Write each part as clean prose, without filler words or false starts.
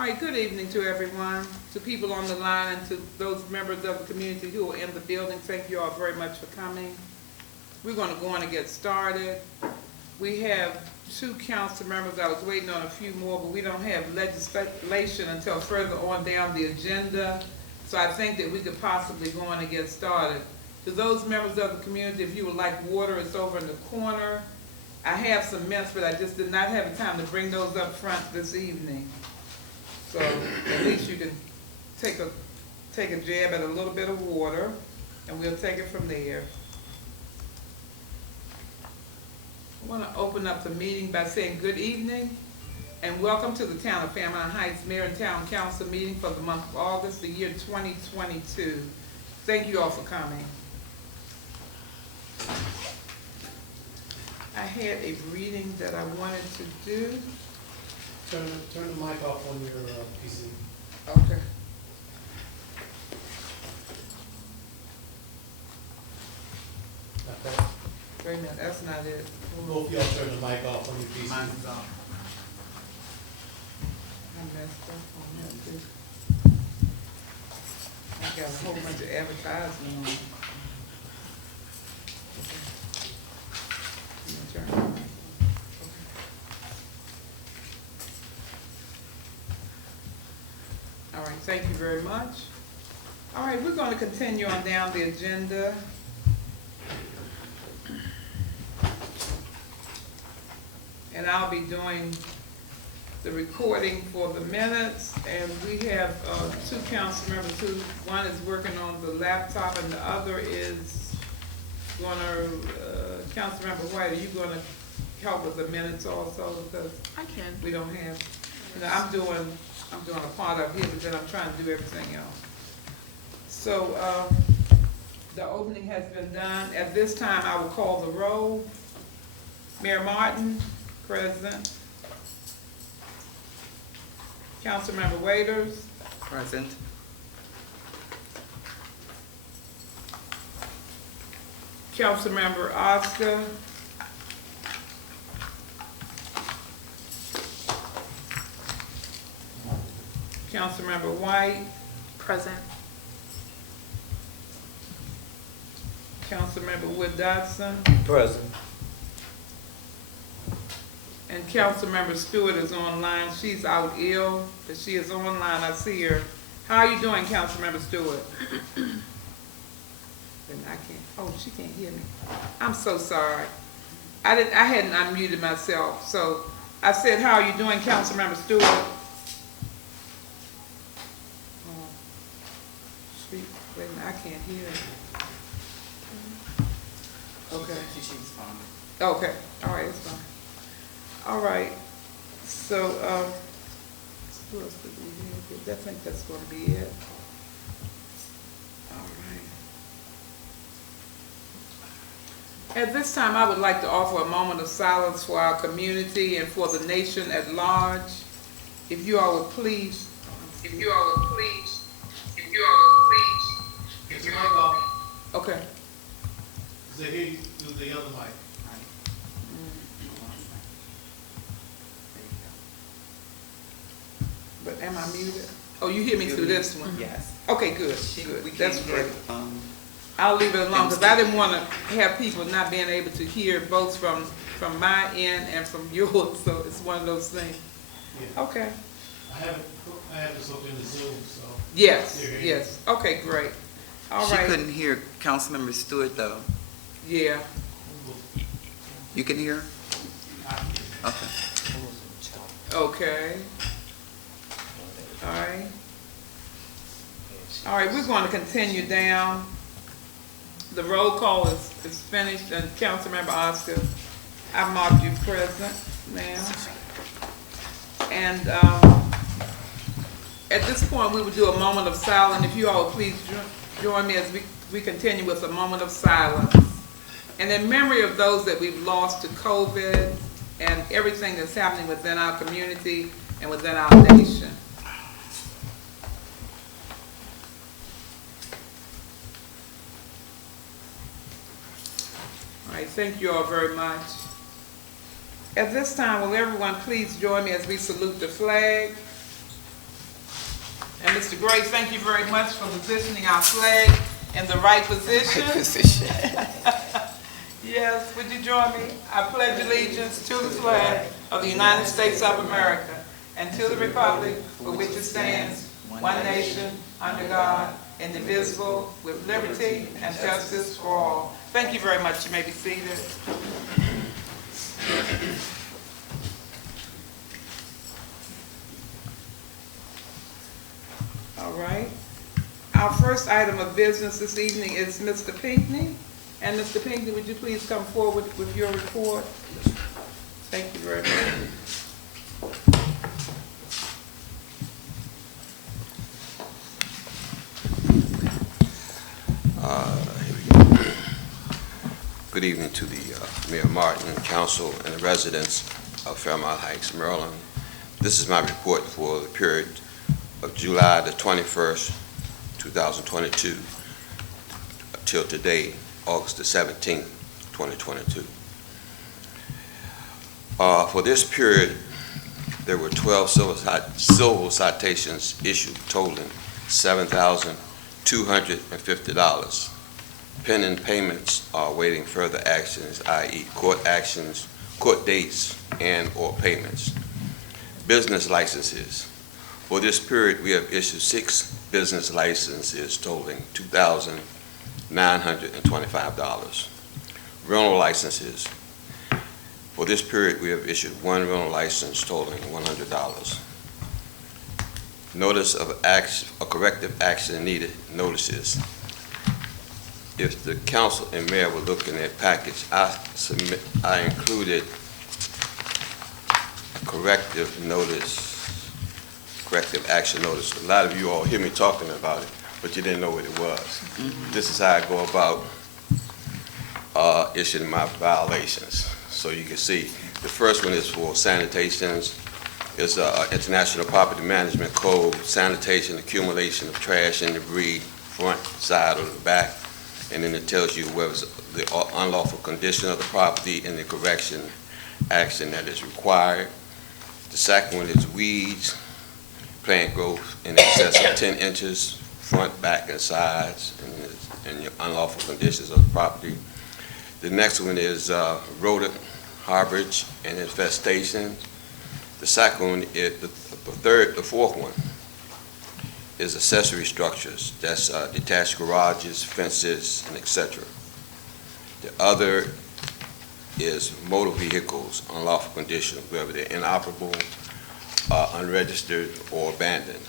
All right, good evening to everyone, to people on the line and to those members of the community who are in the building. Thank you all very much for coming. We're going to go on and get started. We have 2 council members. I was waiting on a few more, but we don't have legislation until further on down the agenda. So I think that we could possibly go on and get started. To those members of the community, if you would like water, it's over in the corner. I have some mints, but I just did not have time to bring those up front this evening. So at least you can take a jab at a little bit of water, and we'll take it from there. I want to open up the meeting by saying good evening and welcome to the Town of Fairmount Heights Mayor and Town Council meeting for the month of August, the year 2022. Thank you all for coming. I had a reading that I wanted to do. Turn the mic off on your PC. Okay. Okay. Wait a minute, that's not it. Both y'all turn the mic off on your PC. Mine's off. I messed up on that too. I got a whole bunch of advertisement on it. Okay. Let me turn it on. Okay. All right, thank you very much. All right, we're going to continue on down the agenda. And I'll be doing the recording for the minutes, and we have 2 council members who, one is working on the laptop and the other is going to, Councilmember White, are you going to help with the minutes also? Because I can. we don't have, you know, I'm doing a part of here, but then I'm trying to do everything else. So the opening has been done. At this time, I will call the roll. Mayor Martin, present. Councilmember Waiters, Present. Councilmember Oscar, Councilmember White, Present. Councilmember Wood Dodson, Present. and Councilmember Stewart is online. She's out ill, but she is online. I see her. How are you doing, Councilmember Stewart? And I can't. Oh, she can't hear me. I'm so sorry. I hadn't unmuted myself. So I said, how are you doing, Councilmember Stewart? Oh, sweet. Wait a minute, I can't hear her. Okay. She's fine. Okay. All right, it's fine. All right. So, who else did we have? I think that's going to be it. All right. At this time, I would like to offer a moment of silence for our community and for the nation at large. If you all would please. Get your mic off. Okay. They hear you through the other mic. But am I muted? Oh, you hear me through this one? Yes. Okay, good. We Good. That's can't great. hear, I'll leave it alone because I didn't want to have people not being able to hear both from my end and from yours. So it's one of those things. Yeah. Okay. I have this open in the Zoom, so. Yes. Here, here. Yes. Okay. Great. All She right. couldn't hear Councilmember Stewart though. Yeah. You can hear? Okay. Okay. All right. All right. We're going to continue down. The roll call is finished, and Councilmember Oscar, I marked you present, ma'am. And at this point, we will do a moment of silence. If you all would please join me as we continue with a moment of silence. And in memory of those that we've lost to COVID and everything that's happening within our community and within our nation. All right, thank you all very much. At this time, will everyone please join me as we salute the flag? And Mr. Gray, thank you very much for positioning our flag in the right position. Yes, would you join me? I pledge allegiance to the flag of the United States of America and to the republic for which it stands, one nation, under God, indivisible, with liberty and justice for all. Thank you very much. You may be seated. All right. Our first item of business this evening is Mr. Pinckney. And Mr. Pinckney, would you please come forward with your report? Thank you very much. Here we go. Good evening to the Mayor Martin, Council, and the residents of Fairmount Heights, Maryland. This is my report for the period of July the 21st, 2022, till today, August the 17th, 2022. For this period, there were 12 civil citations issued totaling $7,250. Pending payments are awaiting further actions, i.e. court actions, court dates, and/or payments. Business licenses. For this period, we have issued 6 business licenses totaling $2,925. Rental licenses. For this period, we have issued 1 rental license totaling $100. Notice of action, a corrective action needed notices. If the council and mayor were looking at package, I included a corrective action notice. A lot of you all hear me talking about it, but you didn't know what it was. This is how I go about issuing my violations. So you can see, the first one is for sanitations. It's International Property Management Code, sanitation, accumulation of trash and debris, front, side, or the back. And then it tells you whether it's the unlawful condition of the property and the correction action that is required. The second one is weeds, plant growth in excess of 10 inches, front, back, and sides, and your unlawful conditions of the property. The next one is rodent harborage and infestation. The second one is the fourth one is accessory structures. That's detached garages, fences, and etc. The other is motor vehicles, unlawful condition, whether they're inoperable, unregistered, or abandoned.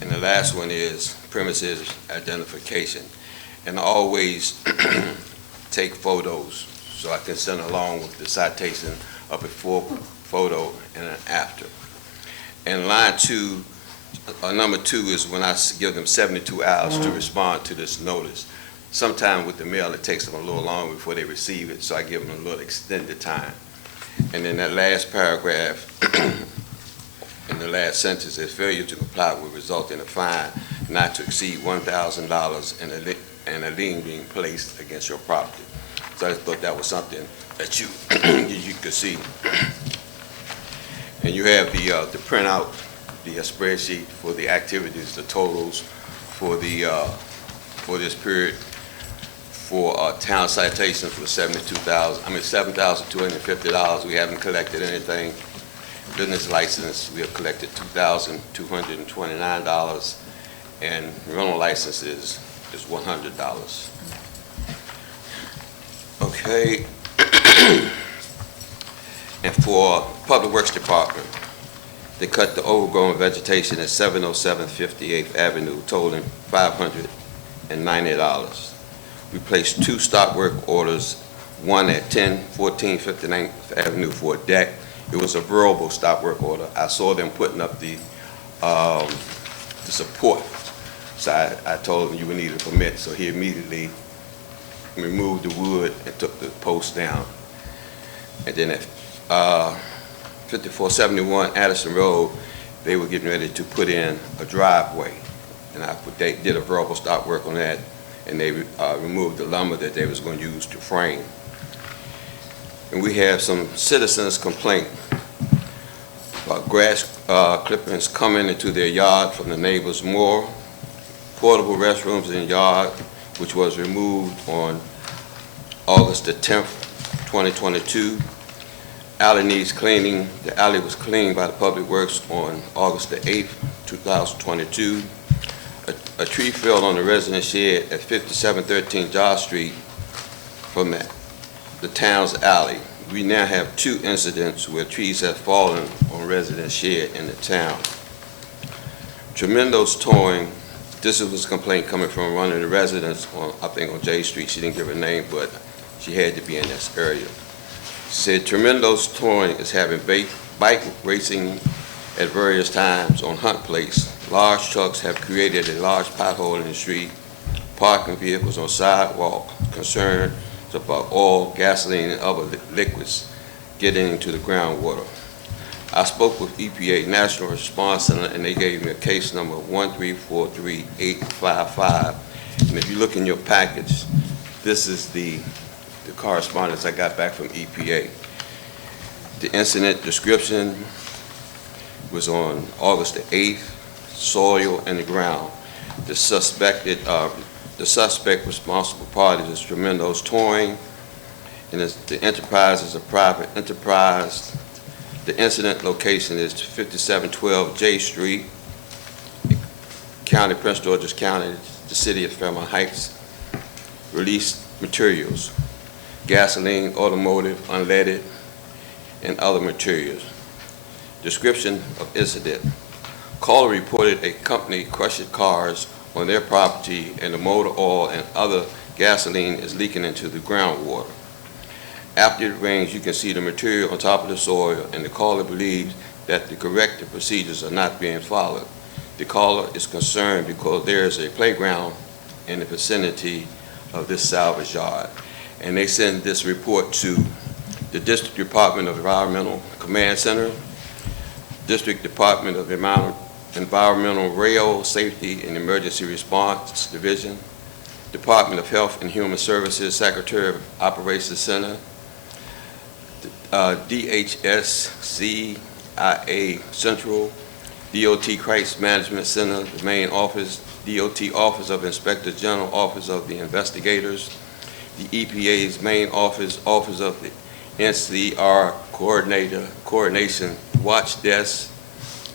And the last one is premises identification. And I always take photos so I can send along with the citation of a before photo and an after. And number 2 is when I give them 72 hours to respond to this notice. Sometime with the mail, it takes them a little longer before they receive it, so I give them a little extended time. And then that last paragraph, in the last sentence, is failure to comply will result in a fine not to exceed $1,000 and a lien being placed against your property. So I just thought that was something that you could see. And you have the printout, the spreadsheet for the activities, the totals for this period for town citations for $7,250. We haven't collected anything. Business license, we have collected $2,229, and rental licenses is $100. Okay. And for Public Works Department, they cut the overgrown vegetation at 707 58th Avenue, totaling $590. We placed 2 stop work orders, one at 1014 59th Avenue for a deck. It was a verbal stop work order. I saw them putting up the support. So I told him you would need a permit, so he immediately removed the wood and took the post down. And then at 5471 Addison Road, they were getting ready to put in a driveway. And they did a verbal stop work on that, and they removed the lumber that they was going to use to frame. And we have some citizens' complaint grass clippings coming into their yard from the neighbor's mower, portable restrooms in the yard, which was removed on August the 10th, 2022. Alley needs cleaning. The alley was cleaned by the Public Works on August the 8th, 2022. A tree fell on the resident shed at 5713 Josh Street from the town's alley. We now have 2 incidents where trees have fallen on resident shed in the town. Tremendous towing. This was a complaint coming from one of the residents on, I think on J Street. She didn't give her name, but she had to be in this area. She said tremendous towing is having bike racing at various times on Hunt Place. Large trucks have created a large pothole in the street. Parking vehicles on sidewalk. Concerns about oil, gasoline, and other liquids getting into the groundwater. I spoke with EPA National Response Center, and they gave me a case number 1343855. And if you look in your package, this is the correspondence I got back from EPA. The incident description was on August the 8th, soil and the ground. The suspect responsible party is tremendous towing, and the enterprise is a private enterprise. The incident location is 5712 J Street, County, Prince George's County, the city of Fairmount Heights. Released materials, gasoline, automotive, unleaded, and other materials. Description of incident. Caller reported a company crushed cars on their property, and the motor oil and other gasoline is leaking into the groundwater. After it rains, you can see the material on top of the soil, and the caller believes that the corrective procedures are not being followed. The caller is concerned because there is a playground in the vicinity of this salvage yard, and they send this report to the District Department of Environmental Command Center, District Department of Environmental Rail Safety and Emergency Response Division, Department of Health and Human Services, Secretary of Operations Center, DHS, CIA Central, DOT Crisis Management Center, the main office, DOT Office of Inspector General, Office of the Investigators, the EPA's main office, Office of the NCR Coordination Watch Desk,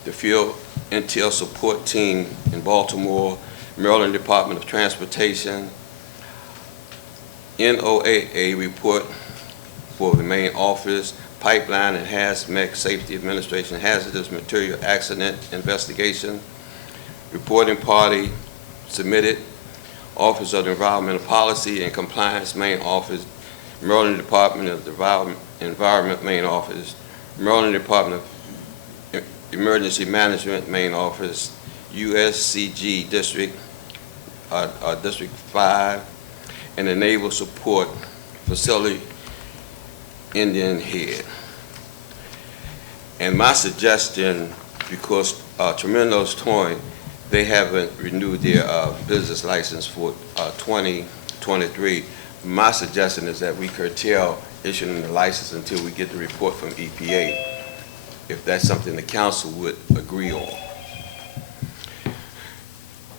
the Field Intel Support Team in Baltimore, Maryland Department of Transportation, NOAA report for the main office, Pipeline and Hazmat Safety Administration, Hazardous Material Accident Investigation, reporting party submitted, Office of Environmental Policy and Compliance main office, Maryland Department of Environment main office, Maryland Department of Emergency Management main office, USCG District, District 5, and the Naval Support Facility Indian Head. And my suggestion, because Tremendous Towing, they haven't renewed their business license for 2023, my suggestion is that we curtail issuing the license until we get the report from EPA, if that's something the council would agree on.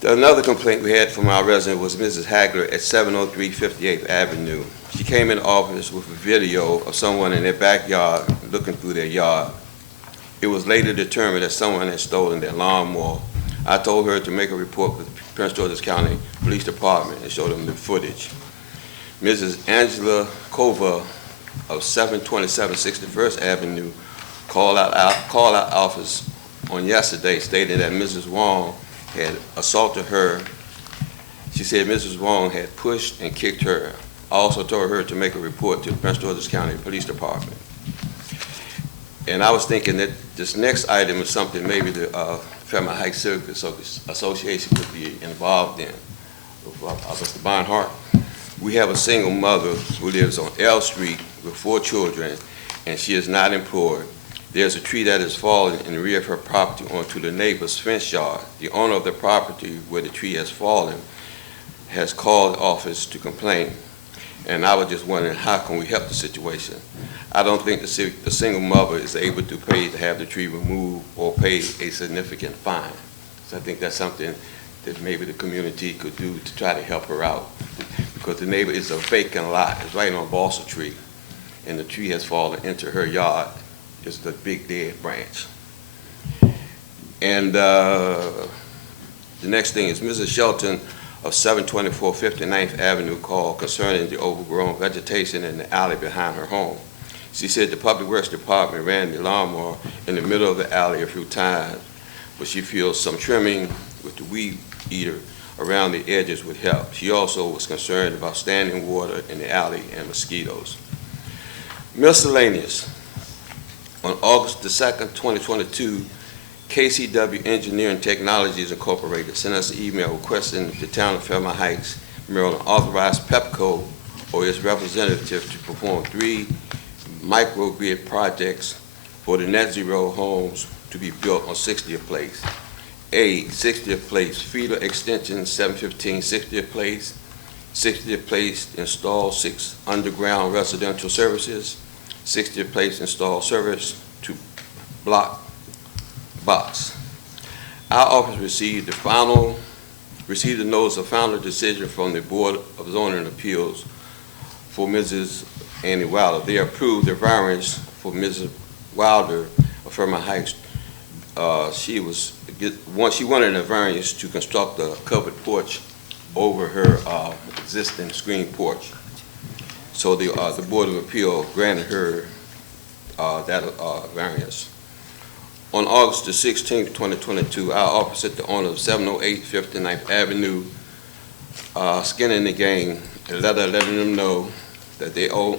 Another complaint we had from our resident was Mrs. Hagler at 703 58th Avenue. She came in the office with a video of someone in their backyard looking through their yard. It was later determined that someone had stolen their lawnmower. I told her to make a report with the Prince George's County Police Department and show them the footage. Mrs. Angela Kova of 727 61st Avenue called out office on yesterday stating that Mrs. Wong had assaulted her. She said Mrs. Wong had pushed and kicked her. I also told her to make a report to the Prince George's County Police Department. And I was thinking that this next item is something maybe the Fairmount Heights Civic Association could be involved in. Mr. Barnhart, we have a single mother who lives on L Street with 4 children, and she is not employed. There's a tree that has fallen in the rear of her property onto the neighbor's fence yard. The owner of the property where the tree has fallen has called the office to complain. And I was just wondering, how can we help the situation? I don't think the single mother is able to pay to have the tree removed or pay a significant fine. So I think that's something that maybe the community could do to try to help her out. Because the neighbor is a vacant lot, it's right on a balsam tree, and the tree has fallen into her yard. It's the big dead branch. And the next thing is Mrs. Shelton of 724 59th Avenue called concerning the overgrown vegetation in the alley behind her home. She said the Public Works Department ran the lawnmower in the middle of the alley a few times, but she feels some trimming with the weed eater around the edges would help. She also was concerned about standing water in the alley and mosquitoes. Miscellaneous. On August the 2nd, 2022, KCW Engineering Technologies Incorporated sent us an email requesting the town of Fairmount Heights, Maryland, authorize PEPCO or its representative to perform 3 microgrid projects for the net zero homes to be built on 60th Place. A, 60th Place feeder extension, 715 60th Place. 60th Place install 6 underground residential services. 60th Place install service to block box. Our office received the notice of final decision from the Board of Zoning Appeals for Mrs. Annie Wilder. They approved the variance for Mrs. Wilder of Fairmount Heights. She wanted a variance to construct a covered porch over her existing screen porch. So the Board of Appeal granted her that variance. On August the 16th, 2022, our office at the owner of 708 59th Avenue, Skin in the Game, a letter letting them know that they owe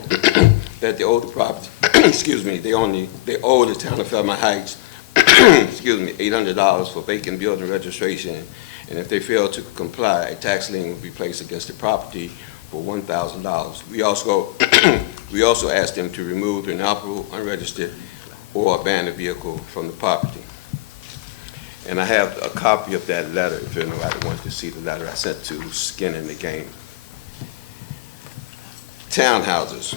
that they owe the property. Excuse me. They owe the town of Fairmount Heights. Excuse me, $800 for vacant building registration, and if they fail to comply, a tax lien will be placed against the property for $1,000. We also asked them to remove the inoperable, unregistered, or abandoned vehicle from the property. And I have a copy of that letter if anybody wants to see the letter I sent to Skin in the Game. Townhouses.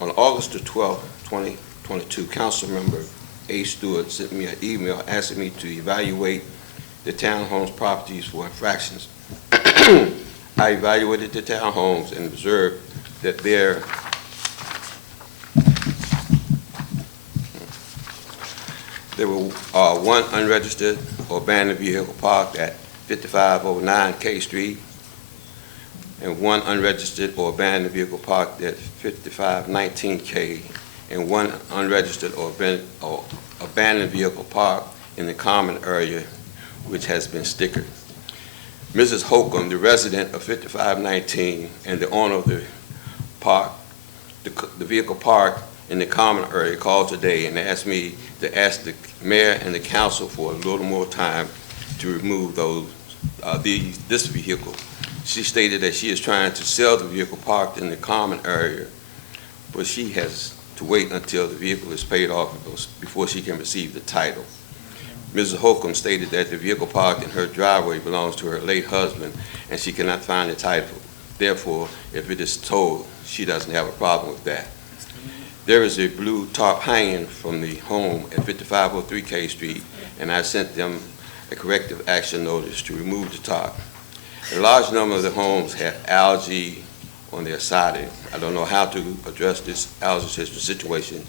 On August the 12th, 2022, council member A. Stewart sent me an email asking me to evaluate the townhomes properties for infractions. I evaluated the townhomes and observed that there were 1 unregistered or abandoned vehicle parked at 5509 K Street, and 1 unregistered or abandoned vehicle parked at 5519 K, and 1 unregistered or abandoned vehicle parked in the common area, which has been stickered. Mrs. Holcomb, the resident of 5519 and the owner of the vehicle park in the common area, called today and asked me to ask the mayor and the council for a little more time to remove this vehicle. She stated that she is trying to sell the vehicle parked in the common area, but she has to wait until the vehicle is paid off before she can receive the title. Mrs. Holcomb stated that the vehicle parked in her driveway belongs to her late husband and she cannot find the title. Therefore, if it is told, she doesn't have a problem with that. There is a blue tarp hanging from the home at 5503 K Street, and I sent them a corrective action notice to remove the tarp. A large number of the homes have algae on their siding. I don't know how to address this algae situation.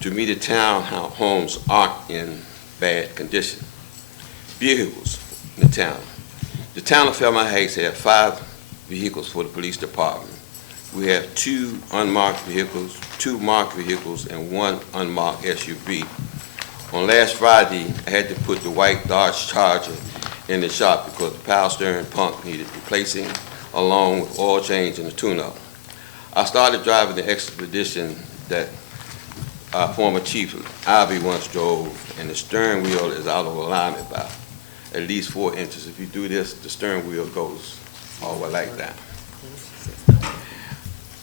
To me, the town homes aren't in bad condition. Vehicles in the town. The town of Fairmount Heights had 5 vehicles for the police department. We have 2 unmarked vehicles, 2 marked vehicles, and 1 unmarked SUV. On last Friday, I had to put the white Dodge Charger in the shop because the power steering pump needed replacing, along with oil change and a tune-up. I started driving the Expedition that former Chief Ivy once drove, and the steering wheel is out of alignment by at least 4 inches. If you do this, the steering wheel goes all the way like that.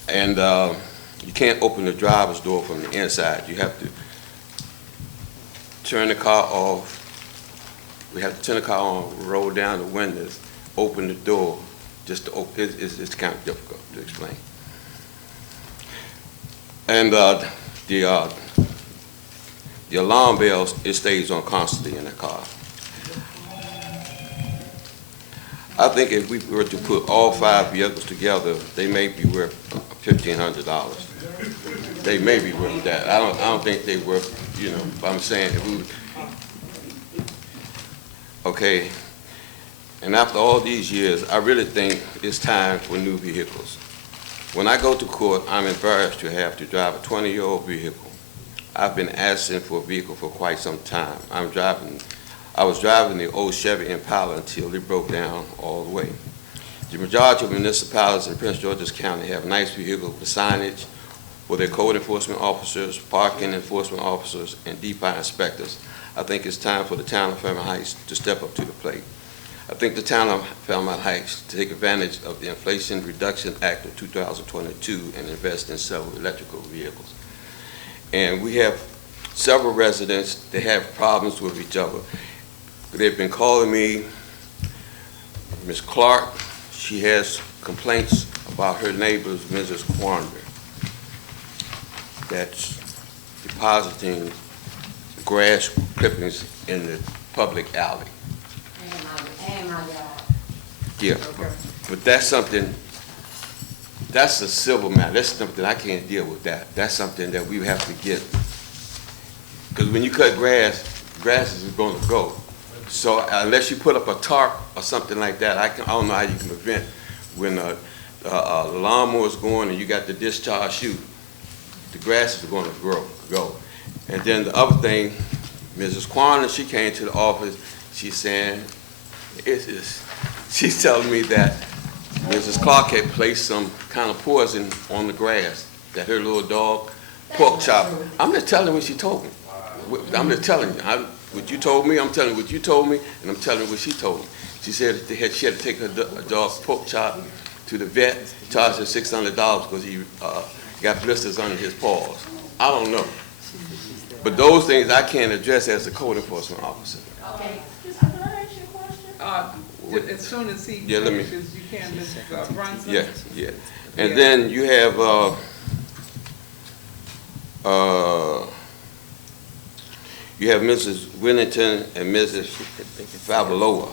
And you can't open the driver's door from the inside. You have to turn the car off. We have to turn the car on, roll down the windows, open the door, just to open. It's kind of difficult to explain. And the alarm bells, it stays on constantly in the car. I think if we were to put all 5 vehicles together, they may be worth $1,500. They may be worth that. I don't think they worth, you know, but I'm saying if we, okay. And after all these years, I really think it's time for new vehicles. When I go to court, I'm embarrassed to have to drive a 20-year-old vehicle. I've been asking for a vehicle for quite some time. I was driving the old Chevy Impala until it broke down all the way. The majority of municipalities in Prince George's County have nice vehicles with signage for their code enforcement officers, parking enforcement officers, and depot inspectors. I think it's time for the town of Fairmount Heights to step up to the plate. I think the town of Fairmount Heights to take advantage of the Inflation Reduction Act of 2022 and invest in several electrical vehicles. And we have several residents that have problems with each other. They've been calling me. Ms. Clark, she has complaints about her neighbors, Mrs. Quander, that's depositing grass clippings in the public alley. And my yard. Yeah, but that's something, that's a civil matter. That's something I can't deal with that. That's something that we have to get. Because when you cut grass, grass is going to go. So unless you put up a tarp or something like that, I don't know how you can prevent when the lawnmower is going and you got the discharge chute, the grass is going to go. And then the other thing, Mrs. Quander, she came to the office, she's saying, she's telling me that Mrs. Clark had placed some kind of poison on the grass, that her little dog, pork chop. I'm just telling you what she told me. I'm just telling you. What you told me, I'm telling you what you told me, and I'm telling you what she told me. She said that she had to take her dog's pork chop to the vet, charged her $600 because he got blisters under his paws. I don't know. But those things I can't address as a code enforcement officer. Okay. Can I ask you a question? As soon as he Yeah, let me- finishes, you can, Mrs. Brunson. Yeah, yeah. And Yeah. then you have Mrs. Winnington and Mrs. Favaloa.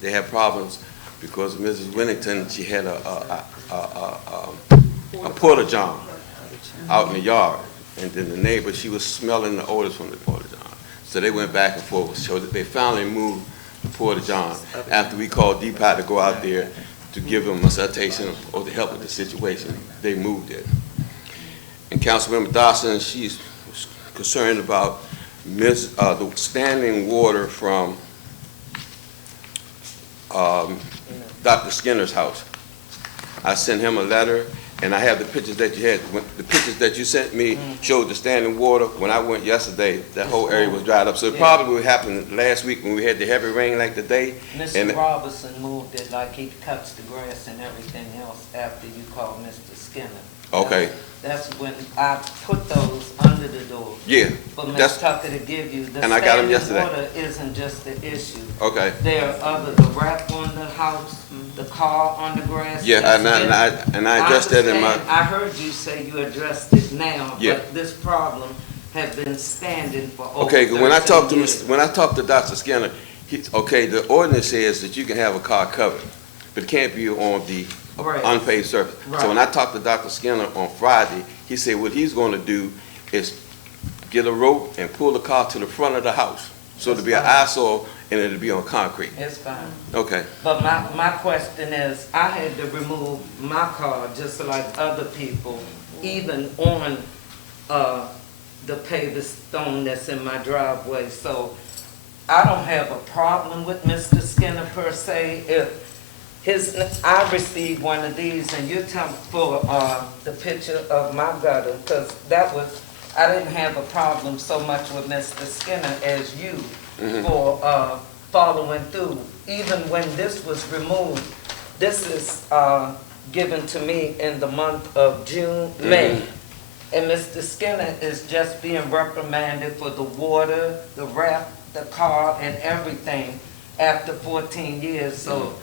They have problems because Mrs. Winnington, she had a porta-john out in the yard. And then the neighbor, she was smelling the odors from the porta-john. So they went back and forth, so that they finally moved the porta-john after we called Depot to go out there to give them a citation or to help with the situation. They moved it. And Councilmember Dawson, she's concerned about the standing water from Dr. Skinner's house. I sent him a letter, and I have the pictures that you had. The pictures that you sent me showed the standing water. When I went yesterday, that whole area was dried up. So it probably happened last week when we had the heavy rain like today. Mr. Robertson moved it like he cuts the grass and everything else after you called Mr. Skinner. Okay. That's when I put those under the door. Yeah. For That's- Ms. Tucker to give you. The And I got 'em standing yesterday. water isn't just the issue. Okay. There are the wrap on the house, the car on the grass. Yeah, that's and I addressed that in my. understand. I heard you say you addressed it now, Yeah. but this problem has been standing for over Okay, 13 when I talked to years. when I talked to Dr. Skinner, the ordinance says that you can have a car covered, but it can't be on the Right. unpaved surface. So when I talked to Dr. Skinner on Friday, he said what he's going to do is get a rope and pull the car to the front of the house, so it'll be an eyesore and it'll be on concrete. It's fine. Okay. But my question is, I had to remove my car just like other people, even on the paved stone that's in my driveway. So I don't have a problem with Mr. Skinner per se. If I received one of these and you tell for the picture of my gutter, because I didn't have a problem so much with Mr. Skinner as you for following through. Even when this was removed, this is given to me in the month of May. And Mr. Skinner is just being reprimanded for the water, the wrap, the car, and everything after 14 years. So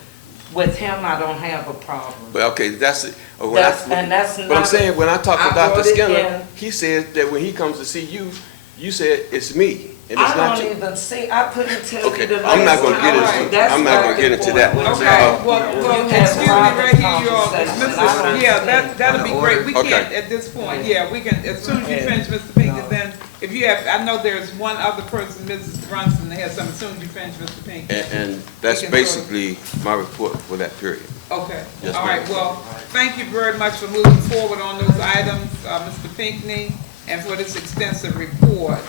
With him, I don't have a problem. But okay, that's it. That's But I'm not saying, when I talked to I Dr. brought it Skinner, in. he said that when he comes to see you, you said it's me, and it's I not don't you. even see, I couldn't tell Okay, you the I'm not last gonna get time. into, That's I'm not gonna back get and into that. forth. Okay, You well, had excuse me private right here, you all, conversations, and I Mrs. don't Yeah, think- that'll be great, we Okay. can't at this point, yeah, we can, as soon as you finish, Mr. Pinckney, then, if you have, I know there's one other person, Mrs. Brunson, that has something, as soon as you finish, Mr. Pinckney. And that's We can sort of- basically my report for that period. Okay, Yes, all ma'am. right, well, thank you very much for moving forward on those items, Mr. Pinckney, and for this extensive report.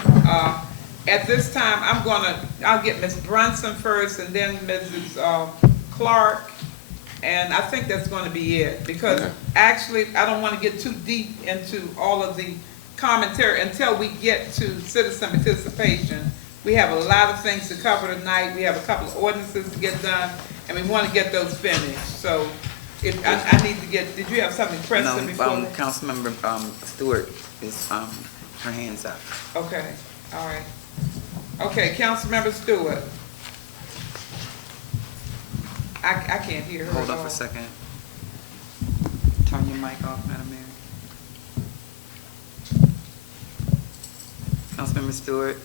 At this time, I'll get Ms. Brunson first, and then Mrs. Clark, and I think that's gonna be it, because Okay. actually, I don't wanna get too deep into all of the commentary until we get to citizen participation. We have a lot of things to cover tonight, we have a couple of ordinances to get done, and we wanna get those finished, so if, I need to get, did you have something No, pressing before? Councilmember, Stewart is, her hand's up. Okay, all right. Okay, Councilmember Stewart. I can't hear her. Hold at up all. a second. Turn your mic off, Madam Mayor. Councilmember Stewart.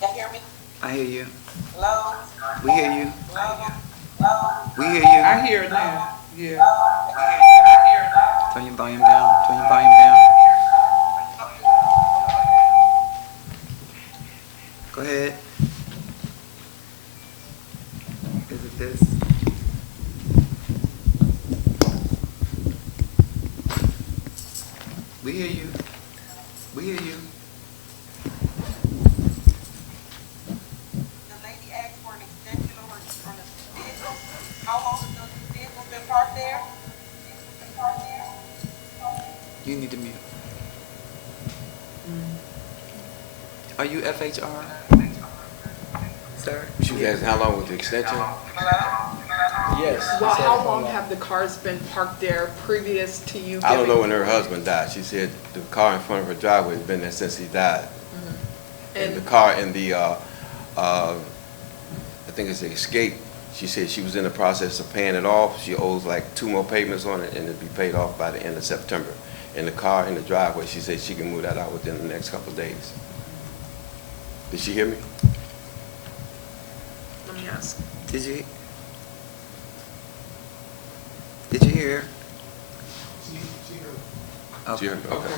Y'all hear me? I hear you. Hello? We hear you. Hello? We hear you. I hear it now, yeah. Turn your volume down. Turn your volume down. Go ahead. Is it this? We hear you. We hear you. The lady asked for an extension on the vehicle. How long has the vehicle been parked there? You need to mute. Are you FHR? Sir? She was asking how long was the extension? Yes. Well, he said how for long have the cars been parked there previous to you giving? I don't know when her husband died. She said the car in front of her driveway has been there since he died. And the car in the, I think it's the Escape, she said she was in the process of paying it off. She owes like 2 more payments on it, and it'll be paid off by the end of September. And the car in the driveway, she said she can move that out within the next couple of days. Did she hear me? Let me ask. Did you? Did you hear? She heard me? Okay.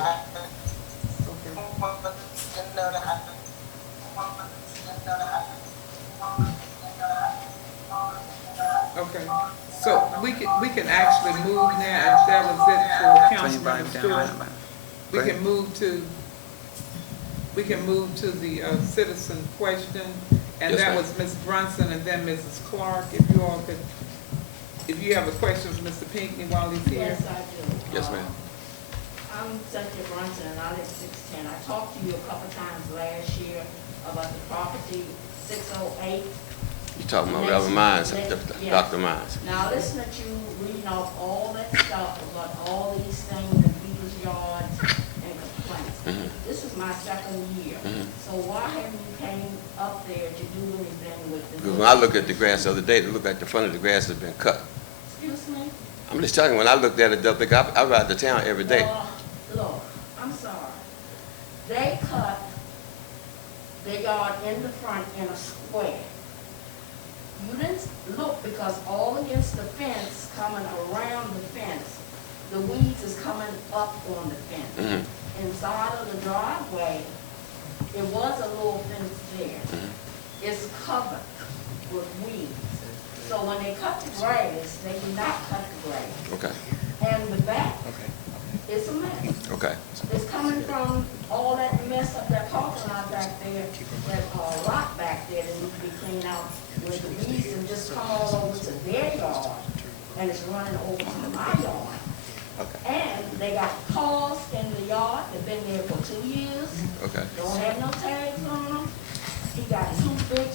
Okay, so we can actually move now, and that was it for Turn your volume Councilmember down. Stewart. Go We ahead. can move to the citizen question, and Yes, that ma'am. was Ms. Brunson and then Mrs. Clark, if you all could, if you have a question for Mr. Pinckney while he's here. Yes, I do. Yes, ma'am. I'm Cynthia Brunson, and I live 610. I talked to you a couple times last year about the property 608. You talking about Reverend Mines, Dr. Mines? Now, listen to you reading off all that stuff about all these things in people's yards and complaints. Mhm. This is my second year. Mhm. So why haven't you came up there to do anything with the... Because when I looked at the grass the other day, it looked like the front of the grass had been cut. Excuse me? I'm just telling you, when I looked at it, I ride to town every day. Look, I'm sorry. They cut the yard in the front in a square. You didn't look because all against the fence, coming around the fence, the weeds is coming up on the fence. Mhm. Inside of the driveway, it was a little fence there. Mhm. It's covered with weeds. So when they cut the grass, they do not cut the grass. Okay, And the back, it's a mess. okay. It's coming from all that mess up that parking lot back there, that rock back there that needs to be cleaned out with the weeds and just come all over to their yard, and it's running over to my yard. Okay. And they got cars in the yard, they've been there for 2 years, Okay. don't have no tags on them. He got 2 big,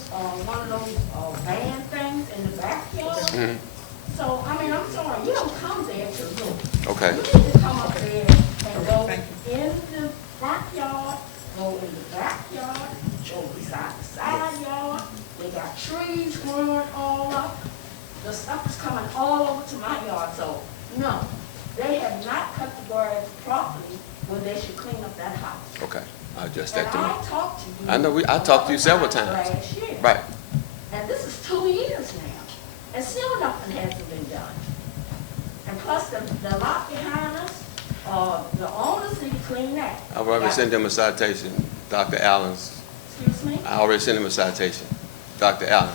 one of those van things in the backyard. Mhm. So, I mean, I'm sorry, you don't come there to look. Okay. You need to come up there and go Thank in the front yard, go in the backyard, go beside the side yard, they got trees growing all up. The stuff is coming all over to my yard, so, no. They have not cut the grass properly when they should clean up that house. Okay, I'll address And that to me. I talked to you. I know, I talked to you several times. Last year. Right. And this is 2 years now, and still nothing hasn't been done. And plus, the lot behind us, the owners need to clean that. I already sent them a citation, Dr. Allen's. Excuse me? I already sent him a citation, Dr. Allen,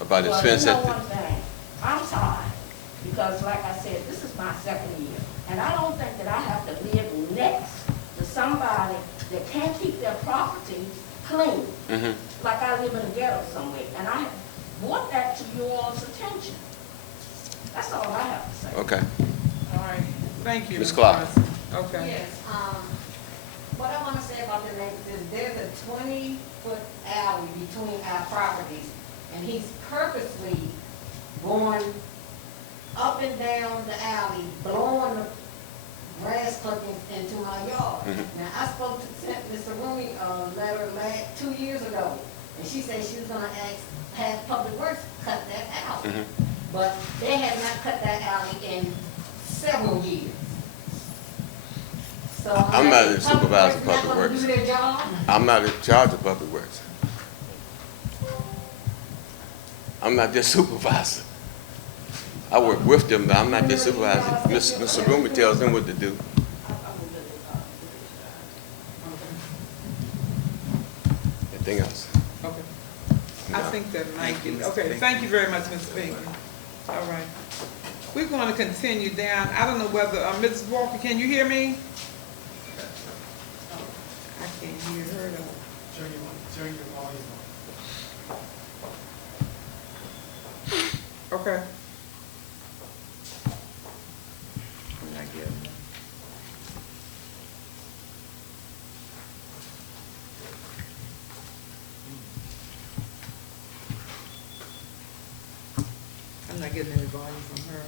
about his Well, fence you know at the. one thing, I'm sorry, because like I said, this is my second year, and I don't think that I have to live next to somebody that can't keep their property clean, like I live in a ghetto somewhere, and I have brought that to you all's attention. That's all I have to say. Okay. All right, thank you. Ms. Ms. Clark. Johnson. Okay. Yes, what I wanna say about the neighbors is there's a 20-foot alley between our properties, and he's purposely going up and down the alley, blowing the grass clippings into my yard. Now, I spoke to Mr. Rooney, letter 2 years ago, and she said she was gonna have Public Works cut that out. But they have not cut that alley in several years. So I'm not in Public supervisor of Works not Public gonna Works. do their job? I'm not in charge of Public Works. I'm not their supervisor. I work with them, but I'm not their supervisor. Mr. Roomy tells them what to do. Anything else? Okay. I think that might be, okay, thank you very much, Ms. Baker. All right. We're going to continue down. I don't know whether, Mrs. Walker, can you hear me? I can't hear her though. Turn your volume on. Okay. I'm not getting it. I'm not getting any volume from her.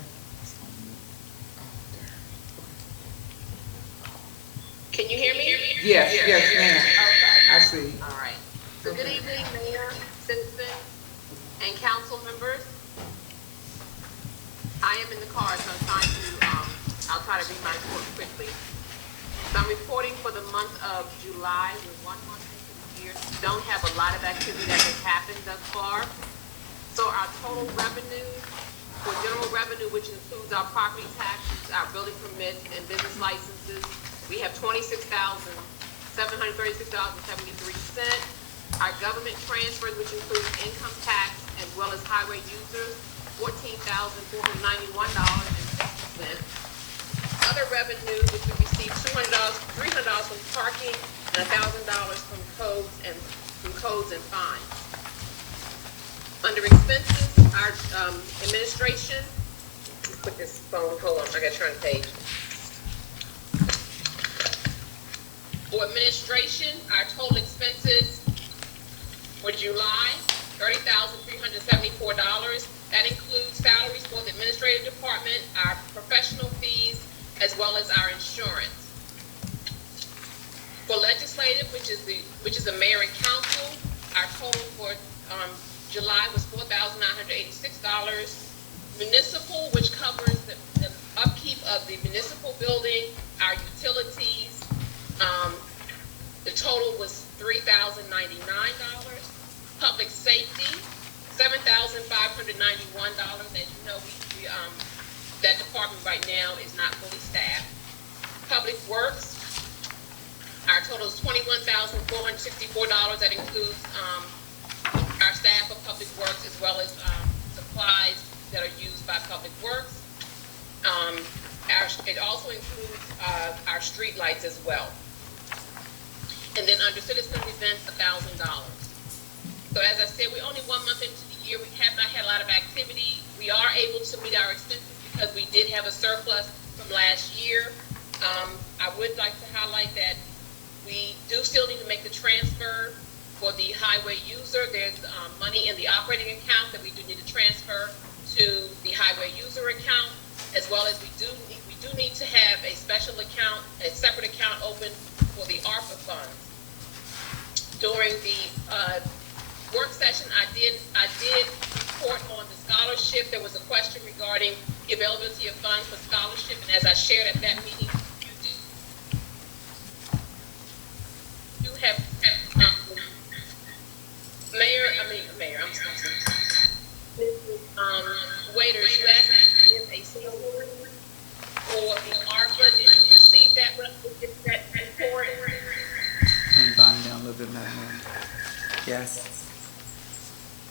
Can you hear me? Yes, yes, ma'am. Okay. I see. All right. So good evening, Mayor, citizens, and council members. I am in the car, so I'm trying to, I'll try to read my report quickly. So I'm reporting for the month of July. We're 1 month into the year. Don't have a lot of activity that has happened thus far. So our total revenue, for general revenue, which includes our property taxes, our building permits, and business licenses, we have $26,736.73. Our government transfers, which includes income tax as well as highway users, $14,491.60. Other revenue, which we received $300 from parking and $1,000 from codes and fines. Under expenses, our administration, put this phone, hold on, I gotta turn the page. For administration, our total expenses for July, $30,374. That includes salaries for the administrative department, our professional fees, as well as our insurance. For legislative, which is the mayor and council, our total for July was $4,986. Municipal, which covers the upkeep of the municipal building, our utilities, the total was $3,099. Public safety, $7,591. As you know, that department right now is not fully staffed. Public works, our total is $21,464. That includes our staff of public works as well as supplies that are used by public works. It also includes our street lights as well. And then under citizen events, $1,000. So as I said, we're only 1 month into the year. We have not had a lot of activity. We are able to meet our expenses because we did have a surplus from last year. I would like to highlight that we do still need to make the transfer for the highway user. There's money in the operating account that we do need to transfer to the highway user account, as well as we do need to have a special account, a separate account open for the ARPA funds. During the scholarship, there was a question regarding the availability of funds for scholarship, and as I shared at that meeting, you do have, Mayor, I'm sorry. Waiters, you asked me if a single or the ARPA, did you receive that report? Can you bottom down a little bit, Madam Mayor? Yes.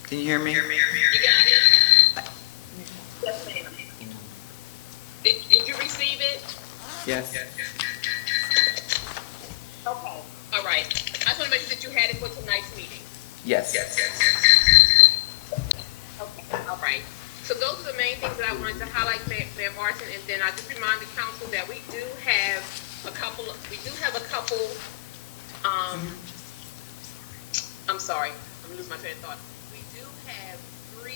Can you hear me? You got it? Yes, ma'am. Did you receive it? Yes. Okay. All right. I just want to make sure that you had it for tonight's meeting. Yes. Okay. All right. So those are the main things that I wanted to highlight, Mayor Martin, and then I just remind the council that we do have a couple, I'm sorry, I'm losing my train of thought. We do have 3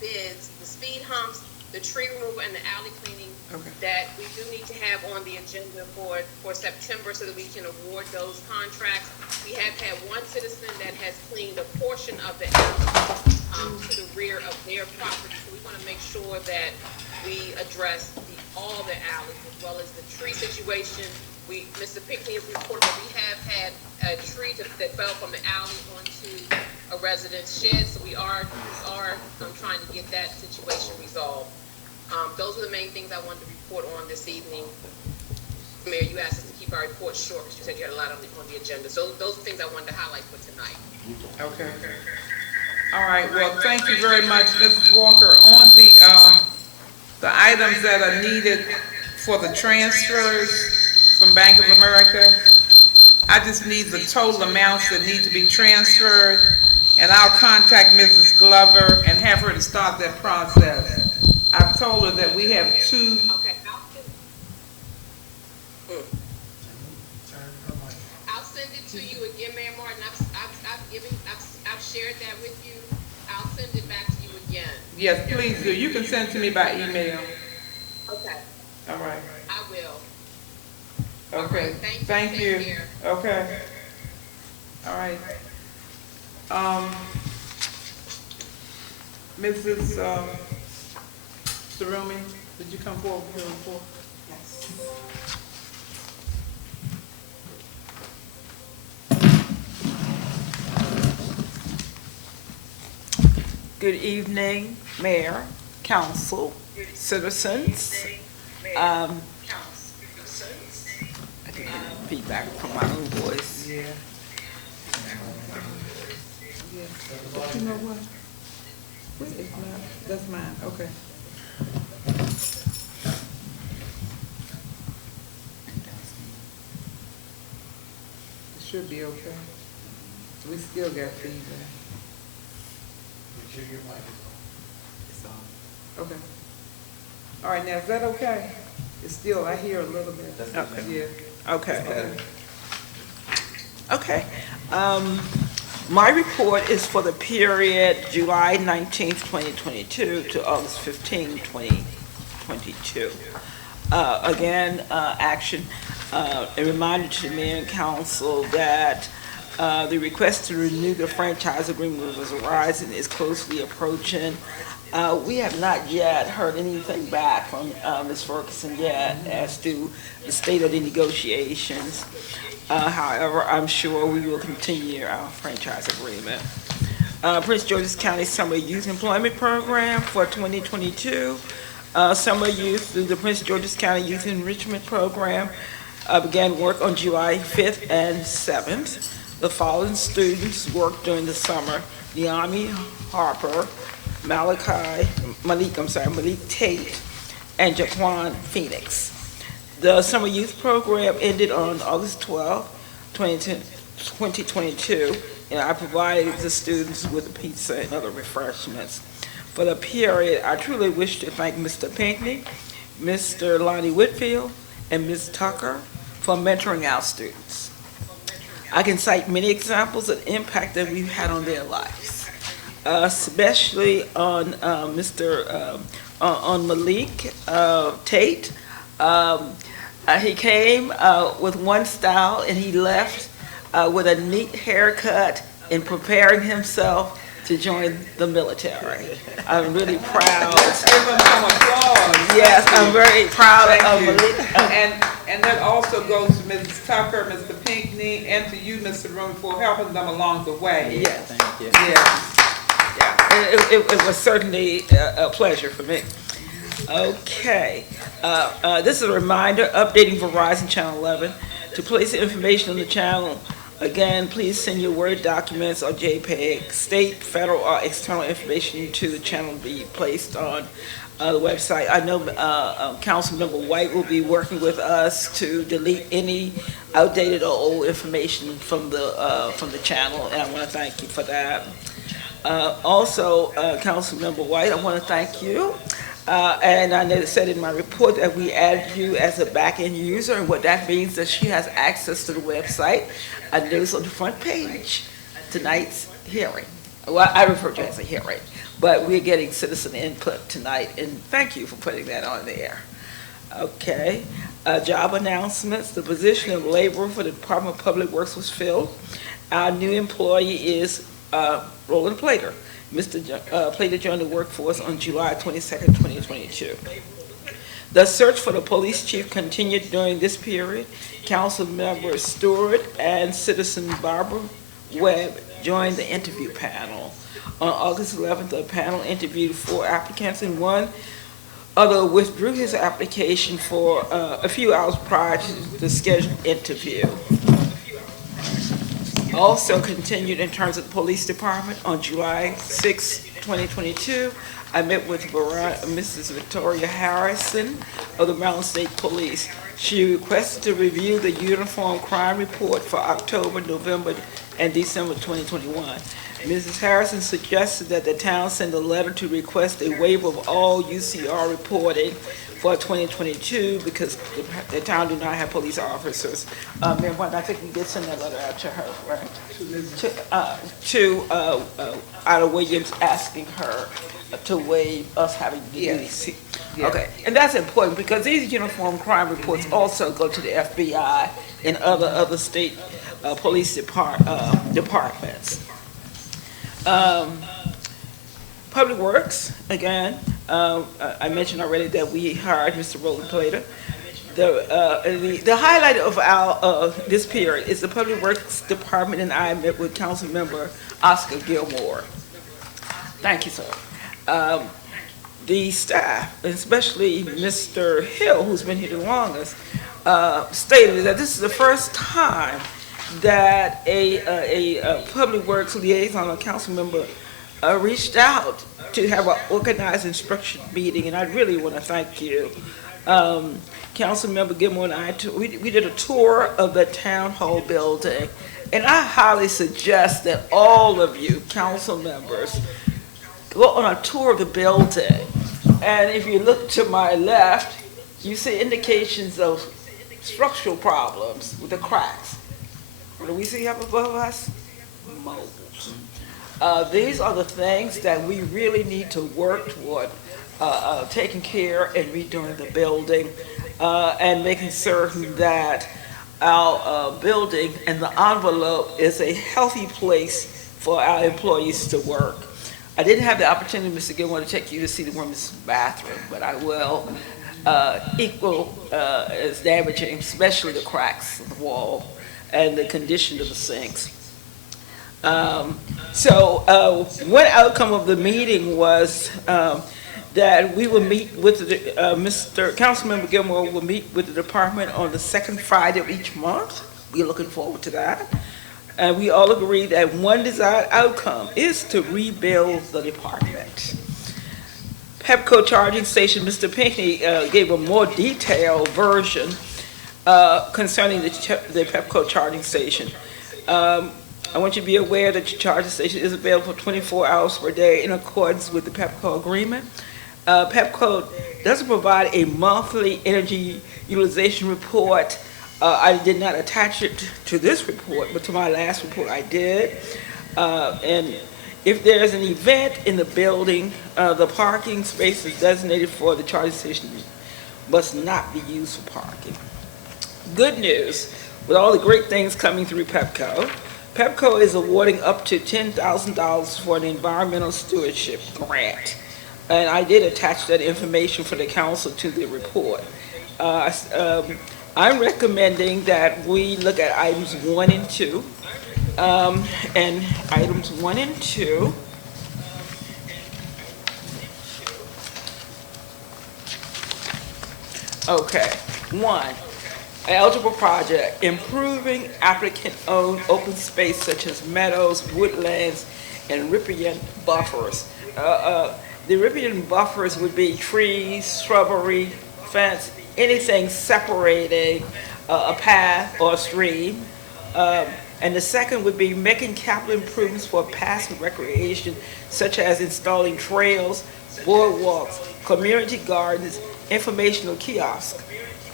bids, the speed humps, the tree removal, and the alley cleaning that we do need to have on the agenda for September so that we can award those contracts. We have had one citizen that has cleaned a portion of the alley to the rear of their property. So we want to make sure that we address all the alleys as well as the tree situation. Mr. Pinckney has reported that we have had a tree that fell from the alley onto a resident's shed. So we are trying to get that situation resolved. Those are the main things I wanted to report on this evening. Mayor, you asked us to keep our report short because you said you had a lot on the agenda. So those are things I wanted to highlight for tonight. Okay. All right, well, thank you very much, Mrs. Walker. On the items that are needed for the transfers from Bank of America, I just need the total amounts that need to be transferred, and I'll contact Mrs. Glover and have her to start that process. I've told her that we have 2. Okay. I'll send it to you again, Mayor Martin. I've shared that with you. I'll send it back to you again. Yes, please do. You can send it to me by email. Okay. All right. I will. Okay. Right, Thank you. Take care. Okay. All right. Mrs. Sarumi, did you come forward with your report? Good evening, Mayor, Council, citizens. I can get feedback from my own voice. Yeah. But you know what? Where is mine? That's mine, okay. It should be okay. We still got feedback. Make sure your mic is on. Okay. All right, now, is that okay? It's still, I hear a little bit. Okay. Yeah. Okay. Okay. My report is for the period July 19th, 2022 to August 15th, 2022. Again, action, a reminder to the Mayor and Council that the request to renew the franchise agreement with Verizon is closely approaching. We have not yet heard anything back from Ms. Ferguson yet as to the state of the negotiations. However, I'm sure we will continue our franchise agreement. Prince George's County Summer Youth Employment Program for 2022. Summer Youth through the Prince George's County Youth Enrichment Program began work on July 5th and 7th. The following students worked during the summer: Deami Harper, Malik Tate, and Jaquan Phoenix. The Summer Youth Program ended on August 12, 2022, and I provided the students with pizza and other refreshments. For the period, I truly wish to thank Mr. Pinckney, Mr. Lonnie Whitfield, and Ms. Tucker for mentoring our students. I can cite many examples of the impact that we've had on their lives, especially on on Malik Tate. He came with one style and he left with a neat haircut and preparing himself to join the military. I'm really proud. Let's give them some applause. Yes, I'm very proud Thank of you. Malik. And that also goes to Mrs. Tucker, Mr. Pinckney, and to you, Mr. Room, for helping them along the way. Yes, Thank you. Yes. yeah, it was certainly a pleasure for me. Okay, this is a reminder, updating Verizon Channel 11. To place the information on the channel, again, please send your Word documents or JPEG, state, federal, or external information to the channel to be placed on the website. I know Councilmember White will be working with us to delete any outdated or old information from the channel, and I want to thank you for that. Also, Councilmember White, I want to thank you. And I said in my report that we added you as a back-end user, and what that means is she has access to the website. I noticed on the front page tonight's hearing. Well, I refer to it as a hearing, but we're getting citizen input tonight, and thank you for putting that on there. Okay, job announcements. The position of laborer for the Department of Public Works was filled. Our new employee is Roland Plater. Mr. Plater joined the workforce on July 22nd, 2022. The search for the police chief continued during this period. Council member Stewart and citizen Barbara Webb joined the interview panel. On August 11th, the panel interviewed 4 applicants, and one other withdrew his application for a few hours prior to the scheduled interview. Also continued in terms of the police department, on July 6, 2022, I met with Mrs. Victoria Harrison of the Maryland State Police. She requested to review the uniform crime report for October, November, and December 2021. Mrs. Harrison suggested that the town send a letter to request a waiver of all UCR reporting for 2022 because the town do not have police officers. Mayor White, I think we did send that letter out to her, right? To Ida Williams, asking her to waive us having to do these. Okay, and that's important because these uniform crime reports also go to the FBI and other state police departments. Public Works, again, I mentioned already that we hired Mr. Roland Plater. The highlight of our this period is the Public Works Department, and I met with Council Member Oscar Gilmore. Thank you, sir. The staff, especially Mr. Hill, who's been here the longest, stated that this is the first time that a Public Works liaison or council member reached out to have an organized instruction meeting, and I really want to thank you. Councilmember Gilmore and I, we did a tour of the town hall building, and I highly suggest that all of you council members go on a tour of the building. And if you look to my left, you see indications of structural problems with the cracks. What do we see up above us? Molds. These are the things that we really need to work toward taking care and redoing the building and making certain that our building and the envelope is a healthy place for our employees to work. I didn't have the opportunity, Mr. Gilmore, to take you to see the women's bathroom, but I will. Equal as damaging, especially the cracks in the wall and the condition of the sinks. So one outcome of the meeting was that we will meet with Councilmember Gilmore will meet with the department on the second Friday of each month. We're looking forward to that. And we all agree that one desired outcome is to rebuild the department. Pepco charging station, Mr. Pinckney gave a more detailed version concerning the Pepco charging station. I want you to be aware that your charging station is available 24 hours per day in accordance with the Pepco agreement. Pepco doesn't provide a monthly energy utilization report. I did not attach it to this report, but to my last report I did. And if there's an event in the building, the parking spaces designated for the charging station must not be used for parking. Good news, with all the great things coming through Pepco, PEPCO is awarding up to $10,000 for an environmental stewardship grant. And I did attach that information for the council to the report. I'm recommending that we look at items 1 and 2. And items 1 and 2. Okay, 1, eligible project, improving applicant-owned open space such as meadows, woodlands, and riparian buffers. The riparian buffers would be trees, shrubbery, fence, anything separating a path or a stream. And the second would be making capital improvements for passive recreation, such as installing trails, boardwalks, community gardens, informational kiosks,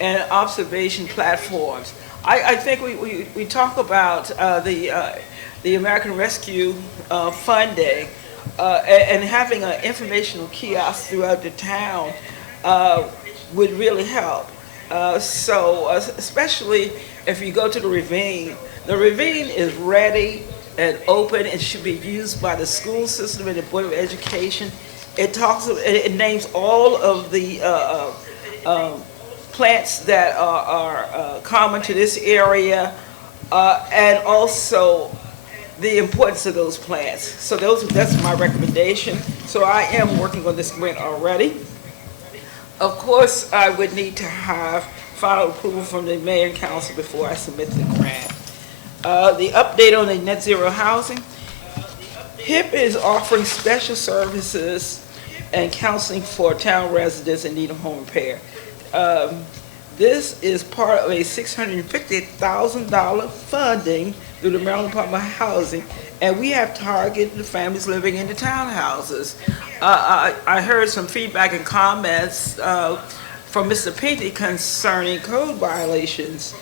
and observation platforms. I think we talk about the American Rescue funding and having an informational kiosk throughout the town would really help. Especially if you go to the ravine is ready and open and should be used by the school system and the Board of Education. It names all of the plants that are common to this area, and also the importance of those plants. So that's my recommendation. So I am working on this grant already. Of course, I would need to have final approval from the mayor and council before I submit the grant. The update on the net zero housing. HIP is offering special services and counseling for town residents in need of home repair. This is part of a $650,000 funding through the Maryland Department of Housing, and we have targeted the families living in the townhouses. I heard some feedback and comments from Mr. Pinckney concerning code violations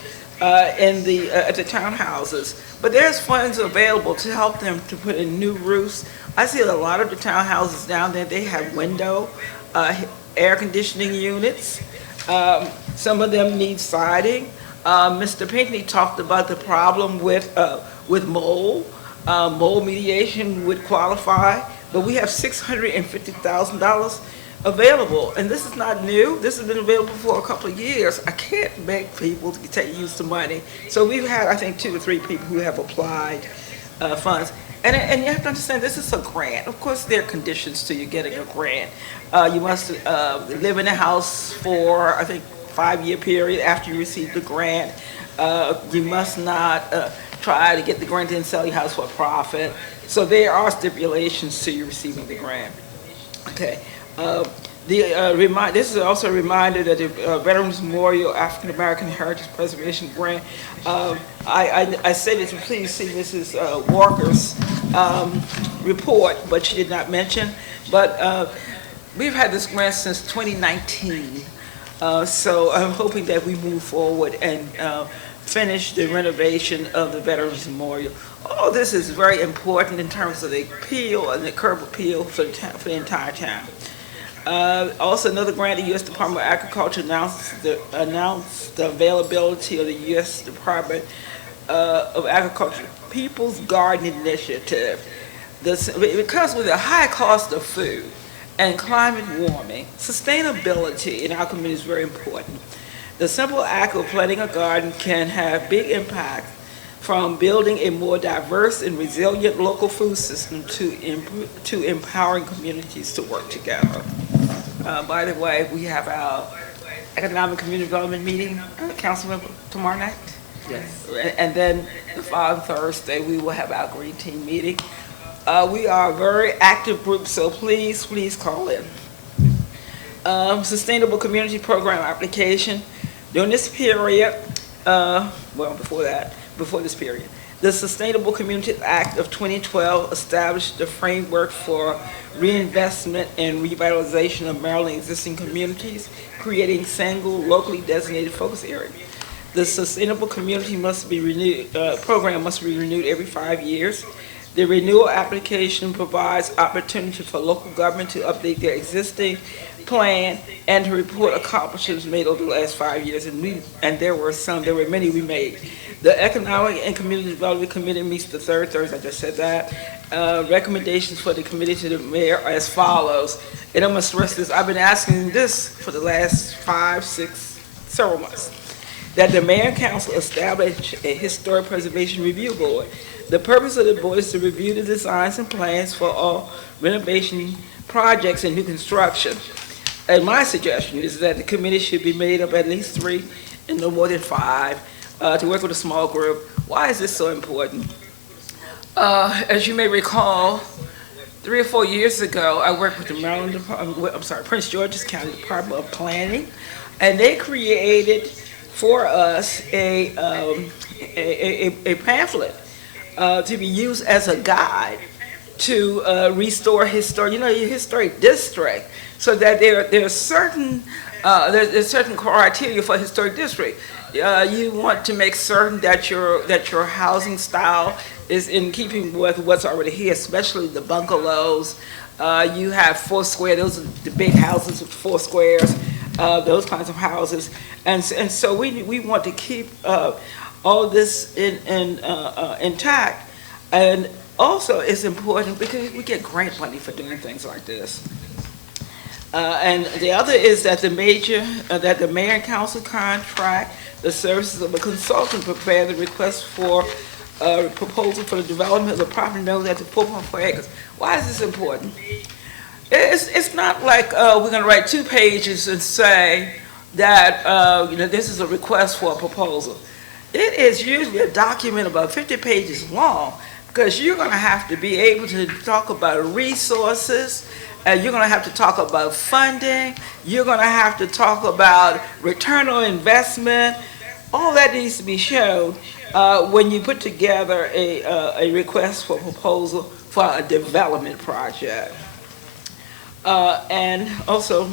at the townhouses, but there's funds available to help them to put in new roofs. I see a lot of the townhouses down there, they have window, air conditioning units. Some of them need siding. Mr. Pinckney talked about the problem with mold. Mold mediation would qualify, but we have $650,000 available, and this is not new. This has been available for a couple of years. I can't beg people to use the money. So we've had, I think, 2 or 3 people who have applied funds. And you have to understand, this is a grant. Of course, there are conditions to you getting a grant. You must live in a house for, I think, 5-year period after you receive the grant. You must not try to get the grant and sell your house for a profit. So there are stipulations to you receiving the grant. Okay. This is also a reminder that the Veterans Memorial African American Heritage Preservation Grant, I said that you please see Mrs. Walker's report, but she did not mention. But we've had this grant since 2019, so I'm hoping that we move forward and finish the renovation of the Veterans Memorial. All this is very important in terms of the appeal and the curb appeal for the entire town. Also, another grant, the U.S. Department of Agriculture announced the availability of the U.S. Department of Agriculture People's Garden Initiative. Because with the high cost of food and climate warming, sustainability in our community is very important. The simple act of planting a garden can have big impact, from building a more diverse and resilient local food system to empowering communities to work together. By the way, we have our Economic Community Development meeting, Councilmember, tomorrow night. Yes. And then the following Thursday, we will have our Green Team meeting. We are a very active group, so please call in. Sustainable Community Program application. During this period, before this period, the Sustainable Communities Act of 2012 established the framework for reinvestment and revitalization of Maryland existing communities, creating single locally designated focus areas. The Sustainable Community program must be renewed every 5 years. The renewal application provides opportunity for local government to update their existing plan and to report accomplishments made over the last 5 years. And there were many we made. The Economic and Community Development Committee meets the third Thursday, I just said that. Recommendations for the committee to the mayor are as follows. And I'm gonna stress this, I've been asking this for the last 5, 6, several months. That the mayor and council establish a historic preservation review board. The purpose of the board is to review the designs and plans for all renovation projects and new construction. And my suggestion is that the committee should be made up at least 3 and no more than 5 to work with a small group. Why is this so important? As you may recall, 3 or 4 years ago, I worked with the Prince George's County Department of Planning, and they created for us a pamphlet to be used as a guide to restore your historic district, so that there's certain criteria for a historic district. You want to make certain that your housing style is in keeping with what's already here, especially the bungalows. You have 4 square; those are the big houses with 4 squares. Those kinds of houses, and so we want to keep all this intact, and also it's important because we get grant money for doing things like this. And the other is that the mayor and council contract the services of a consultant prepare the request for a proposal for the development of the property known as the 4.4 acres. Why is this important? It's not like we're going to write 2 pages and say that this is a request for a proposal. It is usually a document about 50 pages long, because you're going to have to be able to talk about resources, and you're going to have to talk about funding, you're going to have to talk about return on investment. All that needs to be shown when you put together a request for proposal for a development project. And also,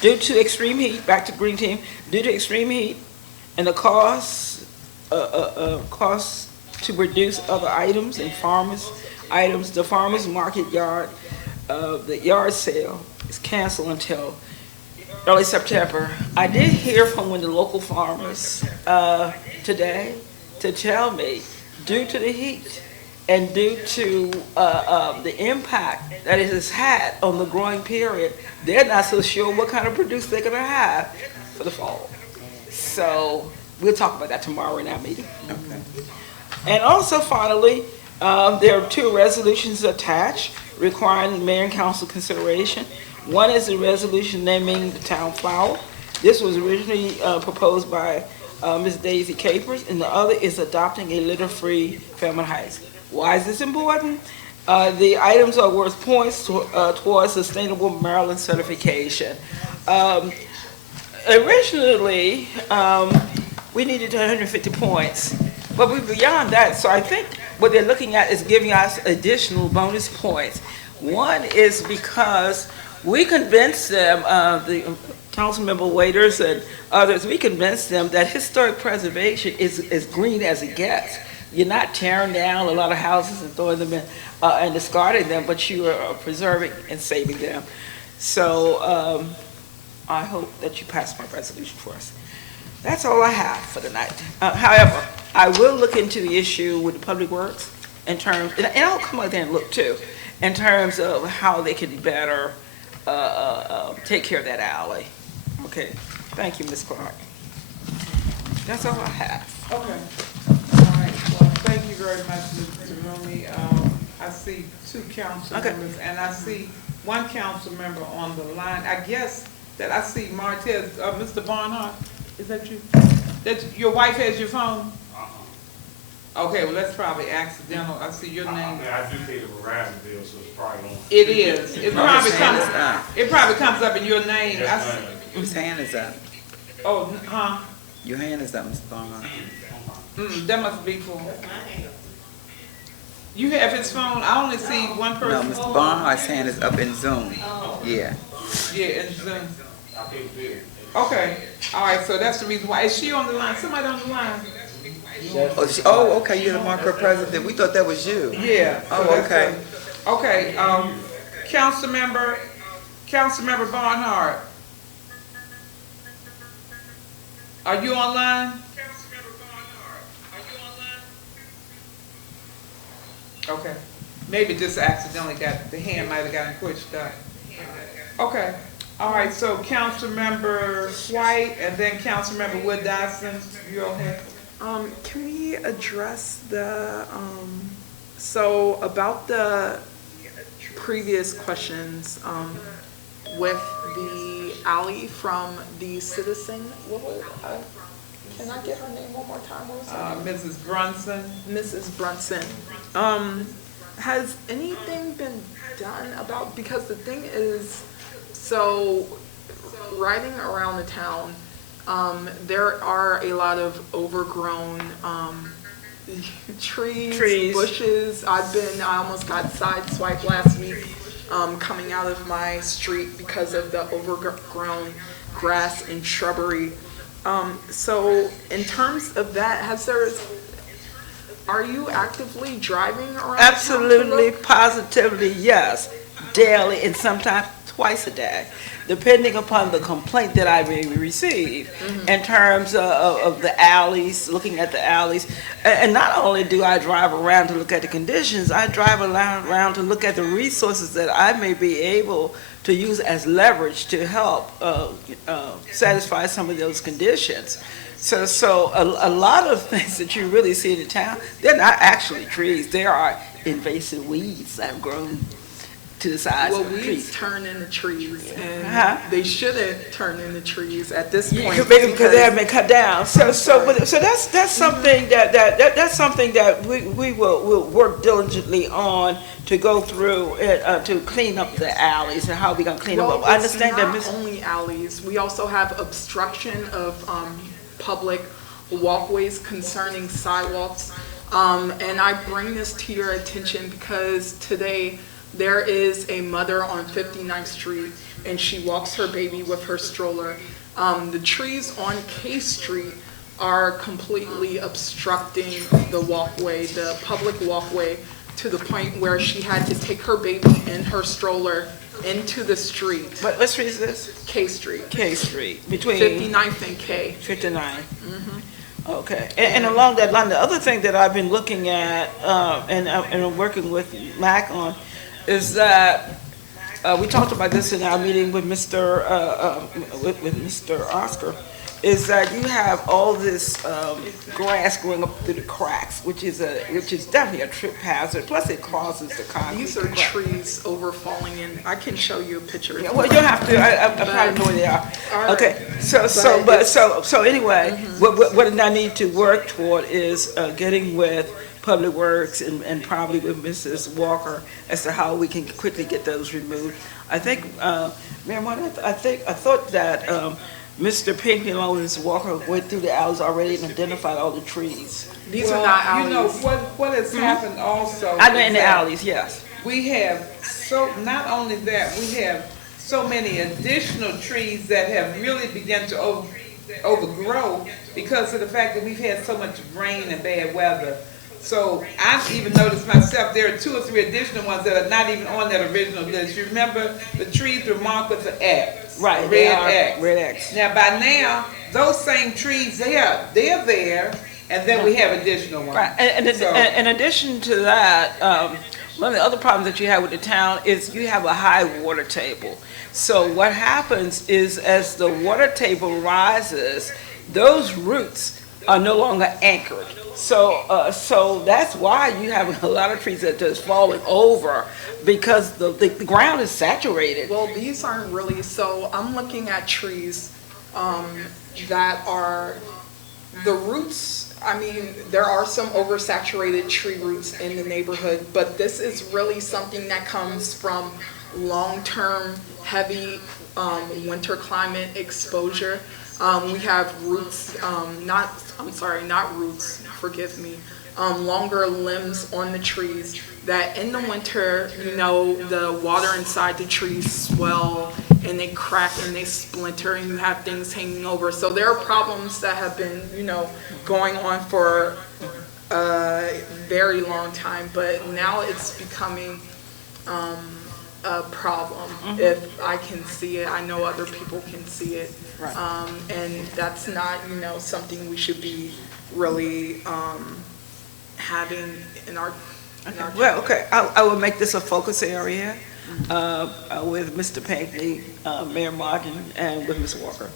due to extreme heat, back to green team, due to extreme heat and the costs to produce other items and the farmers market yard, the yard sale is canceled until early September. I did hear from one of the local farmers today to tell me, due to the heat, and due to the impact that it has had on the growing period, they're not so sure what kind of produce they're going to have for the fall. So we'll talk about that tomorrow in our meeting. Okay. And also, finally, there are 2 resolutions attached requiring the mayor and council consideration. One is a resolution naming the town flower. This was originally proposed by Ms. Daisy Capers, and the other is adopting a litter-free Fairmount Heights. Why is this important? The items are worth points towards Sustainable Maryland certification. Originally, we needed 150 points, but we're beyond that. So I think what they're looking at is giving us additional bonus points. One is because we convinced them, the Councilmember Waiters and others, we convinced them that historic preservation is as green as it gets. You're not tearing down a lot of houses and throwing them in and discarding them, but you are preserving and saving them. So I hope that you pass my resolution for us. That's all I have for tonight. However, I will look into the issue with the Public Works in terms, and I'll come out there and look too, in terms of how they can better take care of that alley. Okay, thank you, Ms. Clark. That's all I have. Okay. All right, well, thank you very much, Mr. Rooney. I see 2 council members, and I see 1 council member on the line. I guess that I see Martez, Mr. Barnhart, is that you? Your wife has your phone? Okay, well, that's probably accidental. I see your name. I do pay the Verizon bill, so it's probably on. It is. It probably comes up in your name. Yes, Whose hand is that? Oh, huh? Your hand is up, Mr. Barnhart. That must be for. You have his phone? I only see one No, person. Mr. Barnhart's hand is up in Zoom. Yeah. Yeah, in Zoom. Okay. All right, so that's the reason why. Is she on the line? Somebody on the line? Oh, okay, you're the marker president. We thought that was you. Yeah. Oh, okay. Okay, Councilmember Barnhart. Are you online? Okay, maybe just accidentally the hand might have gotten pushed up. Okay, all right, so Councilmember White and then Councilmember Wood Dodson, you okay? Can we address the, so about the previous questions, with the alley from the citizen, can I get her name one more time? What was her name? Mrs. Brunson. Mrs. Brunson. Has anything been done about, because the thing is, so riding around the town, there are a lot of overgrown, trees, bushes. I almost got sideswiped last week, coming out of my street because of the overgrown grass and shrubbery. So in terms of that, are you actively driving around? Absolutely, positively, yes, daily and sometimes twice a day, depending upon the complaint that I may receive in terms of the alleys, looking at the alleys. And not only do I drive around to look at the conditions, I drive around to look at the resources that I may be able to use as leverage to help satisfy some of those conditions. So a lot of things that you really see in the town, they're not actually trees. They are invasive weeds that have grown to the size of trees. Weeds turn into trees, and they shouldn't turn into trees at this point. Because they haven't been cut down. So that's something that's something that we will work diligently on to go through to clean up the alleys and how we gonna clean them up. I understand that. Not only alleys, we also have obstruction of public walkways concerning sidewalks. And I bring this to your attention because today there is a mother on 59th Street and she walks her baby with her stroller. The trees on K Street are completely obstructing the walkway, the public walkway, to the point where she had to take her baby in her stroller into the street. What street is this? K Street. K Street, between 59th and K. 59. Okay, and along that line, the other thing that I've been looking at, and I'm working with Mac on, is that we talked about this in our meeting with Mr. Oscar, is that you have all this grass growing up through the cracks, which is definitely a trip hazard. Plus, it causes the concrete. These are trees over falling in. I can show you a picture. Yeah, well, you don't have to. I probably know where they are. All Okay, right. so anyway, what I need to work toward is getting with Public Works and probably with Mrs. Walker as to how we can quickly get those removed. I think, Mayor Martin, I thought that Mr. Pinkley and Mrs. Walker went through the alleys already and identified all the trees. These are not alleys. You know, what has happened also. I know in is the that alleys, yes. We have not only that, we have so many additional trees that have really begun to overgrow because of the fact that we've had so much rain and bad weather. So I've even noticed myself, there are 2 or 3 additional ones that are not even on that original list. You remember the trees were marked with an X. Right, a red X. Red X. Now by now, those same trees, they're there, and then we have additional ones. Right, and in addition to that, one of the other problems that you have with the town is you have a high water table. So what happens is as the water table rises, those roots are no longer anchored. So that's why you have a lot of trees that are just falling over because the ground is saturated. Well, these aren't really, so I'm looking at trees that are, the roots, I mean, there are some oversaturated tree roots in the neighborhood, but this is really something that comes from long-term heavy winter climate exposure. We have roots, not roots, forgive me, longer limbs on the trees that in the winter, you know, the water inside the trees swell and they crack and they splinter and you have things hanging over. So there are problems that have been, you know, going on for a very long time, but now it's becoming a problem if I can see it. I know other people can see it. Right. And that's not, something we should be really, having in our. Well, okay, I will make this a focus area with Mr. Pinckney, Mayor Martin, and with Ms. Walker.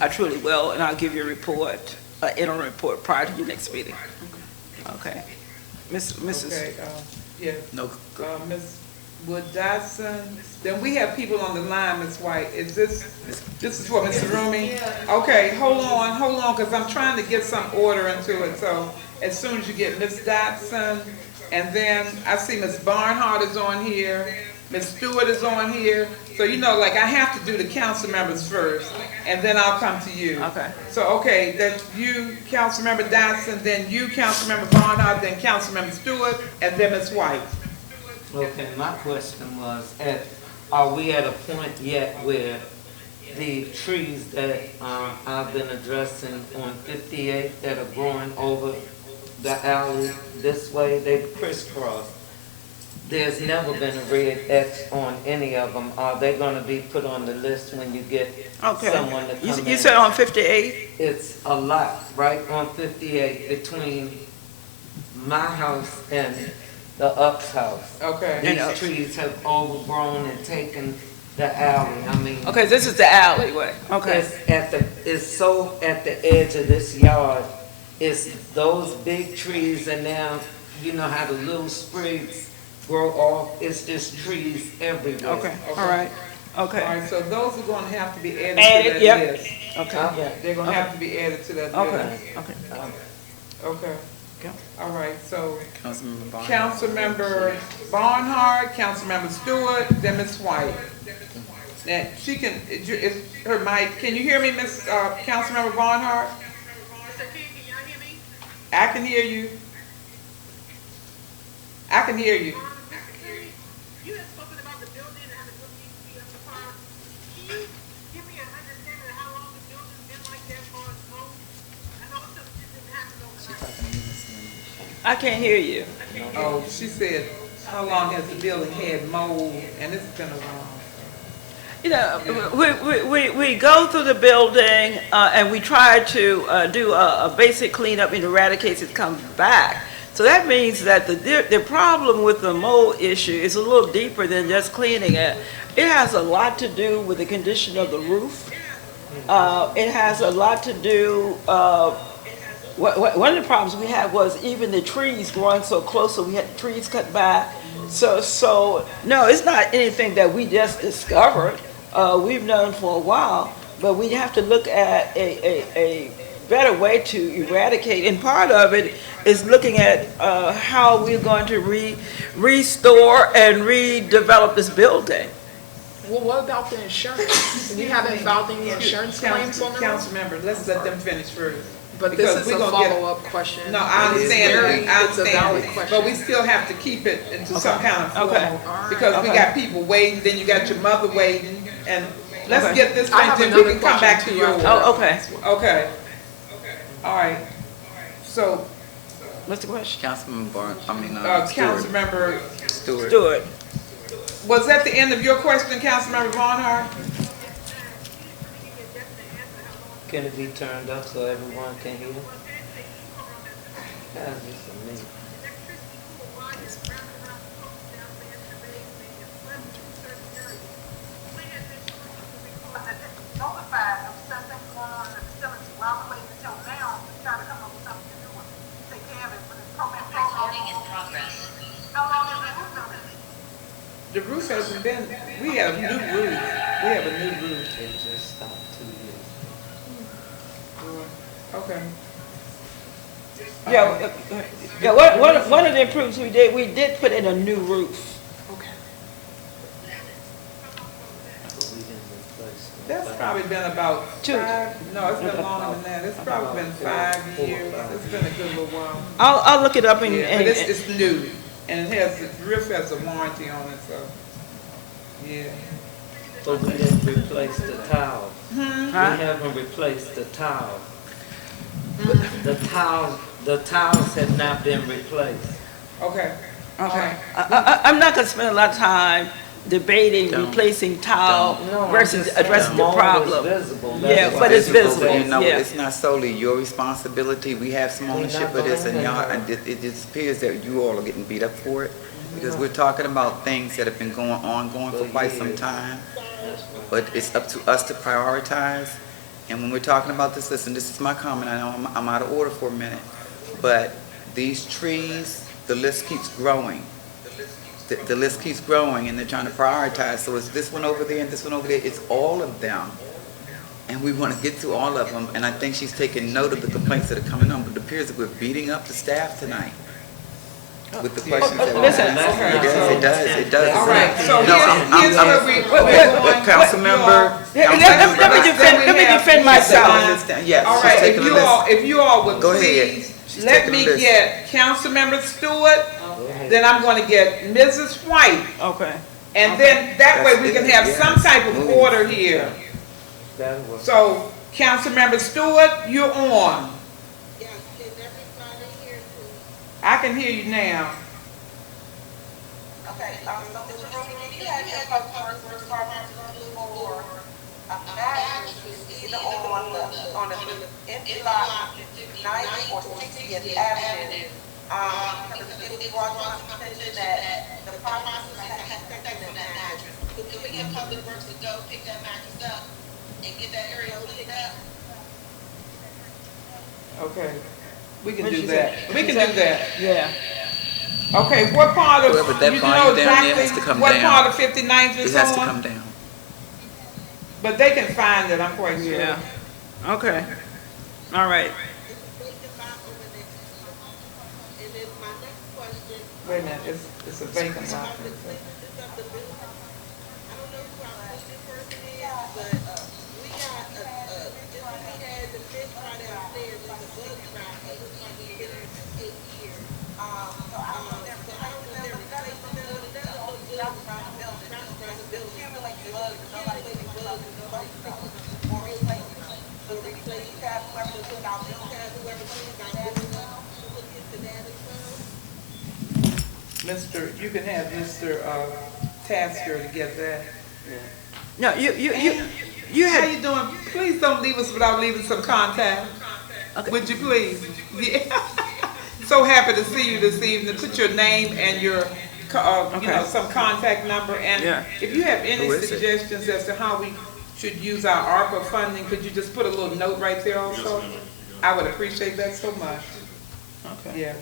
I truly will, and I'll give you a report, an interim report prior to your next meeting. Okay. Mrs. Okay, yeah. No, Ms. Wood Dodson, then we have people on the line, Ms. White. Is this is for Mr. Rumi? Okay, hold on, because I'm trying to get some order into it. So as soon as you get Ms. Dodson, and then I see Ms. Barnhart is on here, Ms. Stewart is on here. So like I have to do the council members first, and then I'll come to you. Okay. So, okay, that's you, Councilmember Dodson, then you, Councilmember Barnhart, then Councilmember Stewart, and then Ms. White. Okay, my question was, are we at a point yet where the trees that I've been addressing on 58 that are growing over the alley this way, they crisscross? There's never been a red X on any of them. Are they gonna be put on the list when you get someone to come in? You said on 58? It's a lot, right on 58, between my house and the Up's house. Okay. These trees have overgrown and taken the alley. I mean. Okay, this is the alleyway. Okay. It's so at the edge of this yard. It's those big trees, and now, you know how the little sprigs grow off? It's just trees everywhere. Okay, all right, okay. All right, so those are gonna have to be added to that Yep. list. Okay, They're gonna have to be added to that okay, list. okay. Okay. Okay. All right, so Councilmember Barnes. Councilmember Barnhart, Councilmember Stewart, then Ms. White. Now, she can, is her mic, can you hear me, Ms. Councilmember Barnhart? I can hear you. I can hear you. You had spoken about the building and how the building needs to be up to par. Can you give me an understanding of how long the building's been like that for us both? I know it's something that didn't happen overnight. I can't hear you. Oh, she said, how long has the building had mold? And it's been a while. We go through the building and we try to do a basic cleanup and eradicate it comes back. So that means that the problem with the mold issue is a little deeper than just cleaning it. It has a lot to do with the condition of the roof. It has a lot to do, one of the problems we had was even the trees growing so close, so we had trees cut back. So no, it's not anything that we just discovered. We've known for a while, but we have to look at a better way to eradicate, and part of it is looking at how we're going to restore and redevelop this building. Well, what about the insurance? We haven't filed any insurance claims on them? Councilmember, let's let them finish first. But because this is we a gonna get- follow-up question. No, I understand, I It's a valid understand, question. but we still have to keep it into some kind of Okay. formal, because we got people waiting, then you got your mother waiting, and let's Okay. get this I have thing, then we another can come back to question, too, yours. Oh, okay. Okay. All right. So, What's the question? Councilmember Barnes, Stewart. Councilmember, Stewart. Do it. was that the end of your question, Councilmember Barnhart? Can it be turned up so everyone can hear? Yeah, this is me. Notified of something going on in the facility while we waiting until now to try to come up with something to do with, take care of it, but it's program. Recording in progress. How long has the roof been? The roof hasn't been, we have a new roof, we have a new roof. It just stopped 2 years. Okay. One of the improvements we did put in a new roof. But we didn't replace it. That's probably been about Two. 5, no, it's been longer than that. It's probably been 5 years. It's been a good little while. I'll look it up and, Yeah, but it's new, and it has, the roof has a warranty on it, so, yeah. But we didn't replace the tile. We Huh? haven't replaced the tile. The tiles have not been replaced. Okay. Okay. I'm not gonna spend a lot of time debating replacing tile No, I'm versus just saying addressing the mold is problem. visible. Yeah, That's but why. it's visible, You know, yeah. it's not solely your responsibility. We have some We're ownership not of this, and blaming y'all, her. and it just appears that you all are getting beat up for it, because we're talking about things that have been ongoing for quite some time. But it's up to us to prioritize. And when we're talking about this, listen, this is my comment. I know I'm out of order for a minute, but these trees, the list keeps growing. The list keeps growing, and they're trying to prioritize. So it's this one over there and this one over there. It's all of them. And we want to get to all of them. And I think she's taking note of the complaints that are coming on. But it appears that we're beating up the staff tonight with the questions that we're Listen, asking. It does. All right, so No, here's where we're going. Councilmember. Let me defend myself. Yes, All she's right, taking a list. if you all would Go ahead. please, She's let taking a me list. get Councilmember Stewart, then I'm gonna get Mrs. White, Okay. and then that way we can have Yes. some type of order here. That was. So, Councilmember Stewart, you're on. Yes, can everybody hear me? I can hear you now. Okay, so Mr. Rooney, you had your public works department for a mattress either on the empty lot, 9th or 60th Avenue. Because it was my attention that the property had affected that mattress. Can we get Public Works to go pick that mattress up and get that area cleaned up? Okay, we can What'd do she that. say? We can do that. Yeah. Okay, what part of, Whoever that you volume know down there has to exactly come what down. part of 59th It is has to come on? down. But they can find it, I'm quite sure. Yeah. Okay. All right. And then my next question, Wait a minute, it's a vacant lot. I don't know who our question person is, but we got just when we had the fish fry downstairs, it's a bug trap, it looks like it's been there for 8 years. So I don't know if they're replacing it, but it doesn't look good around the building. Around the building. Accumulating bugs, nobody or replacing them. So you have questions about building. Whoever cleans out building up, look into that as well. You can have Mr. Tasker to get that. No, you How had, you doing? Please don't leave us without leaving some contact. Okay. Would you please? Yeah. So happy to see you this evening. Put your name and your, Okay. some contact number. And Yeah. if you have any Who is it? suggestions as to how we should use our ARPA funding, could you just put a little note right there also? I would appreciate that so much. okay. Yes.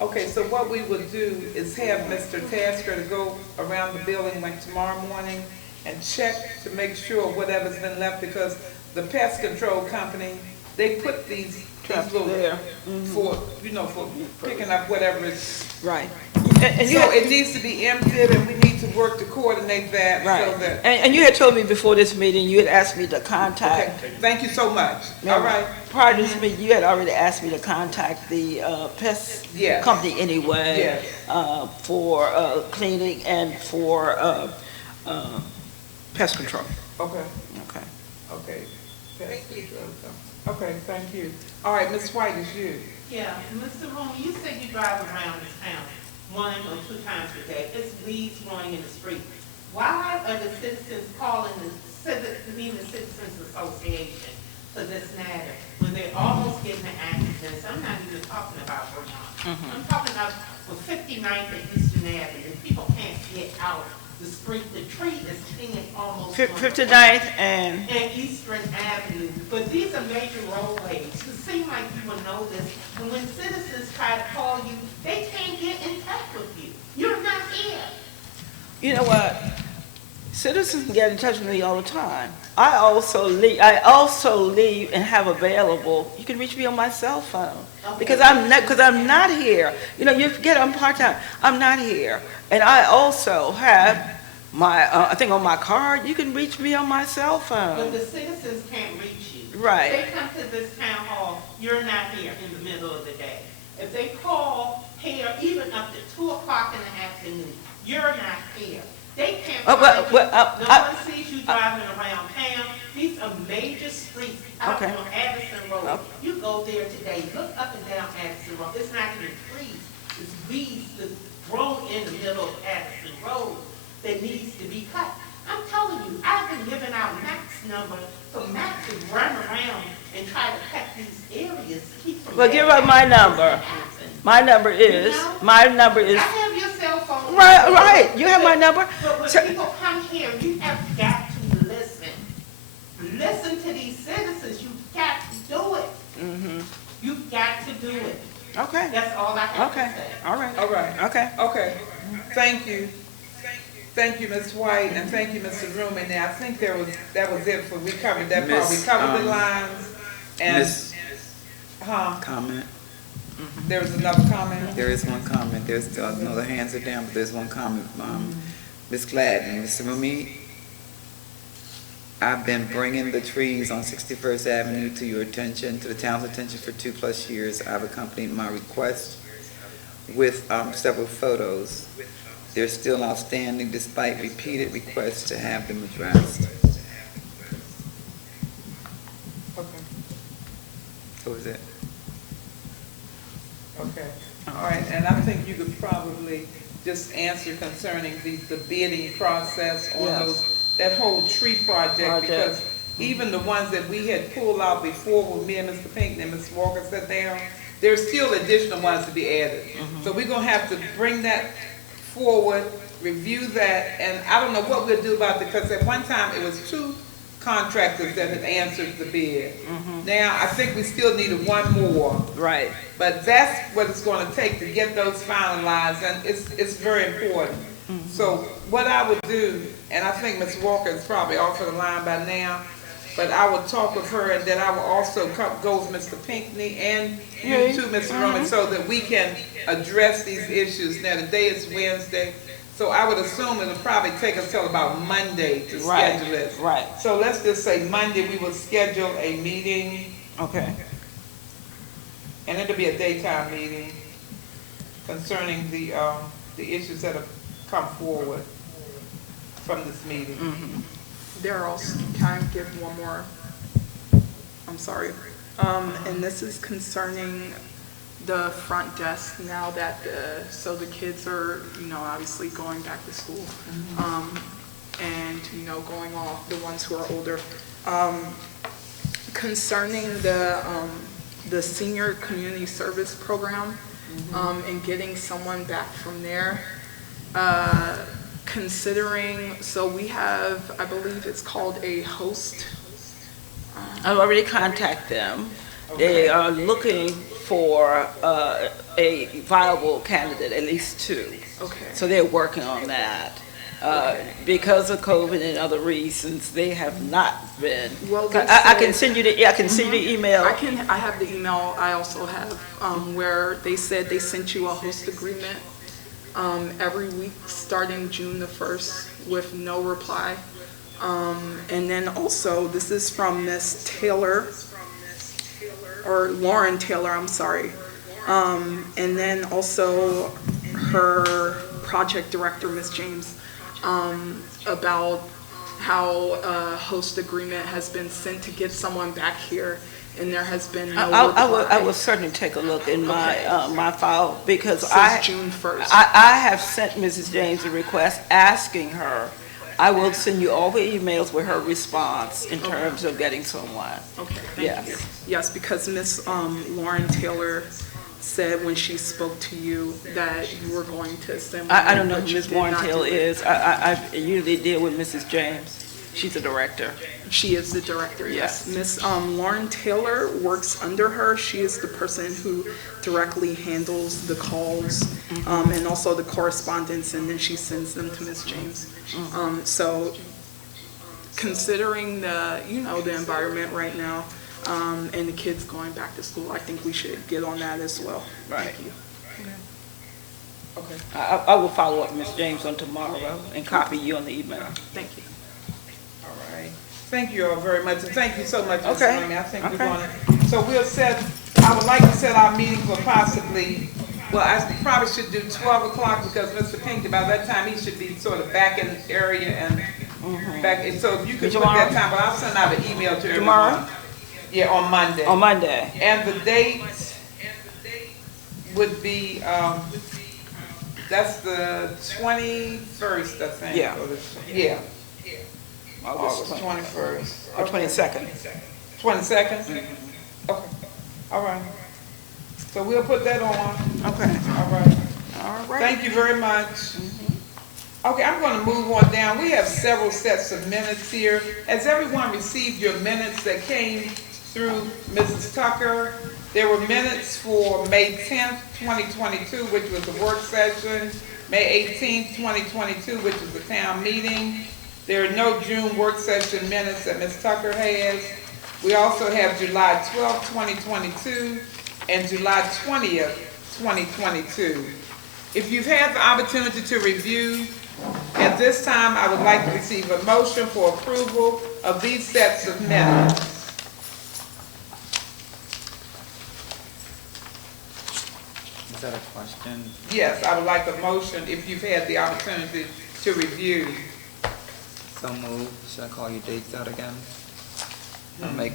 Okay, so what we would do is have Mr. Tasker to go around the building like tomorrow morning and check to make sure whatever's been left, because the pest control company, they put these little, There. for picking up whatever is. Right. So And you it needs to be emptied, and we need to work to coordinate that right. so that. And you had told me before this meeting, you had asked me to contact. Okay, thank you so much. All right. Prior to this meeting, you had already asked me to contact the pest Yes. company anyway. Yes. For cleaning and for pest control. Okay, Okay. okay. Pest control. Okay, thank you. All right, Ms. White, it's you. Yeah, Mr. Rooney, you said you drive around this town 1 or 2 times a day. It's weeds growing in the street. Why are the citizens calling the Citizens Association for this matter when they're almost getting an accident? I'm not even talking about Vermont. I'm talking about for 59th and Eastern Avenue. People can't get out the street. The tree is hanging almost. 59th and, Eastern Avenue, but these are major roadways. It seems like you will know this, and when citizens try to call you, they can't get in touch with you. You're not here. you know what? Citizens get in touch with me all the time. I also leave and have available, you can reach me on my cell phone. Because I'm not here. You know, you forget I'm part-time. I'm not here. And I also have my, I think on my card, you can reach me on my cell But phone. the citizens can't reach you. Right. If they come to this town hall, you're not here in the middle of the day. If they call here, even up to 2 o'clock in the afternoon, you're not here. They can't find you. No one sees you driving around town. These are major streets out Okay. on Addison Road. Okay. You go there today, look up and down Addison Road. It's not even trees. It's weeds that grow in the middle of Addison Road. that needs to be cut. I'm telling you, I've been giving out Mac's number for Mac to run around and try to cut these areas to keep from. Well, give her my number. My number is, I have your cell phone. right, you have my number? But when people come here, you have got to listen. Listen to these citizens, you've got to do it. Mm-hmm. You've got to do it. Okay, That's all I have to okay, say. all right. All right. Okay. Okay, thank you. Thank you, Ms. White, and thank you, Mr. Rooman. Now, I think that was it for, we covered that part. We Miss, covered the lines, and, Miss comment. there was another comment? There is one comment. There's, no, the hands are down, but there's one comment. Ms. Gladden, Mr. Rumi, I've been bringing the trees on 61st Avenue to your attention, to the town's attention for 2+ years. I've accompanied my request with several photos. They're still outstanding despite repeated requests to have them addressed. Okay, So is it? okay. All right, and I think you could probably just answer concerning the bidding process on Yes. that whole tree project, because even the ones that we had pulled out before with me and Mr. Pinckney and Ms. Walker sat down, there's still additional ones to be added. So we're gonna have to bring that forward, review that, and I don't know what we'll do about it, because at one time it was 2 contractors that had answered the bid. Now, I think we still needed 1 more. Right. But that's what it's gonna take to get those finalized, and it's very important. So what I would do, and I think Ms. Walker is probably off of the line by now, but I will talk with her, and then I will also go with Mr. Pinckney and you too, Mr. Roman, so that we can address these issues. Now, today is Wednesday, so I would assume it'll probably take us till about Monday to schedule it. Right. So let's just say Monday, we will schedule a meeting, Okay. and it'll be a daytime meeting concerning the issues that have come forward from this meeting. There also, can I give one more? I'm sorry. And this is concerning the front desk now that so the kids are, obviously going back to school. And, going off, the ones who are older. Concerning the senior community service program, and getting someone back from there. Considering, so we have, I believe it's called a host. I've already contacted them. They are looking for a viable candidate, at least 2. Okay. So they're working on that. Because of COVID and other reasons, they have not been. Well, I can send you the email. I have the email. I also have where they said they sent you a host agreement every week starting June the 1st with no reply. And then also, this is from Miss Taylor, or Lauren Taylor, I'm sorry. And then also her project director, Miss James, about how a host agreement has been sent to get someone back here, and there has been no reply. I will certainly take a look in my my file, because Since June 1st. I have sent Mrs. James a request asking her. I will send you all the emails with her response in terms of getting someone. Okay, thank you. Yes, because Miss Lauren Taylor said when she spoke to you that you were going to send. I don't know but who you Ms. did not do Warrenhill it. is. I usually deal with Mrs. James. She's a director. She is the director, yes. Yes. Miss Lauren Taylor works under her. She is the person who directly handles the calls and also the correspondence, and then she sends them to Miss James. So considering the, the environment right now and the kids going back to school, I think we should get on that as well. Right. Thank you. Okay. I will follow up with Ms. James on tomorrow and copy you on the email. Thank you. All right. Thank you all very much, and thank you so much, Ms. Okay. Ramey. I think we're Okay. gonna, so I would like to set our meeting for possibly, well, I probably should do 12 o'clock, because Mr. Pinckney, by that time, he should be sort of back in the area and back, and so if you could put that time, but I'll send out an email to everyone. Tomorrow? Yeah, on Monday. On Monday. And the date would be, That's the 21st, I think. Yeah. or Yeah, August August 21st. Or 22nd. 22nd? Okay, all right. So we'll put that on, Okay, all right. all right. Thank you very much. Okay, I'm going to move on down. We have several sets of minutes here. Has everyone received your minutes that came through Mrs. Tucker? There were minutes for May 10th, 2022, which was the work session, May 18th, 2022, which was the town meeting. There are no June work session minutes that Ms. Tucker has. We also have July 12th, 2022, and July 20th, 2022. If you've had the opportunity to review, at this time, I would like to receive a motion for approval of these sets of minutes. Is that a question? Yes, I would like a motion if you've had the opportunity to review. So moved. Should I call your dates out again? I'll make,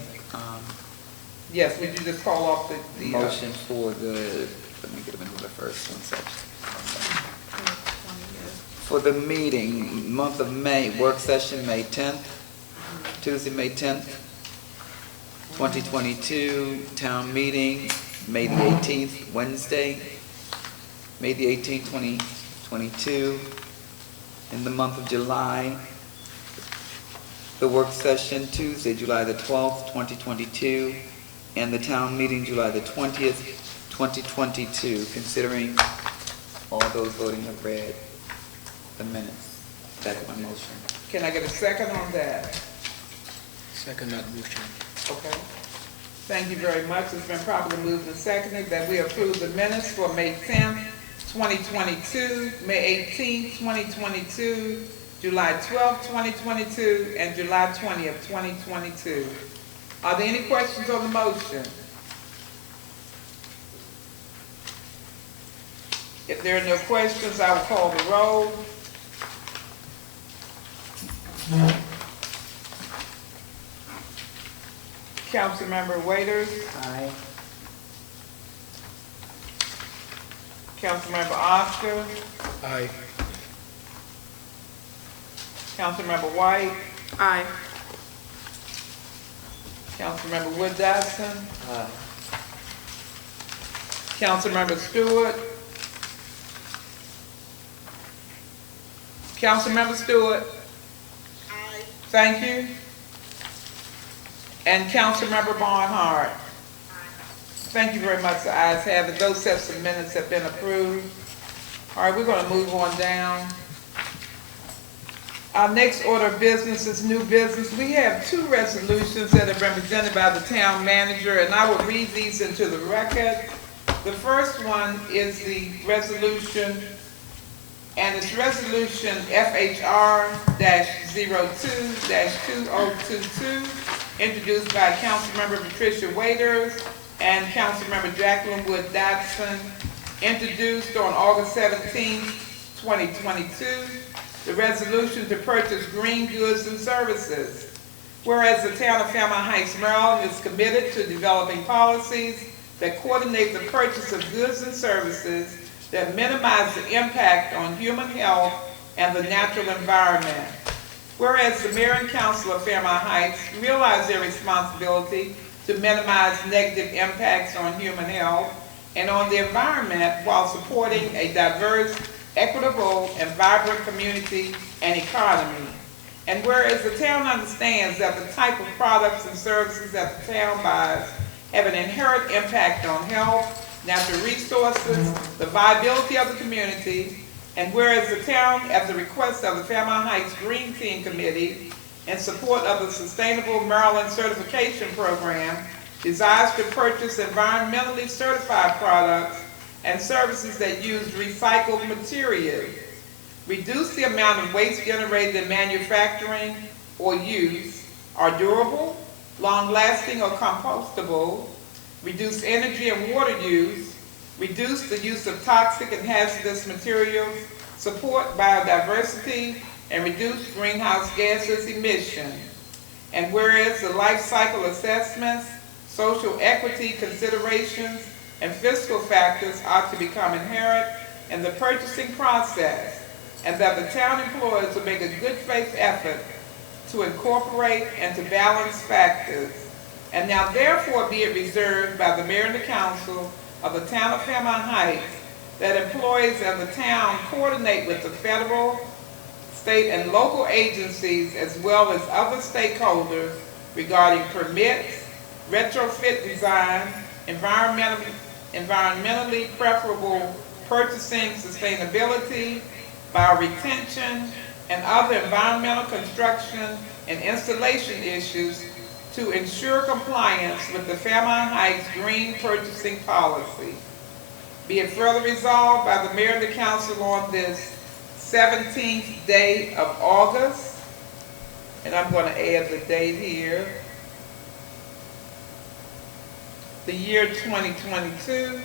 Yes, would you just call off the motion for the, let me get them into the first one section. For the meeting, month of May, work session, May 10th, Tuesday, May 10th, 2022, town meeting, May the 18th, Wednesday, May the 18th, 2022. In the month of July, the work session, Tuesday, July the 12th, 2022, and the town meeting, July the 20th, 2022, considering all those voting have read the minutes. That's my motion. Can I get a second on that? Second that motion. Okay. Thank you very much. It's been properly moved and seconded that we approve the minutes for May 10th, 2022, May 18th, 2022, July 12th, 2022, and July 20th, 2022. Are there any questions on the motion? If there are no questions, I will call the roll. Councilmember Waiters. Aye. Councilmember Oscar. Aye. Councilmember White. Aye. Councilmember Wood Dodson. Councilmember Stewart. Councilmember Stewart. Aye. Thank you. And Councilmember Barnhart. Thank you very much. The ayes have it. Those sets of minutes have been approved. All right, we're going to move on down. Our next order of business is new business. We have two resolutions that have been presented by the town manager, and I will read these into the record. The first one is the resolution, and it's resolution FHR-02-2022, introduced by Councilmember Patricia Waiters and Councilmember Jacqueline Wood Dodson, introduced on August 17, 2022. The resolution to purchase green goods and services. Whereas the town of Fairmount Heights, Maryland is committed to developing policies that coordinate the purchase of goods and services that minimize the impact on human health and the natural environment. Whereas the mayor and council of Fairmount Heights realize their responsibility to minimize negative impacts on human health and on the environment while supporting a diverse, equitable, and vibrant community and economy. And whereas the town understands that the type of products and services that the town buys have an inherent impact on health, natural resources, the viability of the community, and whereas the town, at the request of the Fairmount Heights Green Team Committee, in support of the Sustainable Maryland Certification Program, desires to purchase environmentally certified products and services that use recycled materials, reduce the amount of waste generated in manufacturing or use, are durable, long-lasting or compostable, reduce energy and water use, reduce the use of toxic and hazardous materials, support biodiversity, and reduce greenhouse gases emission. And whereas the life cycle assessments, social equity considerations, and fiscal factors ought to become inherent in the purchasing process, and that the town employees will make a good faith effort to incorporate and to balance factors. And now therefore be it reserved by the mayor and the council of the town of Fairmount Heights that employees of the town coordinate with the federal, state, and local agencies as well as other stakeholders regarding permits, retrofit design, environmentally preferable purchasing, sustainability, bioretention, and other environmental construction and installation issues to ensure compliance with the Fairmount Heights Green Purchasing Policy. Be it further resolved by the mayor and the council on this 17th day of August, and I'm going to add the date here, the year 2022,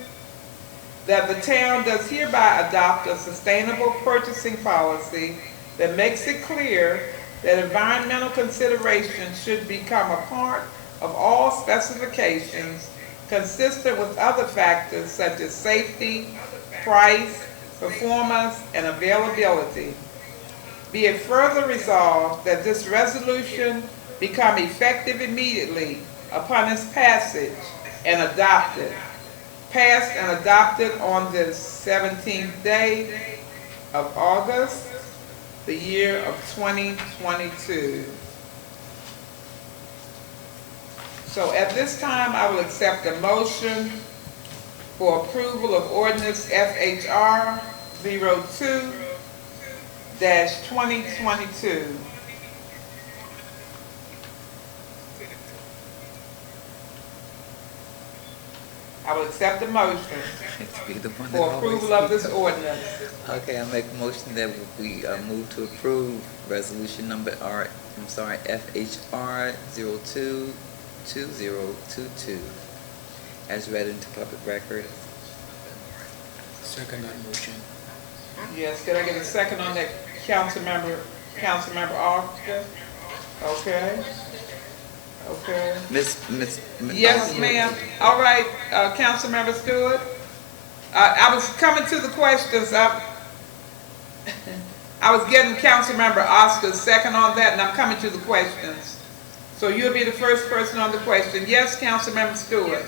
that the town does hereby adopt a sustainable purchasing policy that makes it clear that environmental considerations should become a part of all specifications consistent with other factors such as safety, price, performance, and availability. Be it further resolved that this resolution become effective immediately upon its passage and adopted. Passed and adopted on this 17th day of August, the year of 2022. So at this time, I will accept a motion for approval of ordinance FHR 02-2022. I will accept the motion Be the one that for always approval of this speaks. ordinance. Okay, I make a motion that we move to approve resolution number FHR 02-2022 as read into public record. Second that motion. Yes, could I get a second on that, Councilmember Oscar? Okay. Okay. Miss. Yes, ma'am. All right, Councilmember Stewart. I was coming to the questions. I was getting Councilmember Oscar's second on that, and I'm coming to the questions. So you'll be the first person on the question. Yes, Councilmember Stewart.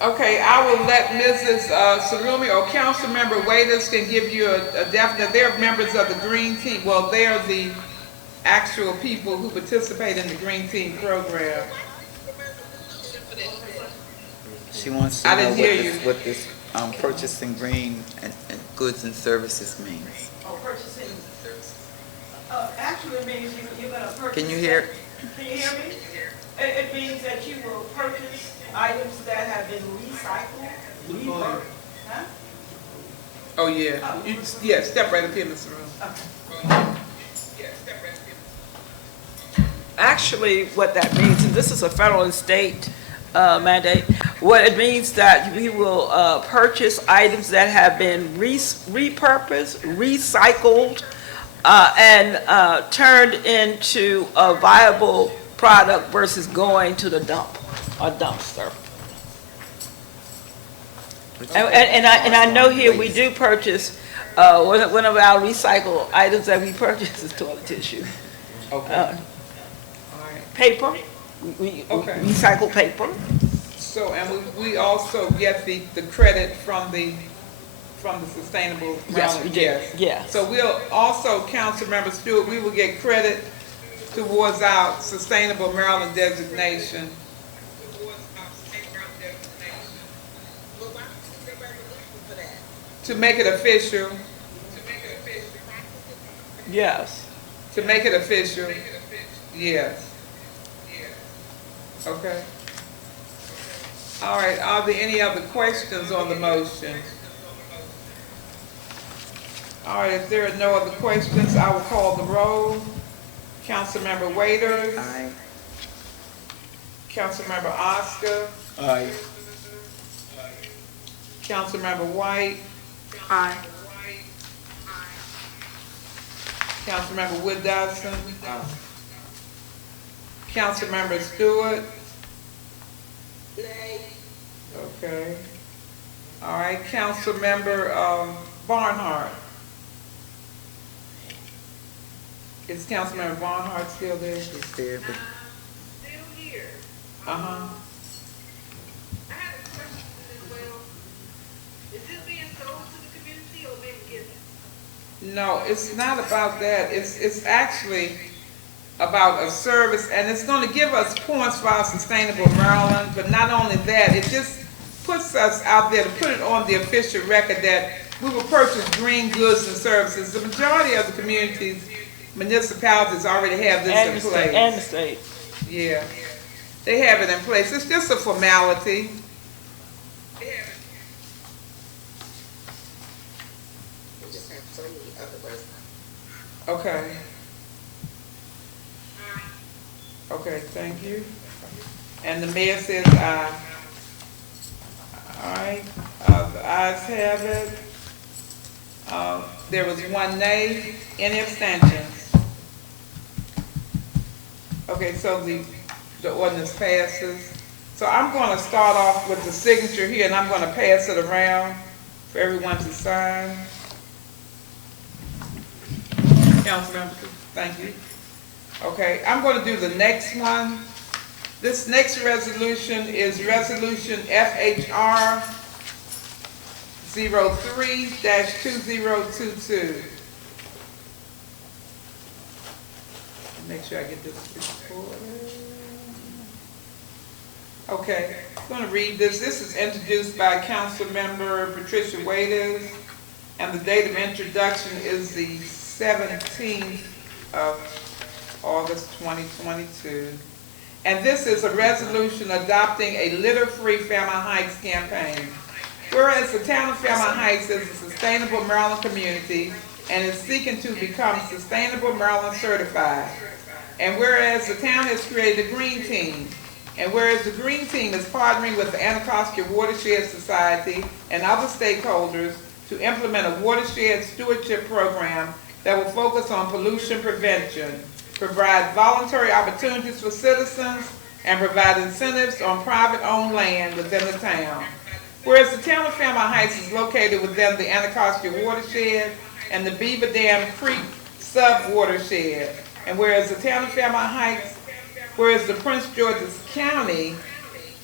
Okay, I will let Mrs. Salumi or Councilmember Waiters can give you a definite. They're members of the Green Team. Well, they're the actual people who participate in the Green Team program. She wants to I know didn't hear you. what this purchasing green and goods and services means. Oh, purchasing. Actually, it means you're gonna purchase. Can you hear? Can you hear me? It means that you will purchase items that have been recycled, repurposed, huh? Oh, yeah. Yeah, step right up here, Mr. Rose. Actually, what that means, and this is a federal and state mandate, what it means that we will purchase items that have been repurposed, recycled, and turned into a viable product versus going to the dump or dumpster. And I know here we do purchase, one of our recycled items that we purchase is toilet tissue. Okay. All right. Paper, we Okay. recycle paper. So, and we also get the credit from the sustainable. Yes, we do. Yes. So we'll also, Councilmember Stewart, we will get credit towards our sustainable Maryland designation. To make it official. Yes. To make it official. Yes. Okay. All right, are there any other questions on the motion? All right, if there are no other questions, I will call the roll. Councilmember Waiters. Aye. Councilmember Oscar. Aye. Councilmember White, Aye. Councilmember Wood Dodson, Councilmember Stewart. Okay. All right, Councilmember Barnhart. Is Councilmember Barnhart still there? He's there, but Still here. Uh-huh. I have a question as well. Is this being sold to the community or being given? No, it's not about that. It's actually about a service, and it's going to give us points for our Sustainable Maryland, but not only that, it just puts us out there to put it on the official record that we will purchase green goods and services. The majority of the communities, municipalities already have this in place. And the state. Yeah, they have it in place. It's just a formality. We just have plenty of others. Okay. Okay, thank you. And the mayor says aye. All right, the ayes have it. There was one nay, any abstentions? Okay, so the ordinance passes. So I'm gonna start off with the signature here, and I'm gonna pass it around for everyone to sign. Councilmember, thank you. Okay, I'm gonna do the next one. This next resolution is Resolution FHR 03-2022. Make sure I get this recorded. Okay, I'm going to read this. This is introduced by Councilmember Patricia Waiters, and the date of introduction is the 17th of August 2022. And this is a resolution adopting a litter-free Fairmount Heights campaign. Whereas the town of Fairmount Heights is a sustainable Maryland community and is seeking to become Sustainable Maryland certified. And whereas the town has created a green team, and whereas the green team is partnering with the Anacostia Watershed Society and other stakeholders to implement a watershed stewardship program that will focus on pollution prevention, provide voluntary opportunities for citizens, and provide incentives on private-owned land within the town. Whereas the town of Fairmount Heights is located within the Anacostia Watershed and the Beaver Dam Creek sub-watershed, and whereas the town of Fairmount Heights, whereas the Prince George's County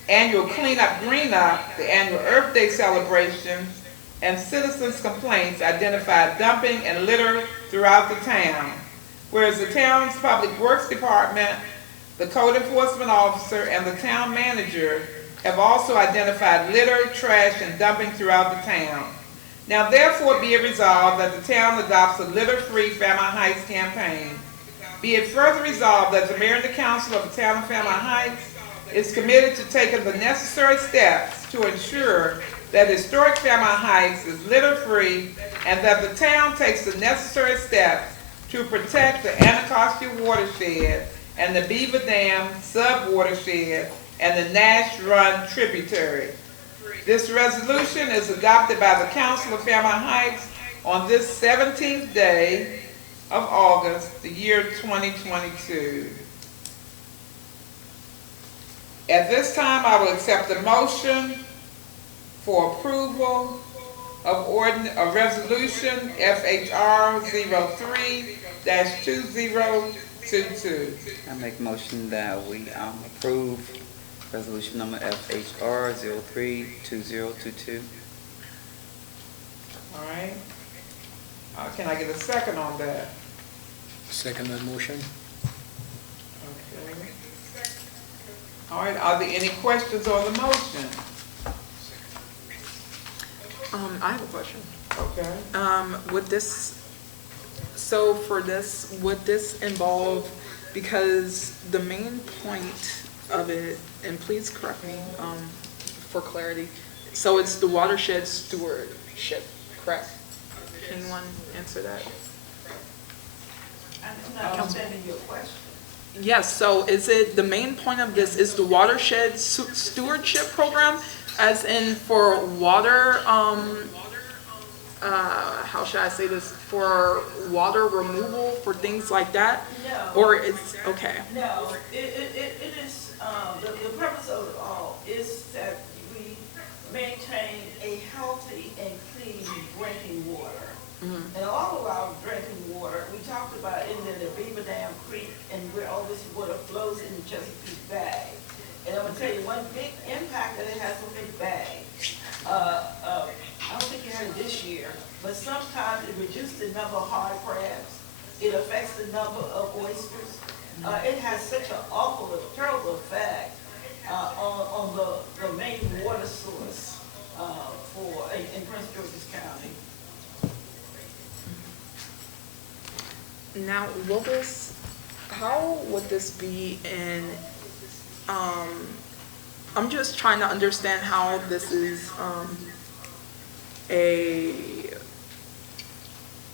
annual Cleanup Green Up, the annual Earth Day celebration, and citizens' complaints identified dumping and litter throughout the town. Whereas the town's Public Works Department, the Code Enforcement Officer, and the town manager have also identified litter, trash, and dumping throughout the town. Now therefore be it resolved that the town adopts a litter-free Fairmount Heights campaign. Be it further resolved that the mayor and the council of the town of Fairmount Heights is committed to taking the necessary steps to ensure that historic Fairmount Heights is litter-free and that the town takes the necessary steps to protect the Anacostia watershed and the Beaver Dam sub-watershed and the Nash Run tributary. This resolution is adopted by the Council of Fairmount Heights on this 17th day of August, the year 2022. At this time, I will accept a motion for approval of resolution FHR 03-2022. I make a motion that we approve resolution number FHR 03-2022. All right. Can I get a second on that? Second that motion. Okay. All right, are there any questions on the motion? I have a question. Okay. Would this would this involve, because the main point of it, and please correct me for clarity, so it's the watershed stewardship, correct? Can anyone answer that? I'm not understanding your question. Yes, so is it, the main point of this is the watershed stewardship program? As in for water, how should I say this, for water removal, for things like that? No. Or it's, okay, No, it is, the purpose of it all is that we maintain a healthy and clean drinking water. And all of our drinking water, we talked about in the Beaver Dam Creek and where all this water flows into Chesapeake Bay. And I'm gonna tell you one big impact that it has on Big Bay. I don't think you had it this year, but sometimes it reduces the number of hard crabs. It affects the number of oysters. It has such an awful, terrible effect on the main water source in Prince George's County. now will this, how would this be in, I'm just trying to understand how this is,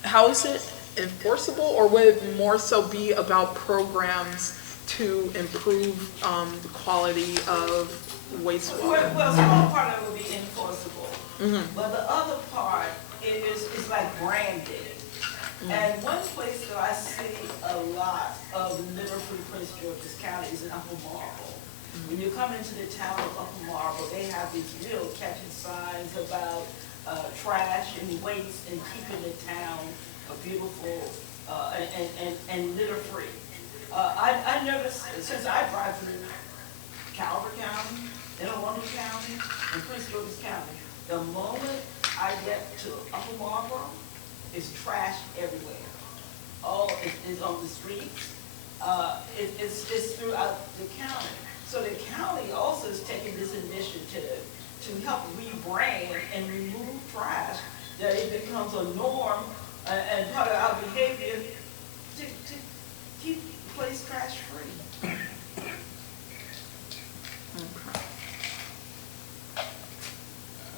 how is it enforceable, or would it more so be about programs to improve the quality of wastewater? Well, some part of it will be enforceable, but the other part is like branded. And one place that I see a lot of litter-free Prince George's County is in Upper Marble. When you come into the town of Upper Marble, they have these real catchy signs about trash and waste and keeping the town beautiful and litter-free. I noticed, since I drive through Calvert County, Oneida County, and Prince George's County, the moment I get to Upper Marlboro, it's trash everywhere. All is on the streets. It's throughout the county. So the county also is taking this initiative to help rebrand and remove trash, that it becomes a norm and part of our behavior to keep the place trash free.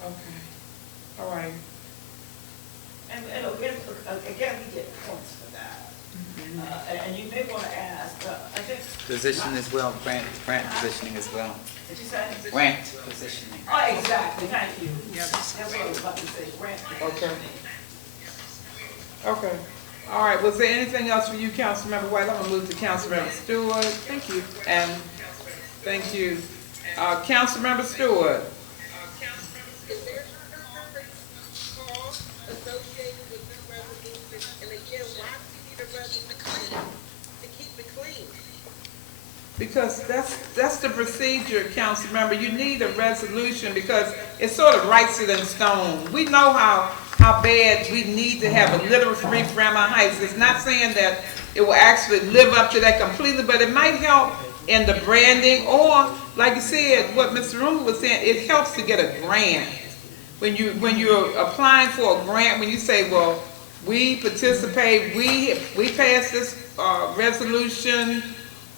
Okay, all right. And again, we get points for that. And you may want to ask, I think. Position as well, grant positioning as well. Did you say? Grant positioning. Oh, exactly, thank you. That's what I was about to say, grant. Okay. Okay. All right, was there anything else for you, Councilmember White? I'm gonna move to Councilmember Stewart. Thank you. And thank you. Councilmember Stewart. Is there cost associated with this resolution? And again, why do we need a resolution to keep it clean? Because that's the procedure, Councilmember. You need a resolution because it sort of writes it in stone. We know how bad we need to have a litter-free Fairmount Heights. It's not saying that it will actually live up to that completely, but it might help in the branding, or like you said, what Mr. Rooney was saying, it helps to get a grant. When you're applying for a grant, when you say, well, we participate, we passed this resolution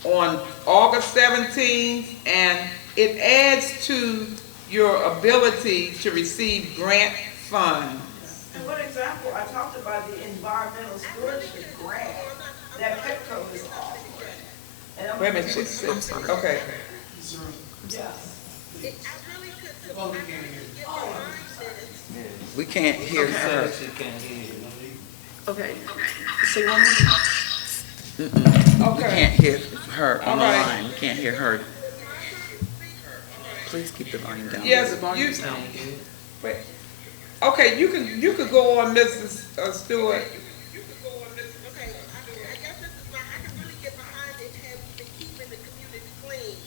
on August 17th, and it adds to your ability to receive grant funds. And one example, I talked about the environmental stewardship grant that Petco is offering. And I'm Wait a minute, she said, okay. Yes. Well, we can't hear you. We can't hear her. She can't hear you. Okay, say one more. We Okay. can't hear her on the All right. line. We can't hear her. Please keep the volume down. Yes, you, wait. Okay, you could go on, Mrs. Stewart. Okay, I guess this is why I can really get behind it, have been keeping the community clean.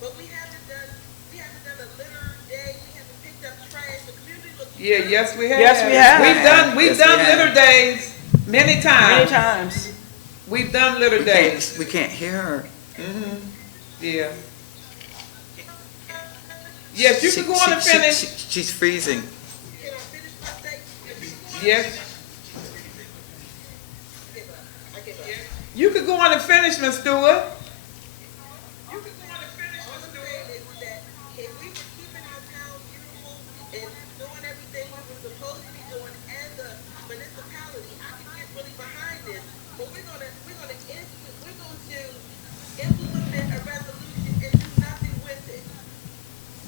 But we haven't done a litter day, we haven't picked up trash, the community looks. Yeah, yes, we have. Yes, we have. We've Yes, done we have. litter days many times. Many times. We've done litter days. We can't hear her. Yeah. Yes, you can go on and finish. She's freezing. Can I finish my statement? Yes, I give up. you could go on and finish, Ms. Stewart. All I'm saying is that if we were keeping our town beautiful and doing everything we were supposed to be doing as a municipality, I can get really behind this. But we're going to implement a resolution and do nothing with it.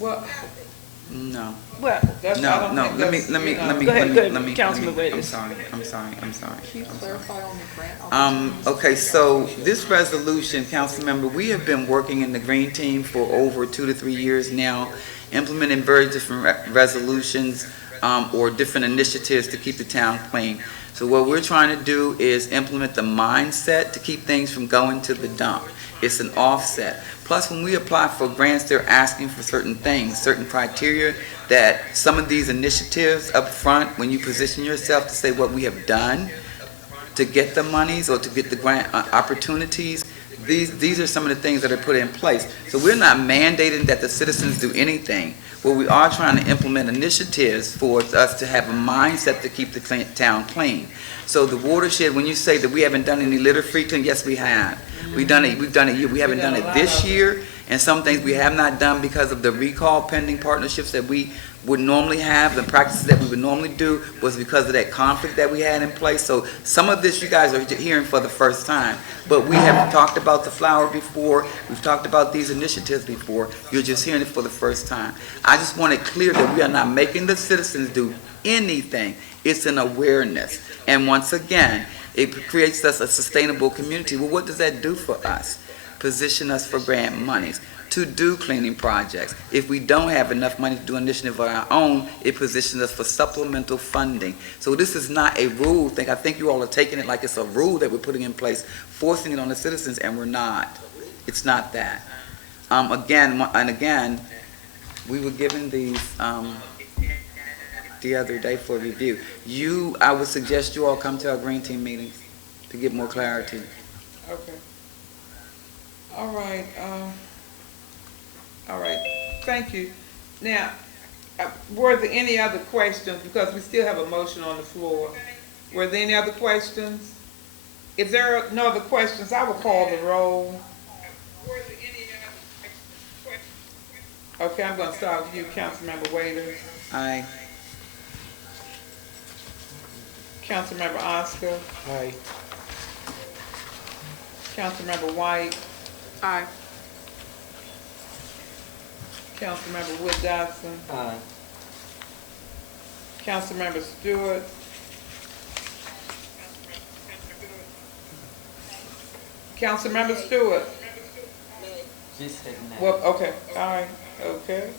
Well, Nothing. No. Well, That's, I No, don't no, think let me, that's, let me, you know. let me, Go ahead, let go me, ahead, let me, Councilman I'm Waiters. sorry, I'm sorry. Can you clarify on the grant opportunities? Okay, so this resolution, Councilmember, we have been working in the Green Team for over 2 to 3 years now, implementing very different resolutions, or different initiatives to keep the town clean. So what we're trying to do is implement the mindset to keep things from going to the dump. It's an offset. Plus, when we apply for grants, they're asking for certain things, certain criteria, that some of these initiatives up front, when you position yourself to say what we have done to get the monies or to get the grant opportunities, these are some of the things that are put in place. So we're not mandating that the citizens do anything. Well, we are trying to implement initiatives for us to have a mindset to keep the town clean. So the watershed, when you say that we haven't done any litter-free clean, yes, we have. We've done it. We haven't done it this year, and some things we have not done because of the recall pending partnerships that we would normally have. The practices that we would normally do was because of that conflict that we had in place. So some of this you guys are hearing for the first time, but we have talked about the flower before. We've talked about these initiatives before. You're just hearing it for the first time. I just want it clear that we are not making the citizens do anything. It's an awareness, and once again, it creates us a sustainable community. Well, what does that do for us? Position us for grant monies to do cleaning projects. If we don't have enough money to do an initiative of our own, it positions us for supplemental funding. So this is not a rule thing. I think you all are taking it like it's a rule that we're putting in place, forcing it on the citizens, and we're not. It's not that. Again, we were given these the other day for review. I would suggest you all come to our Green Team meetings to get more clarity. Okay. All right, thank you. Now, were there any other questions? Because we still have a motion on the floor. Were there any other questions? If there are no other questions, I will call the roll. Okay, I'm gonna start with you, Councilmember Waiters. Aye. Councilmember Oscar. Aye. Councilmember White. Aye. Councilmember Wood Johnson. Aye. Councilmember Stewart. Councilmember Stewart. She's taking that. Well, okay, all right, okay.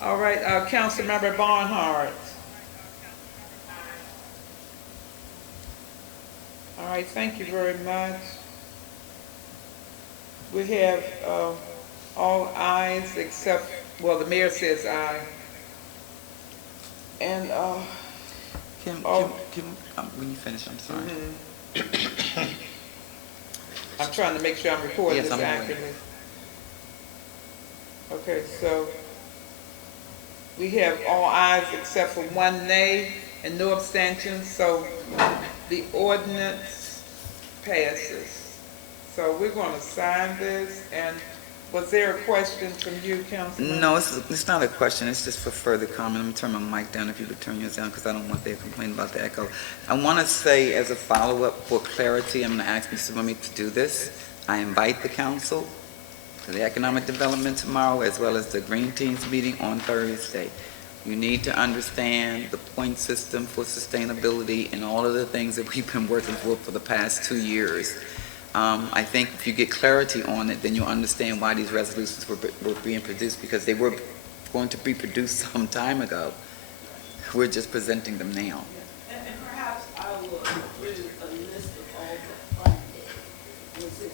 All right, Councilmember Barnhart. All right, thank you very much. We have all ayes except, well, the mayor says aye. And, When you finish, I'm sorry. I'm trying to make sure I'm recording Yes, this I'm aware. accurately. Okay, so we have all ayes except for one nay and no abstentions, so the ordinance passes. So we're gonna sign this, and was there a question from you, Councilman? No, it's not a question, it's just for further comment. Let me turn my mic down if you could turn yours down, because I don't want them to complain about the echo. I want to say, as a follow-up for clarity, I'm going to ask Mr. Rummy to do this. I invite the council to the economic development tomorrow, as well as the Green Teams meeting on Thursday. You need to understand the point system for sustainability and all of the things that we've been working for the past 2 years. I think if you get clarity on it, then you'll understand why these resolutions were being produced, because they were going to be produced some time ago. We're just presenting them now. And perhaps I will include a list of all the funding. Was it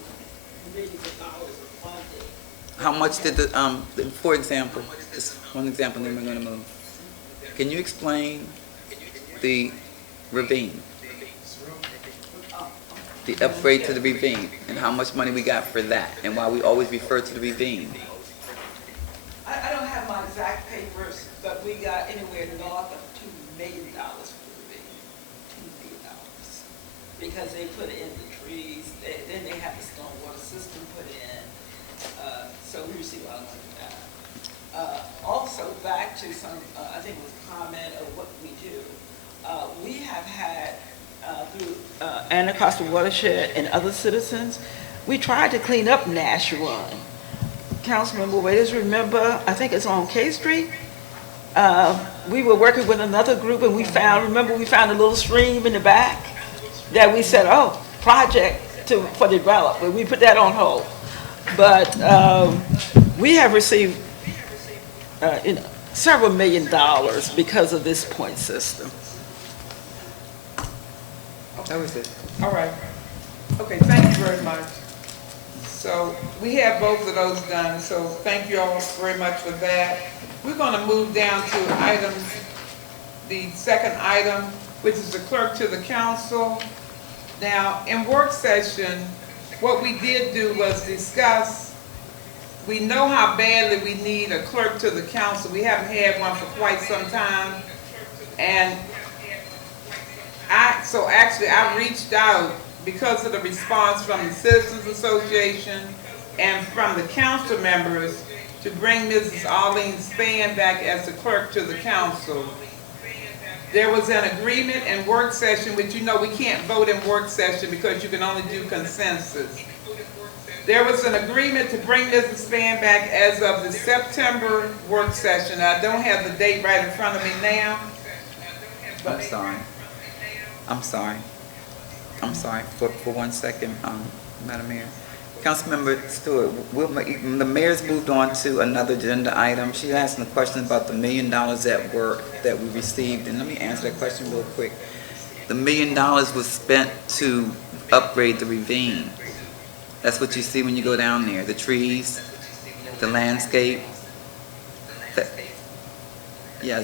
millions of dollars of funding? How much did for example, just one example, then we're going to move. Can you explain the ravine? The upgrade to the ravine, and how much money we got for that, and why we always refer to the ravine. I don't have my exact papers, but we got anywhere north of $2 million for the ravine. $2 million. Because they put in the trees, then they have the stormwater system put in. So we received a lot of money for that. Also, back to some, I think it was a comment of what we do. We have had through Anacostia Watershed and other citizens, we tried to clean up Nash Run. Councilmember Waiters, remember, I think it's on K Street? we were working with another group and we found a little stream in the back that we said, oh, project for development. We put that on hold. But we have received several $1 million because of this point system. That was it. All right. Okay, thank you very much. So we have both of those done, so thank you all very much for that. We're going to move down to the second item, which is the clerk to the council. Now, in work session, what we did do was discuss, we know how badly we need a clerk to the council. We haven't had one for quite some time. And I reached out because of the response from the Citizens Association and from the council members to bring Mrs. Arlene Spann back as the clerk to the council. There was an agreement in work session, which you know we can't vote in work session because you can only do consensus. There was an agreement to bring Mrs. Spann back as of the September work session. I don't have the date right in front of me now. I'm sorry. For 1 second, Madam Mayor. Councilmember Stewart, the mayor's moved on to another agenda item. She's asking a question about the $1 million at work that we received, and let me answer that question real quick. The $1 million was spent to upgrade the ravine. That's what you see when you go down there, the trees, the landscape. Yeah.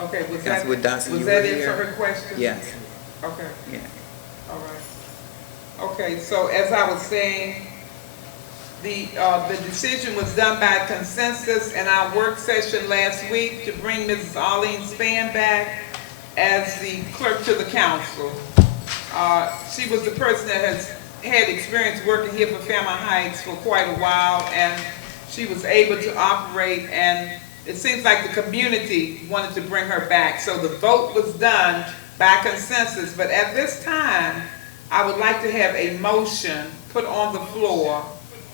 Okay, was Councilwoman Dotson, was you that were it here? for her question? Yes. Okay, Yeah. all right. Okay, so as I was saying, the decision was done by consensus in our work session last week to bring Mrs. Arlene Spann back as the clerk to the council. She was the person that has had experience working here for Fairmount Heights for quite a while, and she was able to operate, and it seems like the community wanted to bring her back. So the vote was done by consensus, but at this time, I would like to have a motion put on the floor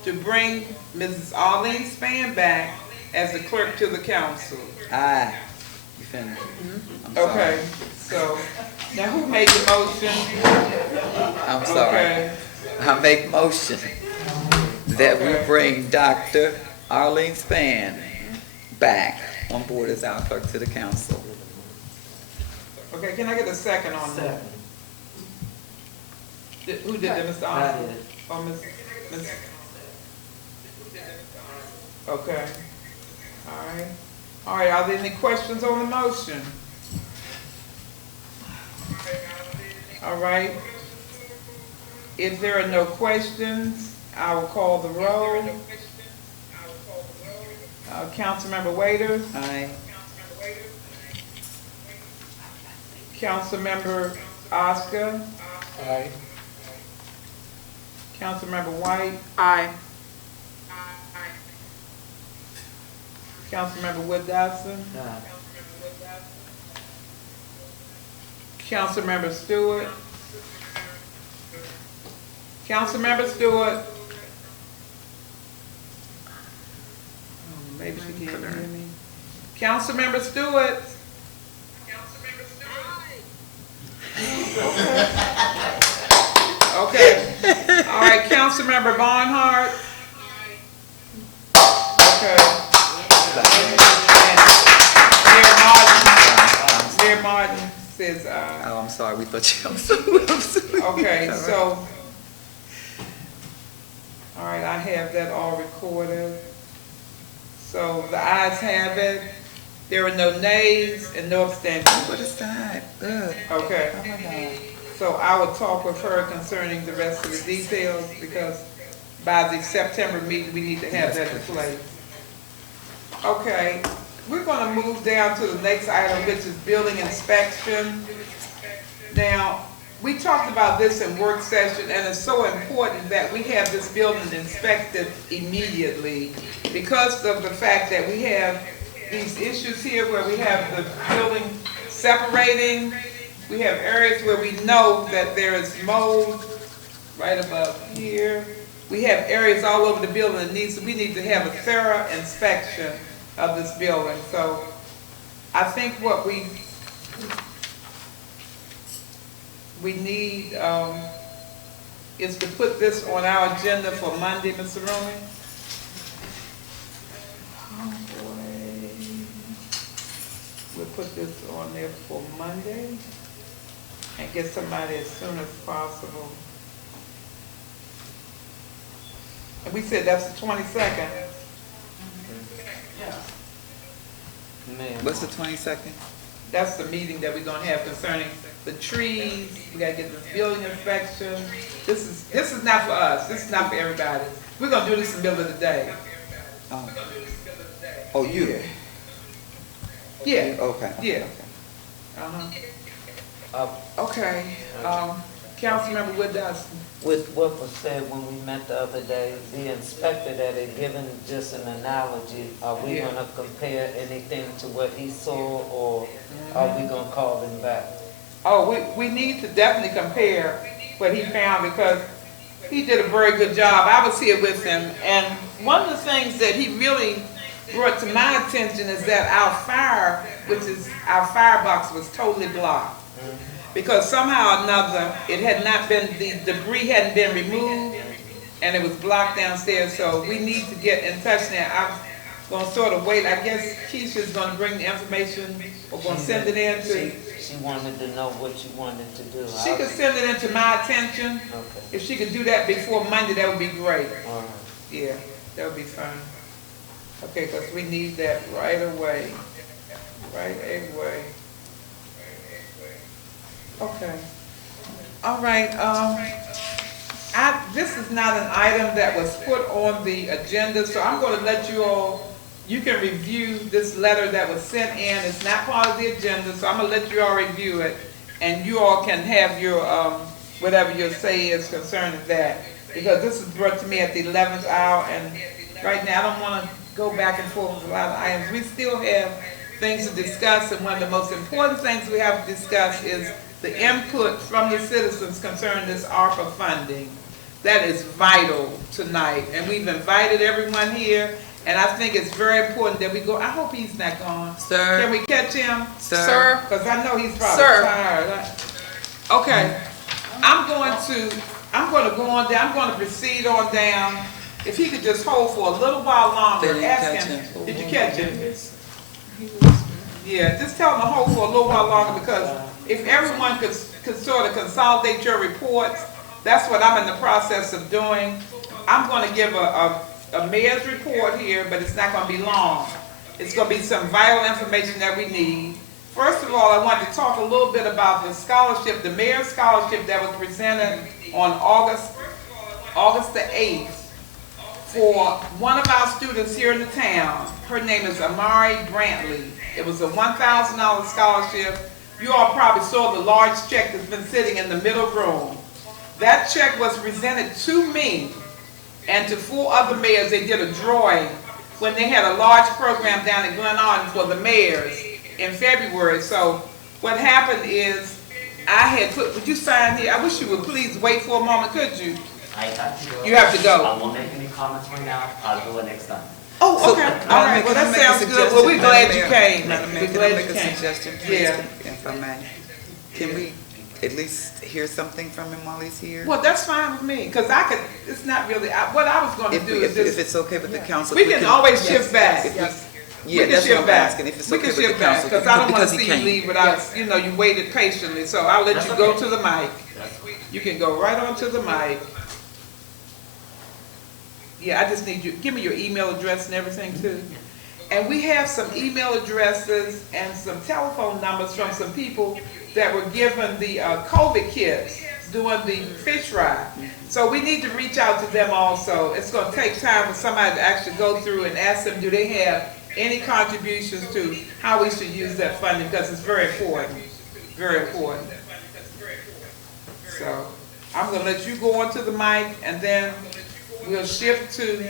to bring Mrs. Arlene Spann back as the clerk to the council. Aye. You finished? I'm sorry. Okay, so, now who made the motion? I'm sorry. Okay. I make motion that we bring Dr. Arlene Spann back on board as our clerk to the council. Okay, can I get a second on that? Who did that, Mr. Arnold? Oh, Ms. Okay. All right, are there any questions on the motion? All right. If there are no questions, I will call the roll. Councilmember Waiters. Aye. Councilmember Oscar. Aye. Councilmember White. Aye. Councilmember Wood Dodson. Councilmember Stewart. Councilmember Stewart. Maybe she can't hear me. Councilmember Stewart. Okay. All right, Councilmember Barnhart. Okay. Mayor Martin says aye. Oh, I'm sorry. We thought you. Okay, so, all right, I have that all recorded. So the ayes have it. There are no nays and no abstentions. What is that? Good. Okay. Oh my God. So I will talk with her concerning the rest of the details because by the September meeting, we need to have that in place. Okay, we're gonna move down to the next item, which is building inspection. Now, we talked about this in work session, and it's so important that we have this building inspected immediately because of the fact that we have these issues here where we have the building separating. We have areas where we know that there is mold right above here. we have areas all over the building that we need to have a thorough inspection of this building. So I think what we need is to put this on our agenda for Monday, Mr. Rooney. Oh, boy. We'll put this on there for Monday and get somebody as soon as possible. And we said that's the 22nd. What's the 22nd? That's the meeting that we're gonna have concerning the trees. We gotta get this building inspection. This is not for us. This is not for everybody. We're gonna do this in the middle of the day. Oh, you? Yeah. Okay. Yeah. Okay. Councilmember Wood Dawson. With what was said when we met the other day, the inspector that had given just an analogy, are we Yeah. gonna compare anything to what he saw, or are we gonna call him back? Oh, we need to definitely compare what he found because he did a very good job. I was here with him, and one of the things that he really brought to my attention is that our fire box was totally blocked. Because somehow or another, it had not been, the debris hadn't been removed, and it was blocked downstairs, so we need to get in touch now. I'm gonna sort of wait, I guess Keisha's gonna bring the information, or gonna send it in to. She wanted to know what you wanted to do. She could send it into my attention. Okay. If she could do that before Monday, that would be great. All right. Yeah, that would be fine. Okay, because we need that right away. Right away. Okay. All right, this is not an item that was put on the agenda, so I'm gonna let you all, you can review this letter that was sent in. It's not part of the agenda, so I'm gonna let you all review it, and you all can have your, whatever your say is concerning that. Because this was brought to me at the 11th hour, and right now I don't wanna go back and forth with a lot of items. We still have things to discuss, and one of the most important things we have to discuss is the input from the citizens concerning this ARPA funding. That is vital tonight, and we've invited everyone here, and I think it's very important that we go. I hope he's not gone. Sir. Can we catch him? Sir. Because I know he's probably tired. Okay, I'm going to go on down, I'm going to proceed on down. If he could just hold for a little while longer, Did you ask catch him. him? Did you catch him? Yeah, just tell him to hold for a little while longer, because if everyone could sort of consolidate your reports, that's what I'm in the process of doing. I'm going to give a mayor's report here, but it's not going to be long. It's going to be some vital information that we need. First of all, I want to talk a little bit about the scholarship, the mayor's scholarship that was presented on August the 8th for one of our students here in the town. Her name is Amari Brantley. It was a $1,000 scholarship. You all probably saw the large check that's been sitting in the middle room. That check was presented to me and to 4 other mayors. They did a drawing when they had a large program down in Glen Arden for the mayors in February. So what happened is I had put, would you sign here? I wish you would please wait for a moment, could you? I have to go. You have to go. I won't make any comments right now. I'll do it next time. Oh, So, okay. Madam All right. Mayor, Well, can I that make a sounds good. Well, we're suggestion? glad you came. Madam Mayor, We're can I glad make you a came. suggestion, please, Yeah. if I may? Can we at least hear something from him while he's here? Well, that's fine with me, because I could, it's not really, what I was going to do is If just, it's okay with the council. we can always shift back. if we- We Yeah, can that's what shift I'm back. asking, if it's We okay can with the shift back, council. because I don't want because to he see you can't. leave without, you waited patiently, so I'll let you go to the mic. You can go right on to the mic. Yeah, I just need you, give me your email address and everything too. And we have some email addresses and some telephone numbers from some people that were given the COVID kits doing the fish ride. So we need to reach out to them also. It's going to take time for somebody to actually go through and ask them, do they have any contributions to how we should use that funding, because it's very important, very important. So I'm going to let you go onto the mic, and then we'll shift to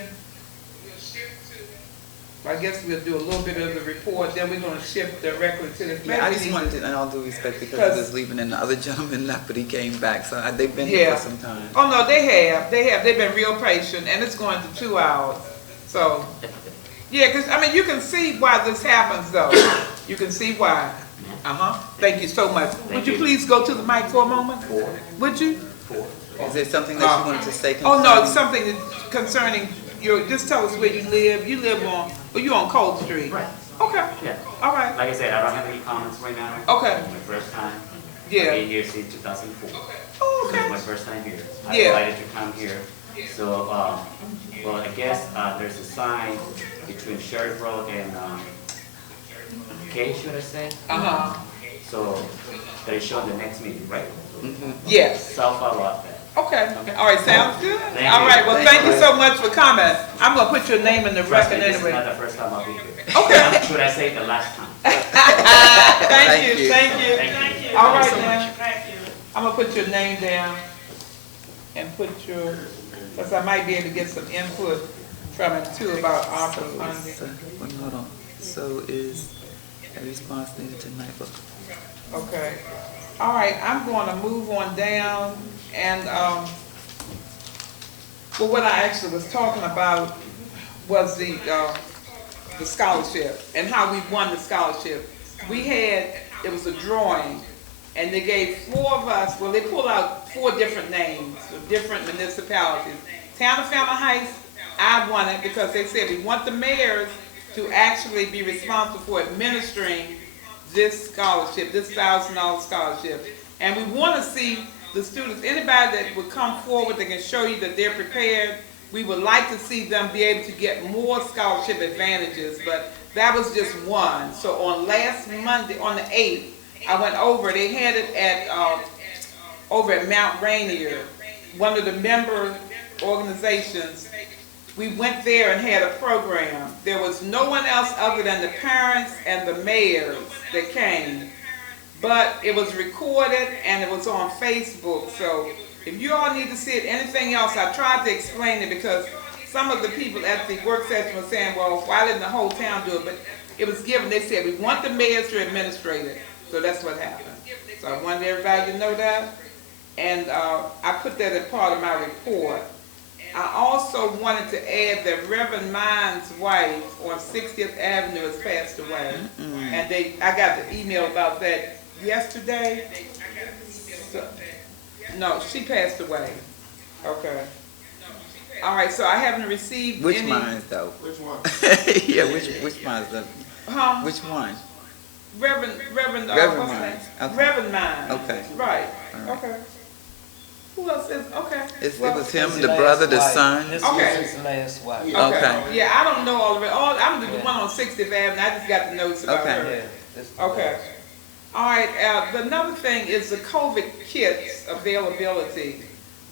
I guess we'll do a little bit of the report, then we're gonna shift directly to this. Yeah, I Maybe just we wanted need to, in all due respect, because Cause- he was leaving and the other gentleman left, but he came back, so they've been here Yeah. for some time. Oh, no, they've been real patient, and it's going to 2 hours, so. Yeah, cause, I mean, you can see why this happens, though. You can see why. Thank you so much. Would you please go to the mic for a moment? Would you? Is there something that you wanted to say Oh, no, concerning- it's something concerning just tell us where you live. You live on, you on Cold Street? Right. Okay, Yeah. all right, Like I said, I don't have any comments right now. Okay. It's my first time. Yeah. I've been here since 2004. Oh, So it's okay. my first time here. I Yeah. decided to come here. So, well, I guess there's a sign between Sheriff Road and K, should I say? So that is showing the next meeting, right? Yes. So I'll follow up that. Okay, all right, sounds good. Thank All you. right, well, thank you so much for coming. I'm gonna put your name in the Trust me, record this is not anyway. the first time I'll be here. Okay. Should I say the last time? Thank you, thank you. Thank you. All right, so now, much. I'm gonna put your name down and put your, because I might be able to get some input from it too about ARPA funding. So, wait, hold on. So is a response needed tonight? Okay. All right, I'm going to move on down and, well, what I actually was talking about was the scholarship and how we won the scholarship. It was a drawing, and they gave 4 of us, well, they pulled out 4 different names of different municipalities. Town of Fairmount Heights, I won it because they said we want the mayors to actually be responsible for administering this scholarship, this $1,000 scholarship. And we want to see the students, anybody that would come forward that can show you that they're prepared, we would like to see them be able to get more scholarship advantages, but that was just one. So on last Monday, on the 8th, I went over, they had it at, over at Mount Rainier, one of the member organizations. We went there and had a program. There was no one else other than the parents and the mayors that came. But it was recorded and it was on Facebook. So if you all need to see it, anything else, I tried to explain it because some of the people at the work session were saying, well, why didn't the whole town do it? But it was given, they said, we want the mayors to administrate it. So that's what happened. So I wanted everybody to know that. And I put that as part of my report. I also wanted to add that Reverend Mine's wife on 60th Avenue has passed away. And I got the email about that yesterday. No, she passed away. Okay. All right, so I haven't received Which any. mines though? Which one? Yeah, which mines though? Huh? Which one? Reverend Reverend what's his Mines. name? Okay. Reverend Mines. Okay. Right. All right. Okay. Who else is, okay. It Well, was him, His the last brother, the wife. son. This Okay. was his last wife. Okay. Yeah, I don't know all of it. I'm the one on 60th Avenue. I just got the notes about Okay. her. Yeah, this is Okay. All right, another thing is the COVID kits availability.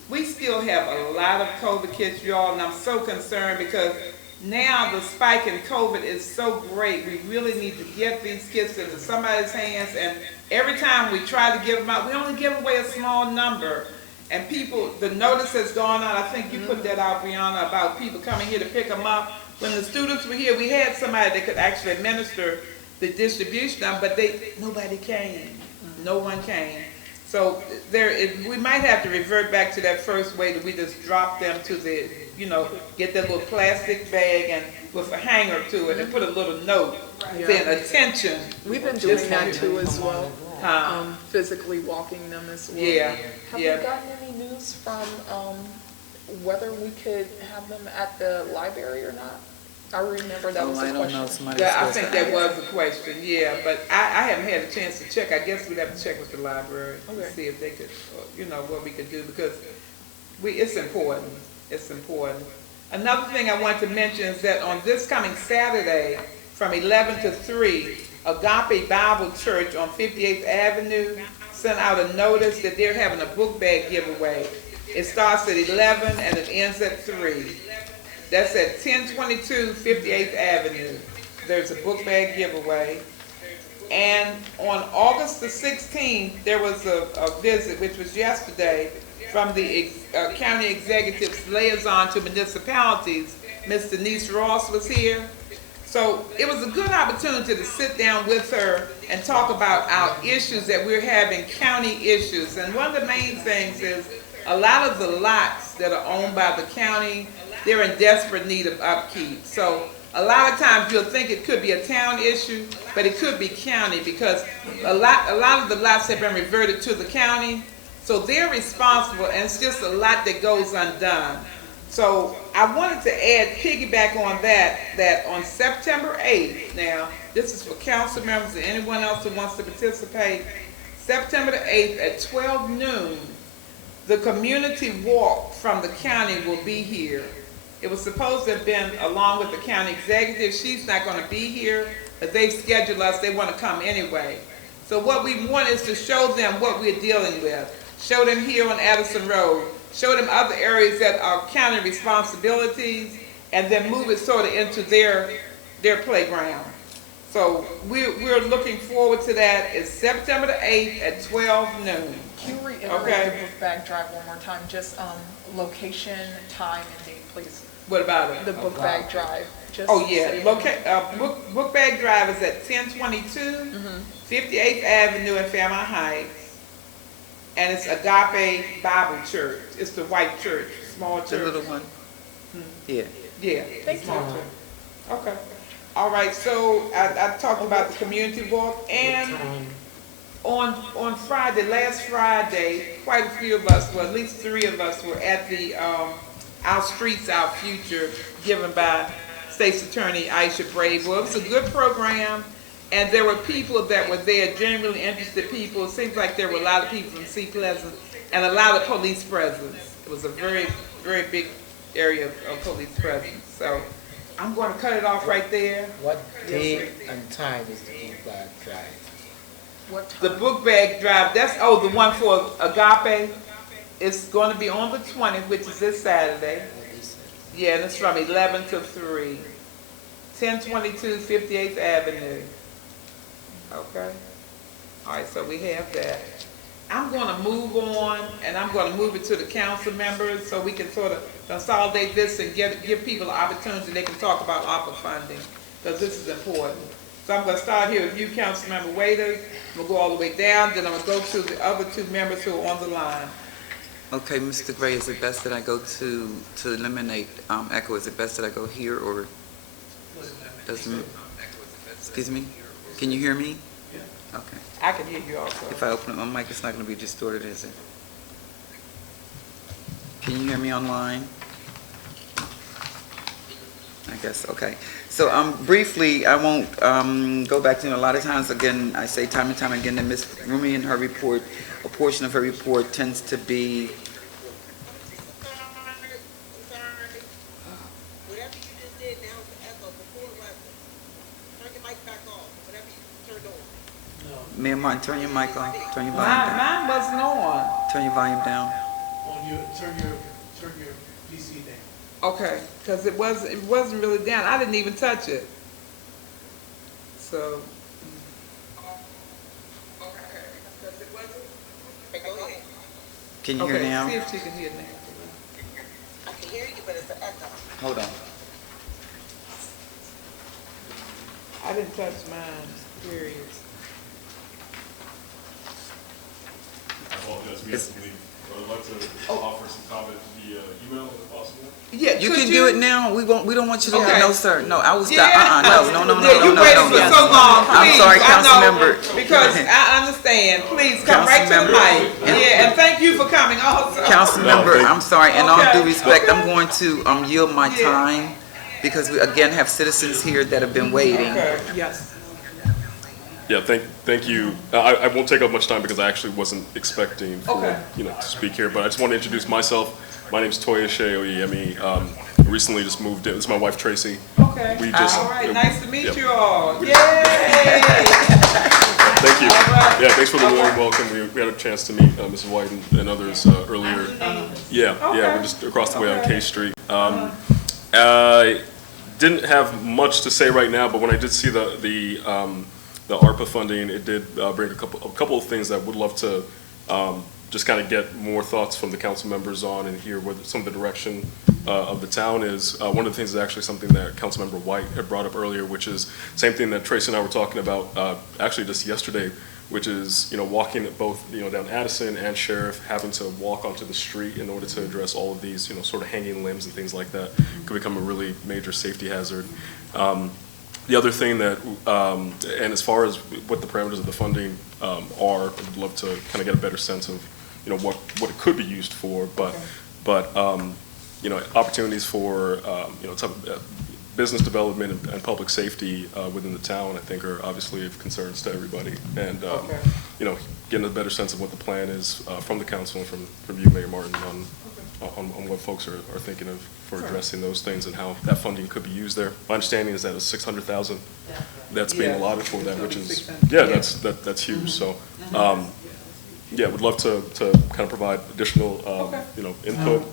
We still have a lot of COVID kits, y'all, and I'm so concerned because now the spike in COVID is so great. We really need to get these kits into somebody's hands, and every time we try to give them out, we only give away a small number. And people, the notice has gone out, I think you put that out, Brianna, about people coming here to pick them up. When the students were here, we had somebody that could actually administer the distribution of, but nobody came. No one came. So we might have to revert back to that first way that we just drop them to the, get that little plastic bag and with a hanger to it and put a little note saying attention. We've been Just doing that like- too as well, Huh? physically walking them as well. Yeah, Have yeah. we gotten any news from whether we could have them at the library or not? I remember that was I the don't know. question. Somebody Yeah, I was think supposed that to ask. was the question, yeah, but I haven't had a chance to check. I guess we'd have to check with the library to Okay. see if they could, what we could do, because it's important, it's important. Another thing I want to mention is that on this coming Saturday, from 11 to 3, Agape Bible Church on 58th Avenue sent out a notice that they're having a book bag giveaway. It starts at 11 and it ends at 3. That's at 1022 58th Avenue. There's a book bag giveaway. And on August the 16th, there was a visit, which was yesterday, from the county executive's liaison to municipalities. Ms. Denise Ross was here. So it was a good opportunity to sit down with her and talk about our issues that we're having, county issues. And one of the main things is a lot of the lots that are owned by the county, they're in desperate need of upkeep. So a lot of times you'll think it could be a town issue, but it could be county because a lot of the lots have been reverted to the county. So they're responsible, and it's just a lot that goes undone. So I wanted to add, piggyback on that on September 8th, now, this is for council members and anyone else who wants to participate, September the 8th at 12 noon, the community walk from the county will be here. It was supposed to have been along with the county executive. She's not going to be here, but they've scheduled us. They want to come anyway. So what we want is to show them what we're dealing with. Show them here on Addison Road. Show them other areas that are county responsibilities, and then move it sort of into their playground. So we're looking forward to that. It's September the 8th at 12 noon. Can you reiterate Okay. the book bag drive one more time? Just location, time, and date, please. What about it? The book bag drive. Just Oh, yeah. say it. Book Bag Drive is at 1022 58th Avenue in Fairmount Heights. And it's Agape Bible Church. It's the white church, small church. The little one? Yeah. Yeah. Thank small you. church. Okay. All right, so I talked about the community walk, and on Friday, last Friday, quite a few of us, well, at least 3 of us were at the Our Streets, Our Future, given by State's Attorney Aisha Bravo. It was a good program. And there were people that were there, genuinely interested people. It seems like there were a lot of people from Sea Pleasant and a lot of police presence. It was a very, very big area of police presence. So I'm going to cut it off right there. What day and time is the book bag drive? What time? The book bag drive, that's, the one for Agape. It's going to be on the 20th, which is this Saturday. Yeah, and it's from 11 to 3. 1022 58th Avenue. Okay. All right, so we have that. I'm going to move on, and I'm going to move it to the council members so we can sort of consolidate this and give people an opportunity they can talk about ARPA funding, because this is important. So I'm going to start here with you, Councilmember Waiters. I'm going to go all the way down, then I'm going to go to the other 2 members who are on the line. Okay, Mr. Gray, is it best that I go to eliminate echo? Is it best that I go here, or doesn't? Excuse me? Can you hear me? Yeah. Okay. I can hear you also. If I open up my mic, it's not going to be distorted, is it? Can you hear me online? I guess, okay. So briefly, I won't go back to a lot of times. Again, I say time and time again that Ms. Rumi in her report, a portion of her report tends to be Mayor Martin, turn your mic on. Turn your volume down. Mine wasn't on. Turn your volume down. Turn your PC down. Okay, because it wasn't really down. I didn't even touch it. So. Can you hear now? See if she can hear now. I can hear you, but it's an echo. Hold on. I didn't touch mine, period. I apologize, we have to leave. But I'd like to offer some comment via email if possible. Yeah, You can do it now. We don't want you to. Okay. No, sir. No, I will stop. Yeah. No. Yeah, you waited for so long. I'm Please, sorry, I council know, member. Because I understand. Please come right to the mic. Yeah, and thank you for coming also. Council member, I'm sorry. In all Okay. due respect, I'm going to yield my time because we again have citizens here that have been waiting. Okay. Yes. Yeah, thank you. I won't take up much time because I actually wasn't expecting for, to speak here, but I just want to introduce myself. My name's Toya Shea Oyemi. I recently just moved in. This is my wife, Tracy. Okay. We just, all right. Nice to meet yep. you all. Yay! Thank you. All right. Yeah, thanks for the warm welcome. We had a chance to meet Mrs. White and others earlier. Yeah, we're just across the way on K Street. I didn't have much to say right now, but when I did see the ARPA funding, it did bring a couple of things that I would love to just kind of get more thoughts from the council members on and hear what some of the direction of the town is. One of the things is actually something that Councilmember White had brought up earlier, which is same thing that Tracy and I were talking about actually just yesterday, which is, walking at both, down Addison and Sheriff, having to walk onto the street in order to address all of these, sort of hanging limbs and things like that could become a really major safety hazard. The other thing that, and as far as what the parameters of the funding are, I'd love to kind of get a better sense of, what it could be used for, but opportunities for, type of, business development and public safety within the town, I think, are obviously of concerns to everybody. And, getting a better sense of what the plan is from the council and from you, Mayor Martin, on what folks are thinking of for addressing those things and how that funding could be used there. My understanding is that it's $600,000 that's being allotted for that, which is, that's huge. So, would love to kind of provide additional, input,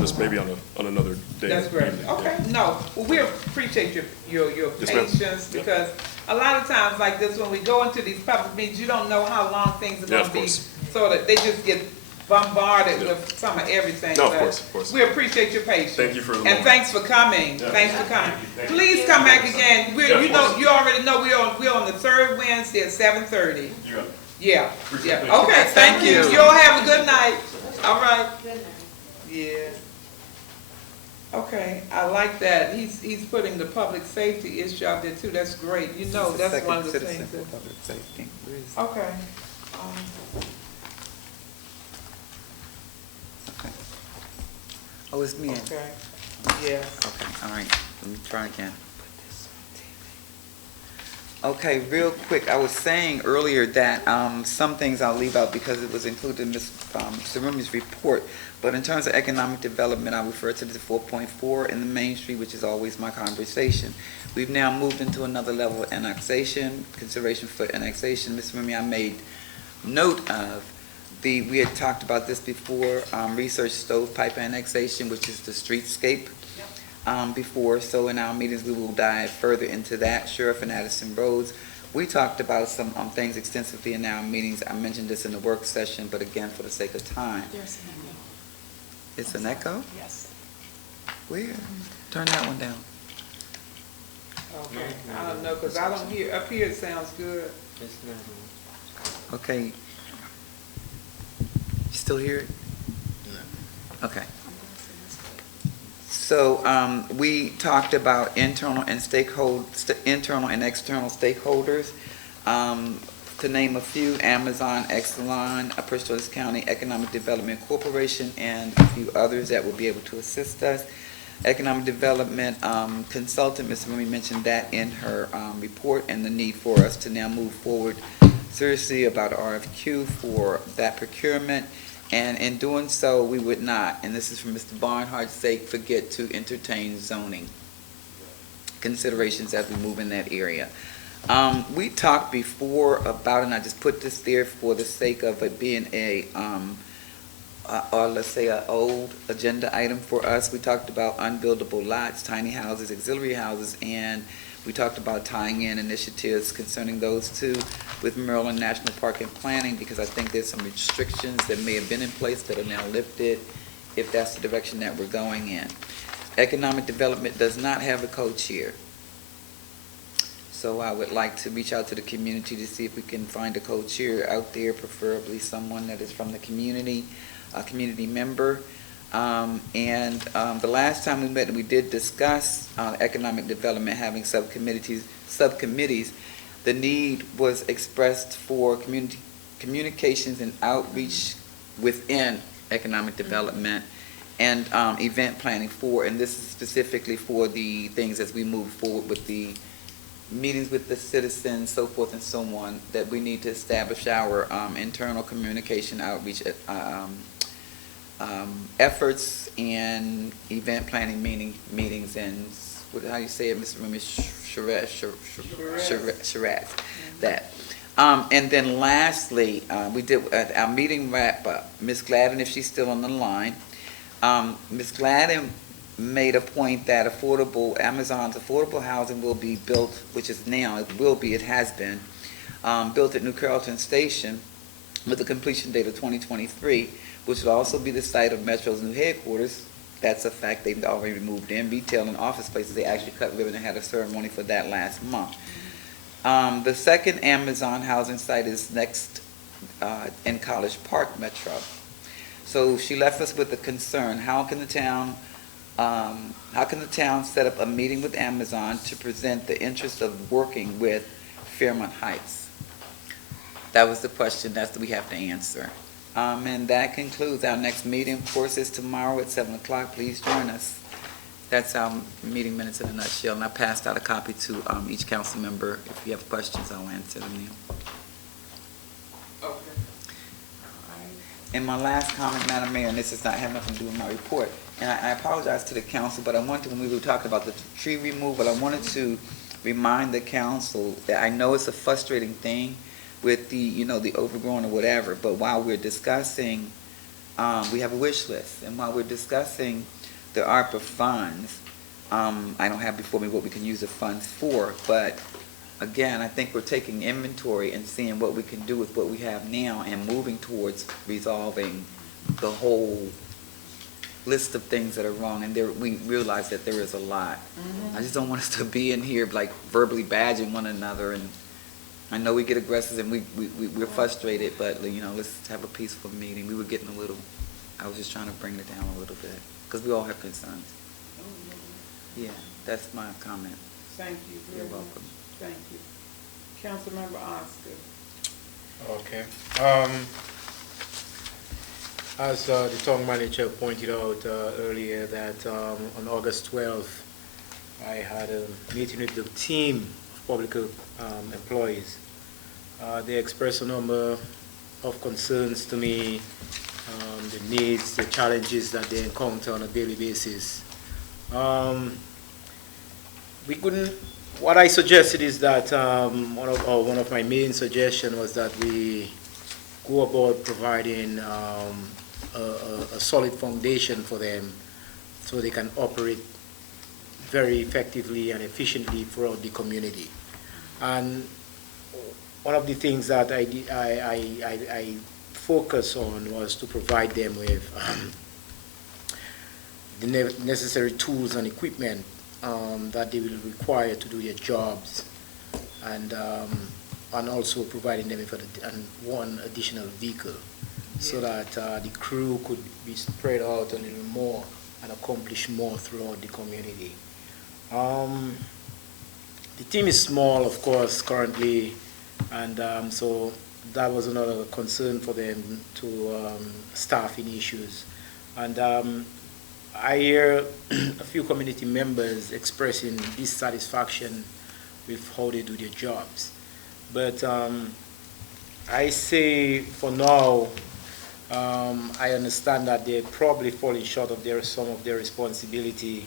just maybe on another day. That's great. Okay, no, well, we appreciate your Yes, ma'am. patience, because a lot of times like this, when we go into these public meetings, you don't know how long things are gonna be. So that they just get bombarded with some of everything. No, of course. We appreciate your patience. Thank you for the And moment. thanks for coming. Yeah. Thanks for coming. Thank you. Please come back again. Yeah, of course. You already know we're on the third Wednesday at 7:30. You got it. Yeah, Appreciate it. yeah. Okay, thank you. You all have a good night. All right. Yeah. Okay, I like that. He's putting the public safety issue out there too. That's great. This is That's second one of the citizen things for that. public safety. Where is it? Okay. Okay. Oh, it's me. Okay. Yes. Okay, all right, let me try again. Okay, real quick, I was saying earlier that some things I'll leave out because it was included in Mr. Rumi's report, but in terms of economic development, I refer to the 4.4 in the Main Street, which is always my conversation. We've now moved into another level of annexation, consideration for annexation. Mr. Rumi, I made note of we had talked about this before, research stovepipe annexation, which is the streetscape. Before, so in our meetings, we will dive further into that. Sheriff and Addison Roads, we talked about some things extensively in our meetings. I mentioned this in the work session, but again, for the sake of time. There's an echo. It's an echo? Yes. Where? Turn that one down. Okay, I don't know, because I don't hear, up here it sounds good. Okay. You still hear it? Okay. So we talked about internal and external stakeholders. To name a few: Amazon, Exelon, Prince George's County Economic Development Corporation, and a few others that will be able to assist us. Economic Development Consultant, Ms. Rumi mentioned that in her report, and the need for us to now move forward seriously about RFQ for that procurement. And in doing so, we would not, and this is for Mr. Barnhart's sake, forget to entertain zoning considerations as we move in that area. We talked before about, and I just put this there for the sake of it being or let's say an old agenda item for us. We talked about unbuildable lots, tiny houses, auxiliary houses, and we talked about tying in initiatives concerning those two with Maryland National Park and Planning, because I think there's some restrictions that may have been in place that are now lifted, if that's the direction that we're going in. Economic Development does not have a co-chair. So I would like to reach out to the community to see if we can find a co-chair out there, preferably someone that is from the community, a community member. The last time we met, we did discuss economic development having subcommittees. The need was expressed for communications and outreach within economic development and event planning for, and this is specifically for the things as we move forward with the meetings with the citizens, so forth and so on, that we need to establish our internal communication outreach efforts and event planning meetings and how you say it, Mr. Rumi, charrettes, that. And then lastly, we did at our meeting wrap up, Ms. Gladden, if she's still on the line, Ms. Gladden made a point that Amazon's affordable housing will be built, which is now, it has been, built at New Carrollton Station with a completion date of 2023, which will also be the site of Metro's new headquarters. That's a fact. They've already moved in. Retail and office places, they actually cut ribbon and had a ceremony for that last month. The second Amazon housing site is next in College Park Metro. So she left us with a concern. How can the town set up a meeting with Amazon to present the interest of working with Fairmount Heights? That was the question that we have to answer. And that concludes our next meeting. Of course, it's tomorrow at 7 o'clock. Please join us. That's our meeting minutes in a nutshell. And I passed out a copy to each council member. If you have questions, I'll answer them now. Okay. And my last comment, Madam Mayor, and this does not have nothing to do with my report, and I apologize to the council, but I wanted, when we were talking about the tree removal, I wanted to remind the council that I know it's a frustrating thing with the, you know, the overgrown or whatever, but while we're discussing, we have a wish list, and while we're discussing the ARPA funds, I don't have before me what we can use the funds for, but again, I think we're taking inventory and seeing what we can do with what we have now and moving towards resolving the whole list of things that are wrong, and there, we realize that there is a lot. I just don't want us to be in here like verbally badging one another, and I know we get aggressive and we're frustrated, but you know, let's have a peaceful meeting. We were getting a little, I was just trying to bring it down a little bit, because we all have concerns. Yeah, that's my comment. Thank you very You're much. welcome. Thank you. Councilmember Oscar. Okay. As the town manager pointed out earlier, that on August 12th, I had a meeting with the team of public employees. They expressed a number of concerns to me, the needs, the challenges that they encounter on a daily basis. We couldn't. What I suggested is that one of my main suggestions was that we go about providing a solid foundation for them so they can operate very effectively and efficiently throughout the community. And one of the things that I focus on was to provide them with the necessary tools and equipment that they will require to do their jobs, and also providing them with one additional vehicle, so that the crew could be spread out a little more and accomplish more throughout the community. The team is small, of course, currently, and so that was another concern for them, to staffing issues. And I hear a few community members expressing dissatisfaction with how they do their jobs. But I say, for now, I understand that they're probably falling short of some of their responsibility,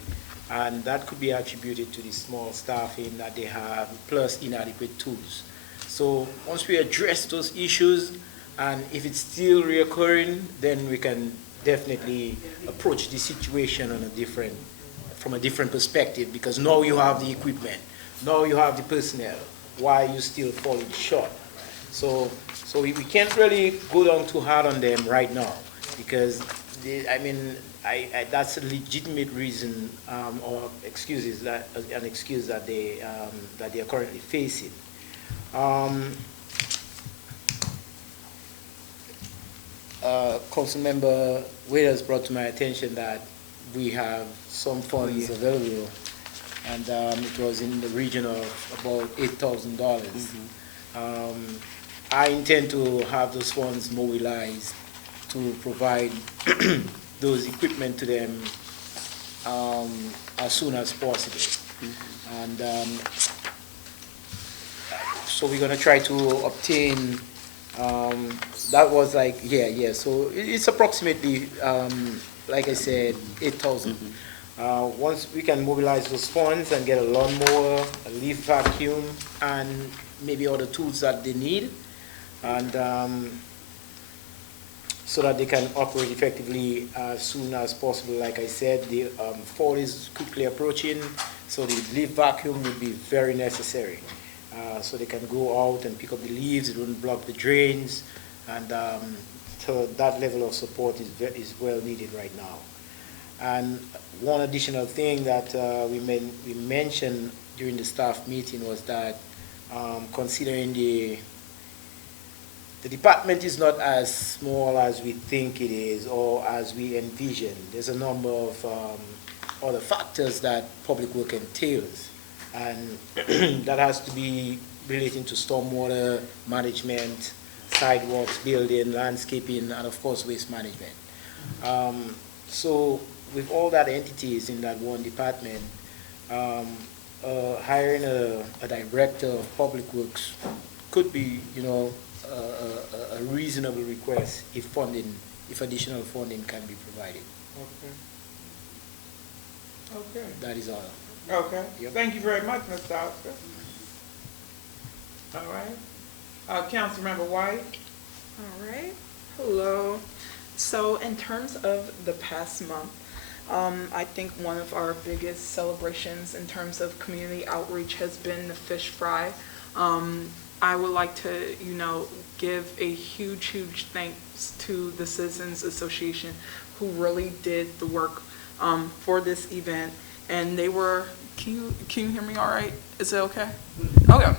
and that could be attributed to the small staffing that they have, plus inadequate tools. So once we address those issues, and if it's still reoccurring, then we can definitely approach the situation from a different perspective, because now you have the equipment, now you have the personnel. Why are you still falling short? So we can't really go down too hard on them right now, because that's a legitimate reason or excuses an excuse that they are currently facing. Councilmember Waiters brought to my attention that we have some funds available, and it was in the region of about $8,000. I intend to have those funds mobilized to provide those equipment to them as soon as possible. And so we're going to try to obtain, that was like, so it's approximately, like I said, 8,000. Once we can mobilize those funds and get a lawnmower, a leaf vacuum, and maybe other tools that they need, and so that they can operate effectively as soon as possible. Like I said, the fall is quickly approaching, so the leaf vacuum will be very necessary. So they can go out and pick up the leaves, it won't block the drains, And so that level of support is well needed right now. And one additional thing that we mentioned during the staff meeting was that considering the department is not as small as we think it is or as we envision. There's a number of other factors that public work entails, and that has to be relating to stormwater management, sidewalks, building, landscaping, and of course waste management. So with all that entities in that one department, hiring a director of public works could be, a reasonable request if additional funding can be provided. Okay. That is all. Okay. Yep. Thank you very much, Mr. Oscar. All right. Councilmember White. All right. Hello. So in terms of the past month, I think one of our biggest celebrations in terms of community outreach has been the fish fry. I would like to, give a huge thanks to the Citizens Association who really did the work for this event. And they were, can you hear me all right? Is it okay? Okay.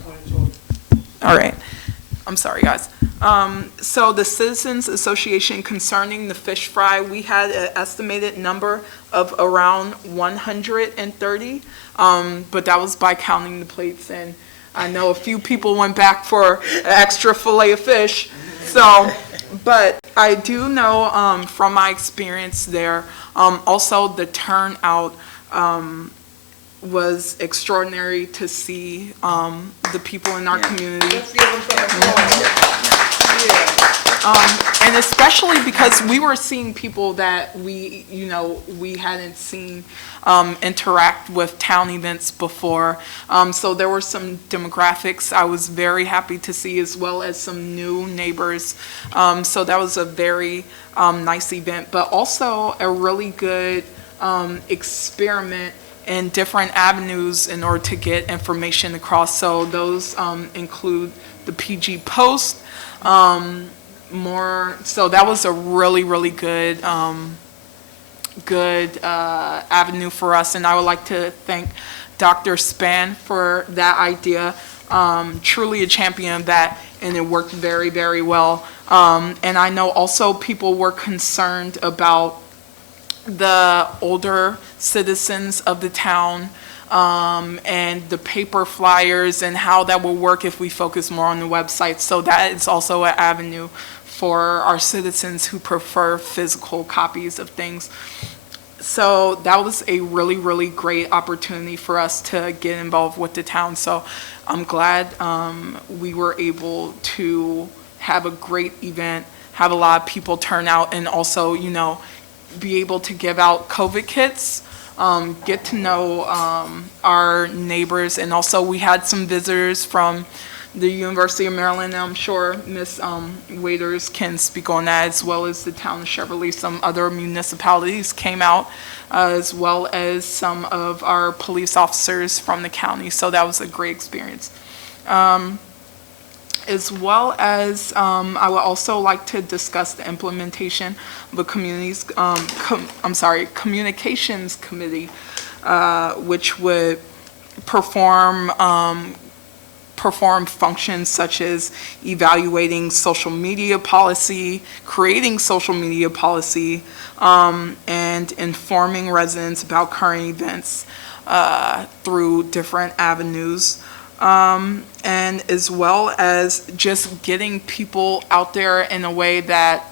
All right. I'm sorry, guys. So the Citizens Association concerning the fish fry, we had an estimated number of around 130, but that was by counting the plates, and I know a few people went back for an extra fillet of fish. So, but I do know from my experience there, also the turnout was extraordinary to see the people in our community. And especially because we were seeing people that we hadn't seen interact with town events before. So there were some demographics I was very happy to see, as well as some new neighbors. So that was a very nice event, but also a really good experiment in different avenues in order to get information across. So those include the PG Post, so that was a really good avenue for us, and I would like to thank Dr. Span for that idea. Truly a champion of that, and it worked very well. And I know also people were concerned about the older citizens of the town, and the paper flyers and how that will work if we focus more on the website. So that is also an avenue for our citizens who prefer physical copies of things. So that was a really great opportunity for us to get involved with the town. So I'm glad we were able to have a great event, have a lot of people turn out, and also, be able to give out COVID kits, get to know our neighbors, and also we had some visitors from the University of Maryland. I'm sure Ms. Waiters can speak on that, as well as the town of Cheverly. Some other municipalities came out, as well as some of our police officers from the county. So that was a great experience. As well as I would also like to discuss the implementation of a communications committee, which would perform functions such as evaluating social media policy, creating social media policy, and informing residents about current events through different avenues. And as well as just getting people out there in a way that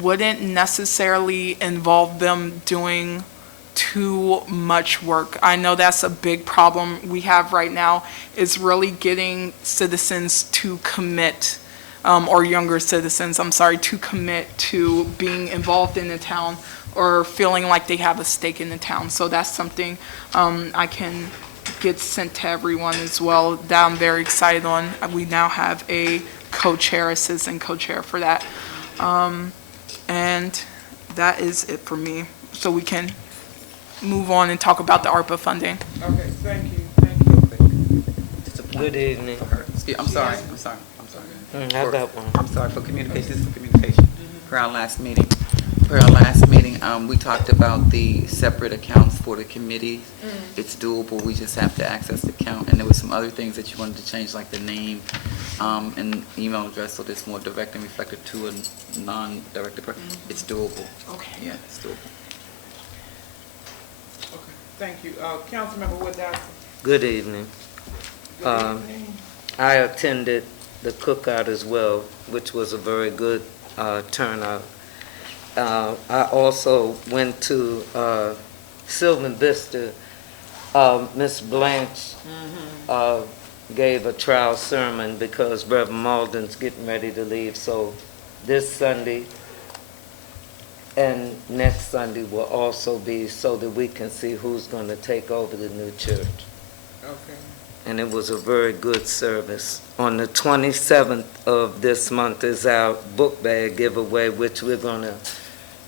wouldn't necessarily involve them doing too much work. I know that's a big problem we have right now, is really getting citizens to commit, or younger citizens, to commit to being involved in the town or feeling like they have a stake in the town. So that's something I can get sent to everyone as well, that I'm very excited on. We now have a co-chair, assistant co-chair for that. And that is it for me. So we can move on and talk about the ARPA funding. Okay, thank you. Just a point. Good evening. I'm sorry. I got one. I'm sorry, for communication, this is for communication. For our last meeting, we talked about the separate accounts for the committees. It's doable, we just have to access the account, and there were some other things that you wanted to change, like the name, and email address, so that's more direct and reflective to a non-directed person. It's doable. Okay. Yeah, it's doable. Okay, thank you. Councilmember Wood Dodson. Good evening. Good evening. I attended the cookout as well, which was a very good turnout. I also went to Sylvan Vista. Miss Blanche gave a trial sermon because Reverend Malden's getting ready to leave. So this Sunday and next Sunday will also be so that we can see who's going to take over the new church. Okay. And it was a very good service. On the 27th of this month is our book bag giveaway, which we're going to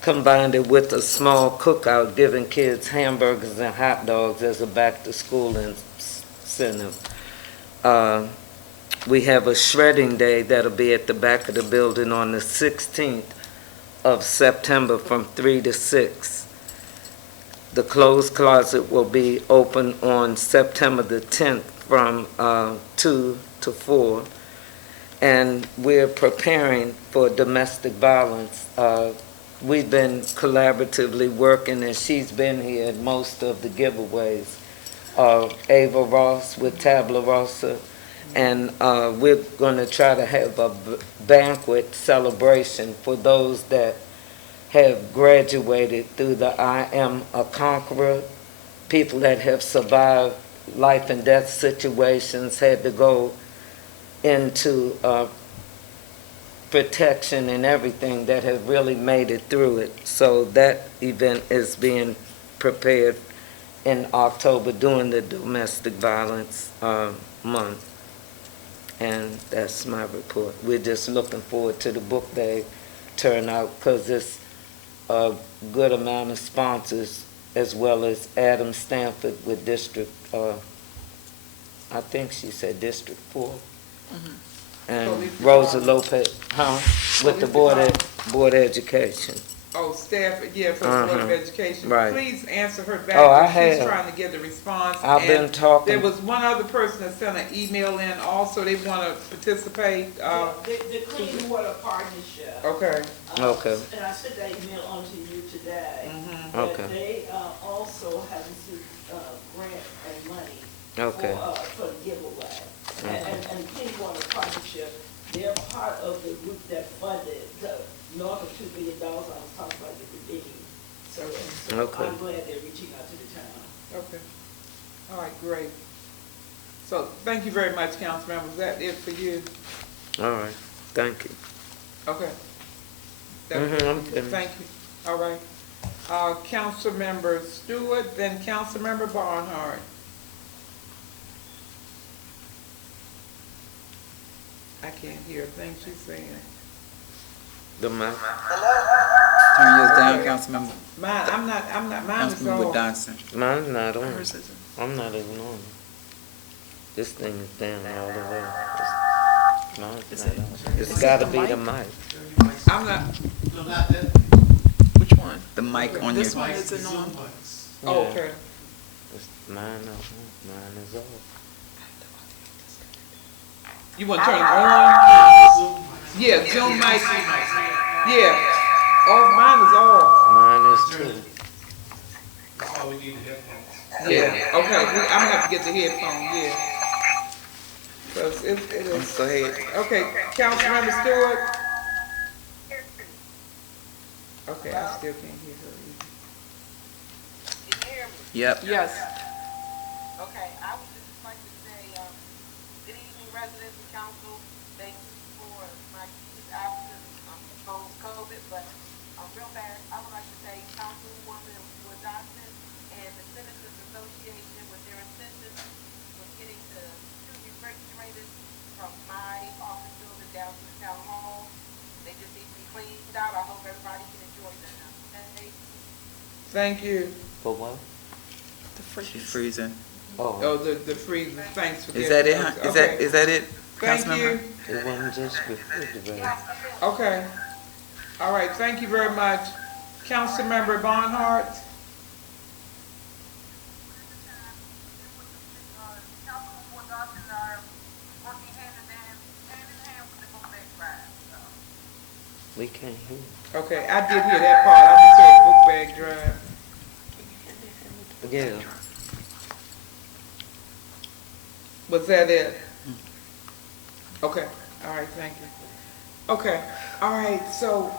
combine it with a small cookout, giving kids hamburgers and hot dogs as a back-to-school incentive. We have a shredding day that'll be at the back of the building on the 16th of September from 3 to 6. The clothes closet will be open on September the 10th from 2 to 4. And we're preparing for domestic violence. We've been collaboratively working, and she's been here at most of the giveaways. Ava Ross with Tabla Rosa. And we're going to try to have a banquet celebration for those that have graduated through the I Am a Conqueror, people that have survived life and death situations, had to go into protection and everything, that have really made it through it. So that event is being prepared in October during the domestic violence month. And that's my report. We're just looking forward to the book bag turnout because it's a good amount of sponsors, as well as Adam Stanford with District, I think she said District 4. And Rosa Lopez, with the Board of Education. Oh, staff, yeah, for the Board of Education. Right. Please answer her back. Oh, I She's have. trying to get the response. I've been And talking. There was one other person that sent an email in also. They want to participate. The Clean Water Partnership. Okay. Okay. And I sent that email on to you today. Okay. But they also have received grant and money Okay. for the giveaway. And the Clean Water Partnership, they're part of the group that funded the north of $2 billion I was talking about at the beginning. So Okay. I'm glad they're reaching out to the town. Okay. All right, great. So thank you very much, Councilmember. Was that it for you? All right. Thank you. Okay. I'm finished. Thank you. All right. Councilmember Stewart, then Councilmember Barnhart. I can't hear a thing she's saying. The mic. Turn yours down, Councilmember. Mine is Councilmember off. Dodson. Mine's not on. I'm not even on it. This thing is down all the way. Mine's not on. It's gotta be the mic. I'm not. Which one? The mic on your. This one isn't on. Oh, okay. It's mine off. Mine is off. You want to turn it on? Yeah, Zoom mic. Yeah. Oh, mine is off. Mine is too. That's all we need the headphones. Yeah. Okay. I'm gonna have to get the headphone. Yeah. 'Cause it is. Go ahead. Okay, Councilmember Stewart. Okay, I still can't hear her either. Can you hear me? Yep. Yes. Okay, I would just like to say, good evening, residents and council. Thanks for my excused absence. Post-COVID, but real fast, I would like to say Councilwoman Wood Dodson and the Citizens Association with their assistance with getting the two refrigerators from my office building down to the town hall. They just need to be cleaned out. I hope everybody can enjoy them now. Okay? Thank you. For what? The freeze. She's freezing. Oh. Oh, the freezer. Thanks for Is that it? getting Huh? those. Okay. Is that it? Thank you. It wasn't just refrigerator. Okay. All right, thank you very much. Councilmember Barnhart? We can't hear. Okay, I did hear that part. I just heard book bag drive. Yeah. Was that it? Okay, all right, thank you. Okay, all right, so,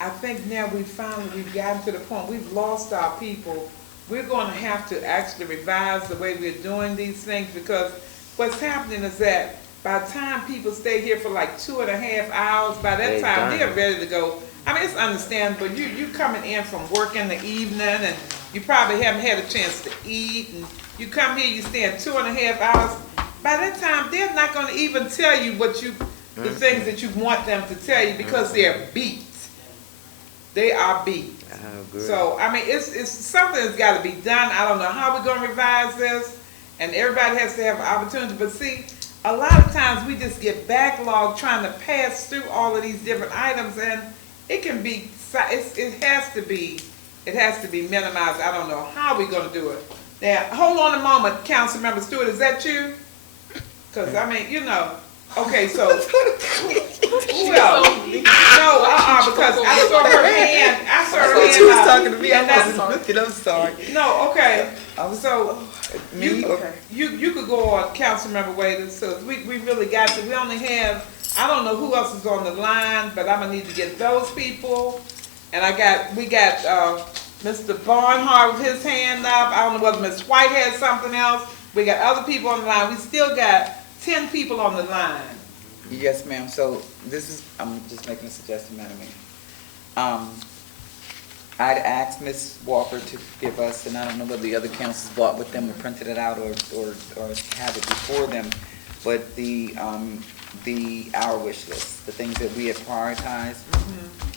I think now we've gotten to the point, we've lost our people. We're gonna have to actually revise the way we're doing these things, because what's happening is that by the time people stay here for like 2.5 hours, by that time, they're ready to go. I mean, it's understandable, you coming in from work in the evening, and you probably haven't had a chance to eat, and you come here, you stand 2.5 hours. By that time, they're not gonna even tell you the things that you want them to tell you, because they're beat. They are beat. I agree. So, I mean, it's something that's gotta be done. I don't know how we're gonna revise this, and everybody has to have an opportunity, but see, a lot of times we just get backlogged trying to pass through all of these different items, and it can be, it has to be minimized. I don't know how we're gonna do it. Now, hold on a moment, Councilmember Stewart, is that you? Cause I mean, you know, okay, so, who else? No, because I saw her hand, She was talking to me, I wasn't looking, I'm sorry. No, okay, so, Me? you could go on, Councilmember Waiters, so we really got to, we only have, I don't know who else is on the line, but I'm gonna need to get those people. And we got Mr. Barnhart with his hand up, I don't know whether Ms. White has something else. We got other people on the line, we still got 10 people on the line. Yes, ma'am. So I'm just making a suggestion, Madam Mayor. I'd asked Ms. Walker to give us, and I don't know whether the other councils bought with them or printed it out or have it before them, but our wish list, the things that we have prioritized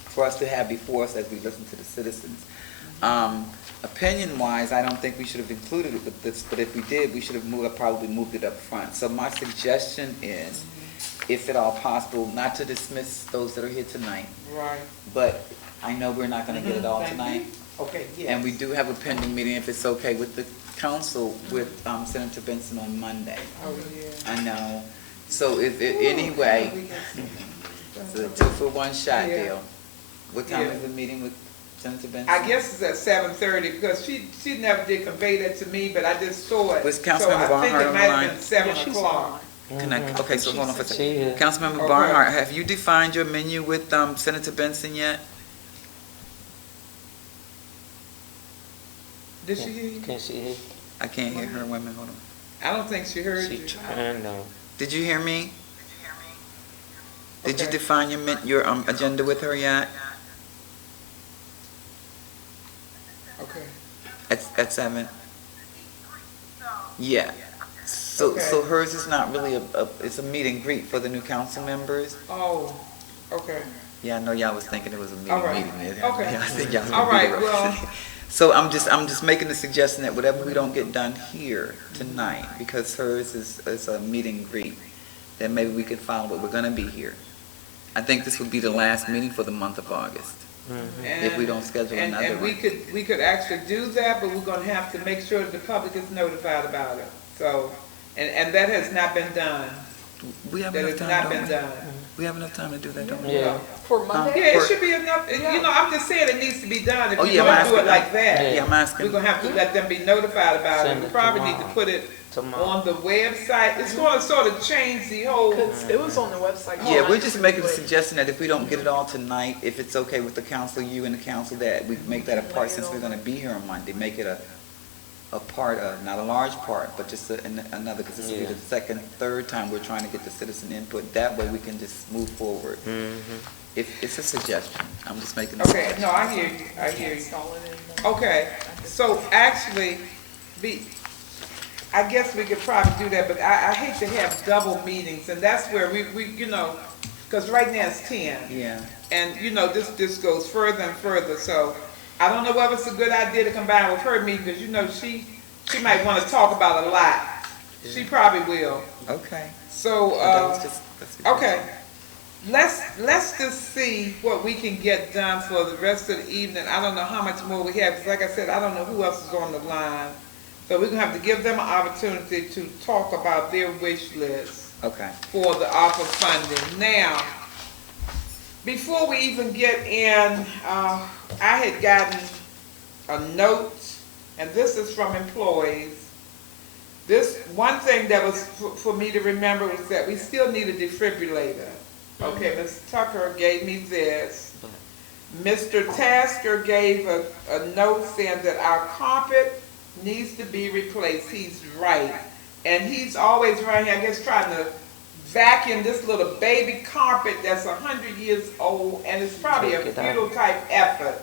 for us to have before us as we listen to the citizens. Opinion-wise, I don't think we should have included it with this, but if we did, we should have probably moved it up front. So my suggestion is, if at all possible, not to dismiss those that are here tonight. Right. But I know we're not gonna get it all tonight. Okay, yes. And we do have a pending meeting, if it's okay with the council, with Senator Benson on Monday. Oh, yeah. I know. So anyway, it's a 2-for-1 shot deal. What time is the meeting with Senator Benson? I guess it's at 7:30, because she never did convey that to me, but I just saw it. Was Councilmember Barnhart on the line? So I think it might have been 7 o'clock. Okay, so hold on for a second. Councilmember Barnhart, have you defined your menu with Senator Benson yet? Did she hear you? Can she hear? I can't hear her. Women, hold on. I don't think she heard you. She trying to. Did you hear me? Did you define your agenda with her yet? Okay. At 7? Yeah. So hers is not really it's a meet and greet for the new council members. Oh, okay. Yeah, I know y'all was thinking it was a meeting. Okay. Yeah, I think y'all was All gonna be right, there. well. So I'm just making the suggestion that whatever we don't get done here tonight, because hers is a meet and greet, then maybe we could follow it. We're gonna be here. I think this would be the last meeting for the month of August. If we don't schedule another and one. we could actually do that, but we're gonna have to make sure that the public is notified about it. So, and that has not been done. We have That enough has time, not don't been we? done. We have enough time to do that, don't we? Yeah. For Monday? Yeah, it should be enough, you know, I'm just saying it needs to be done. If Oh, you yeah, I'm don't do it asking. like that, Yeah, I'm asking. we're gonna have to let them be notified about it. Send We it probably need to tomorrow. put it Tomorrow. on the website. It's gonna sort of change the whole. Cause it was on the website. Yeah, we're just making the suggestion that if we don't get it all tonight, if it's okay with the council, you and the council, that we make that a part, since we're gonna be here on Monday, make it a part of, not a large part, but just another, because this will be the second, third time we're trying to get the citizen input. That way we can just move forward. If it's a suggestion, I'm just making a Okay, suggestion. no, I hear you. Okay, so actually, I guess we could probably do that, but I hate to have double meetings, and that's where we you know, because right now it's 10. Yeah. And, you know, this goes further and further, so I don't know whether it's a good idea to combine with her meeting, because, you know, she might want to talk about a lot. She probably will. Okay. So, That was just- okay. Let's just see what we can get done for the rest of the evening. I don't know how much more we have, 'cause like I said, I don't know who else is on the line. So we're gonna have to give them an opportunity to talk about their wish list. Okay. For the ARPA funding. Now, before we even get in, I had gotten a note, and this is from employees. This, one thing that was for me to remember was that we still need a defibrillator. Okay, Ms. Tucker gave me this. Mr. Tasker gave a note saying that our carpet needs to be replaced. He's right. And he's always around here, I guess, trying to vacuum this little baby carpet that's 100 years old, and it's probably a futile type effort.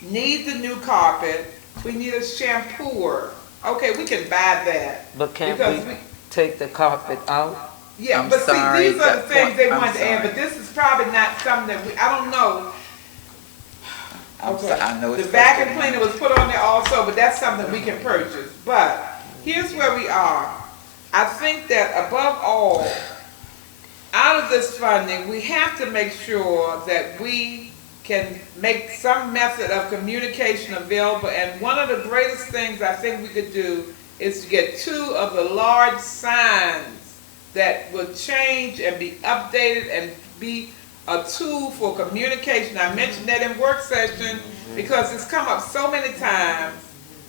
Needs a new carpet. We need a shampooer. Okay, we can buy that. But can't because we take the carpet out? Yeah, I'm but sorry, see, these are the that- things they I'm want to add, sorry. but this is probably not something that we, I don't know. Okay, I know the it's vacuum cleaner was put on there also, but that's something we can purchase. But here's where we are. I think that above all, out of this funding, we have to make sure that we can make some method of communication available. And one of the greatest things I think we could do is to get 2 of the large signs that will change and be updated and be a tool for communication. I mentioned that in work session because it's come up so many times.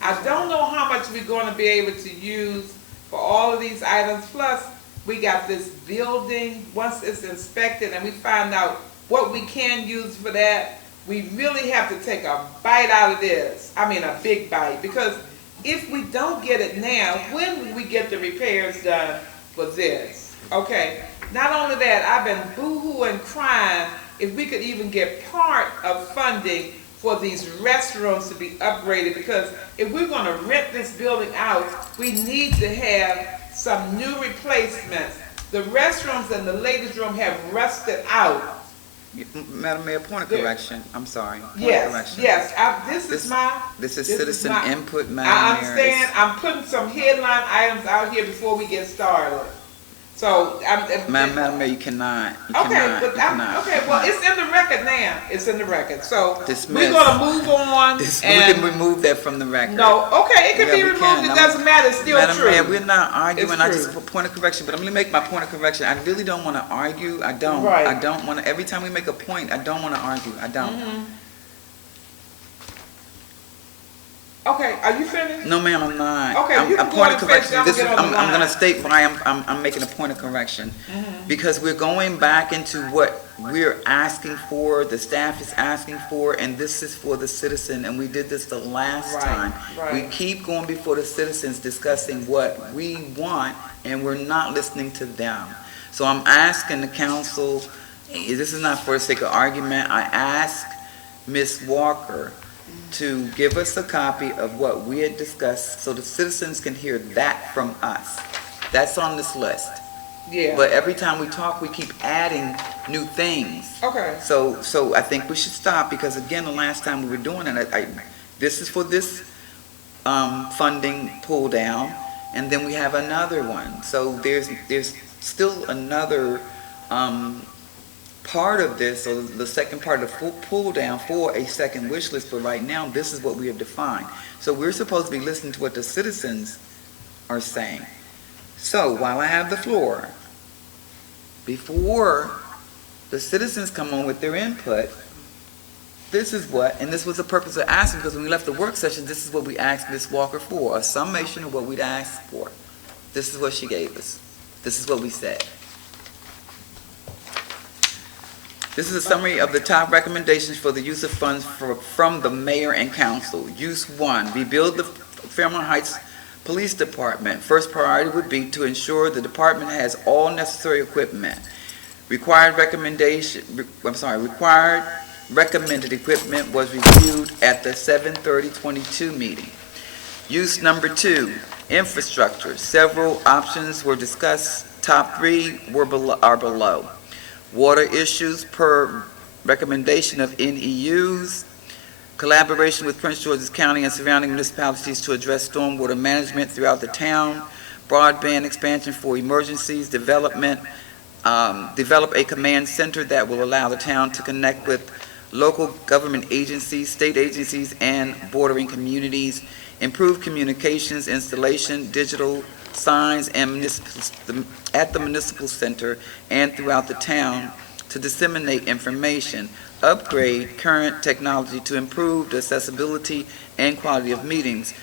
I don't know how much we're going to be able to use for all of these items. Plus, we got this building, once it's inspected and we find out what we can use for that, we really have to take a bite out of this. I mean, a big bite. Because if we don't get it now, when will we get the repairs done for this? Okay. Not only that, I've been boo-hooing, crying if we could even get part of funding for these restrooms to be upgraded, because if we're going to rent this building out, we need to have some new replacements. The restrooms in the ladies' room have rusted out. Madam Mayor, point of correction. I'm sorry. Point of Yes, correction. yes. This is is citizen my input, Madam I Mayor. understand. I'm putting some headline items out here before we get started. So, Madam Mayor, you cannot. okay, well, it's in the record now. It's in the record. So, we're going to move on. We can remove that from the record. No, okay, it can be we removed. can. It doesn't matter. It's still Madam true. Mayor, we're not arguing. It's I true. just put point of correction, but I'm going to make my point of correction. I really don't want to argue. I don't. Right. I don't want to. Every time we make a point, I don't want to argue. I don't. Mm-hmm. Okay, are you finished? No, ma'am, I'm not. Okay, you can go and finish. I'm I'm going to state why I'm making a point of correction. Mm-hmm. Because we're going back into what we're asking for, the staff is asking for, and this is for the citizen, and we did this the last time. right. We keep going before the citizens discussing what we want, and we're not listening to them. So I'm asking the council, this is not for the sake of argument, I ask Ms. Walker to give us a copy of what we had discussed so the citizens can hear that from us. That's on this list. Yeah. But every time we talk, we keep adding new things. Okay. So I think we should stop, because again, the last time we were doing it, this is for this funding pull down, and then we have another one. So there's still another part of this, or the second part of the pull down for a second wish list, but right now, this is what we have defined. So we're supposed to be listening to what the citizens are saying. So while I have the floor, before the citizens come on with their input, this is what, and this was the purpose of asking, because when we left the work session, this is what we asked Ms. Walker for, a summation of what we'd asked for. This is what she gave us. This is what we said. This is a summary of the top recommendations for the use of funds from the mayor and council. Use 1, rebuild the Fairmount Heights Police Department. First priority would be to ensure the department has all necessary equipment. Required recommended equipment was reviewed at the 7/30/22 meeting. Use number 2, infrastructure. Several options were discussed. Top 3 are below. Water issues per recommendation of NEUs. Collaboration with Prince George's County and surrounding municipalities to address stormwater management throughout the town. broadband expansion for emergencies, develop a command center that will allow the town to connect with local government agencies, state agencies, and bordering communities, improve communications, installation, digital signs and at the municipal center and throughout the town to disseminate information, upgrade current technology to improve the accessibility and quality of meetings.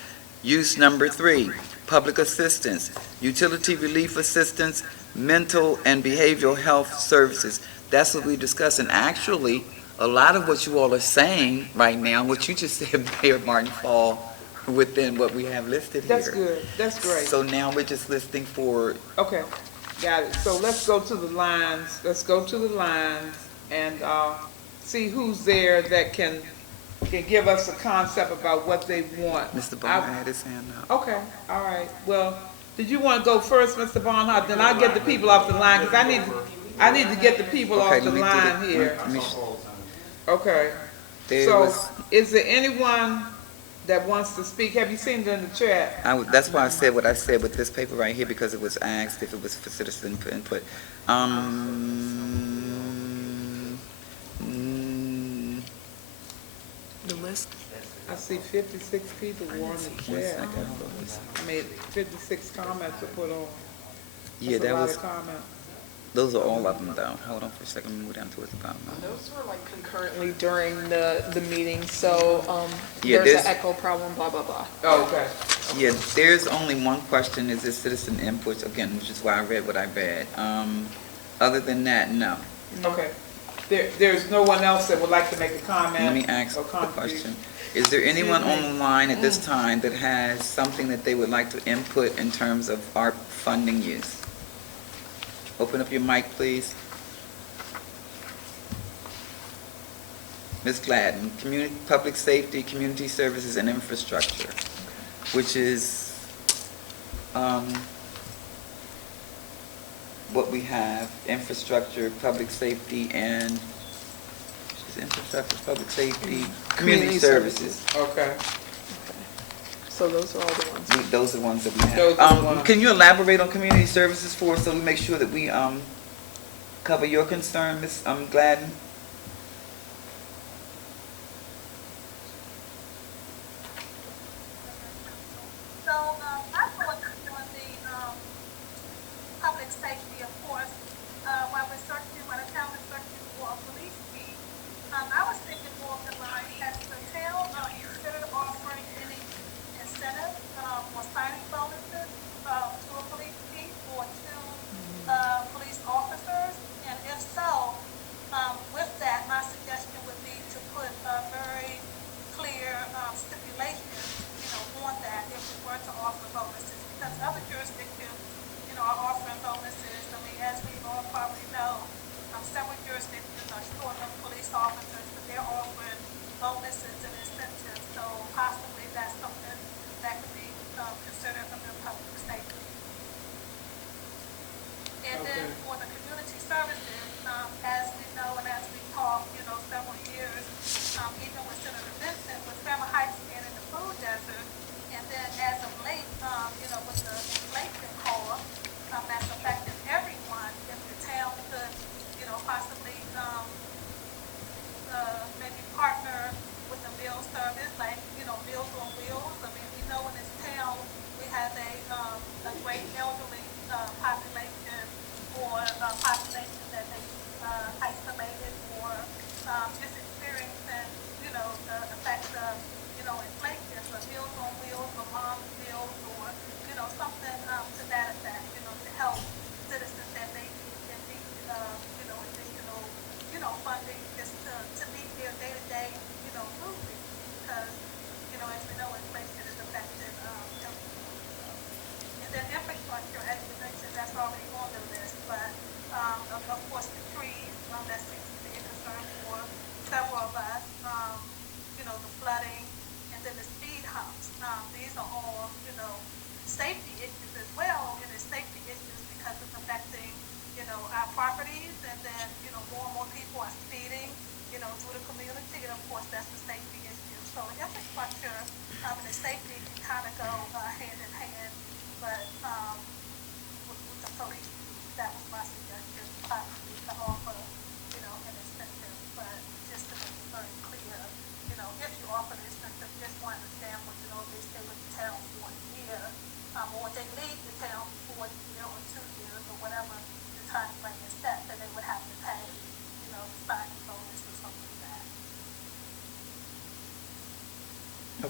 Use number 3, public assistance, utility relief assistance, mental and behavioral health services. That's what we discussed, and actually, a lot of what you all are saying right now, what you just said, Mayor Martin, fall within what we have listed here. That's good, that's great. So now we're just listing for, Okay, got it. So let's go to the lines, and see who's there that can give us a concept about what they want. Mr. Barnhart had his hand up. Okay, all right. Well, did you want to go first, Mr. Barnhart? Then I'll get the people off the line, because I need to get the people off the line here. Okay. So, is there anyone that wants to speak? Have you seen it in the chat? That's why I said what I said with this paper right here, because it was asked if it was for citizen input. The list? I see 56 people were on the chat. I made 56 comments to put on. Yeah, That's that a lot was, of comments. those are all of them though. Hold on for a second, let me move down towards the bottom. Those were like concurrently during the meeting, so, Yeah, there's an echo problem, blah, blah, blah. Oh, okay. Yeah, there's only one question, is this citizen input, again, which is why I read what I read. Other than that, no. Okay. There's no one else that would like to make a comment? Let me ask or a contribution? question. Is there anyone on the line at this time that has something that they would like to input in terms of our funding use? Open up your mic, please. Ms. Gladden, public safety, community services, and infrastructure, which is what we have, infrastructure, public safety, and community services. Okay. So those are all the ones. Those are the ones that we Those are the have. ones. Can you elaborate on community services for us so we make sure that we cover your concern, Ms. Gladden? So, I thought on the, public safety, of course, while we're searching, while the town is searching for a police chief, I was thinking more of the line, has the town, considered offering any incentive, or signing bonuses, to a police chief or to, police officers? And if so, with that, my suggestion would be to put a very clear, stipulation, on that if we were to offer bonuses, because other jurisdictions, are offering bonuses. I mean, as we've all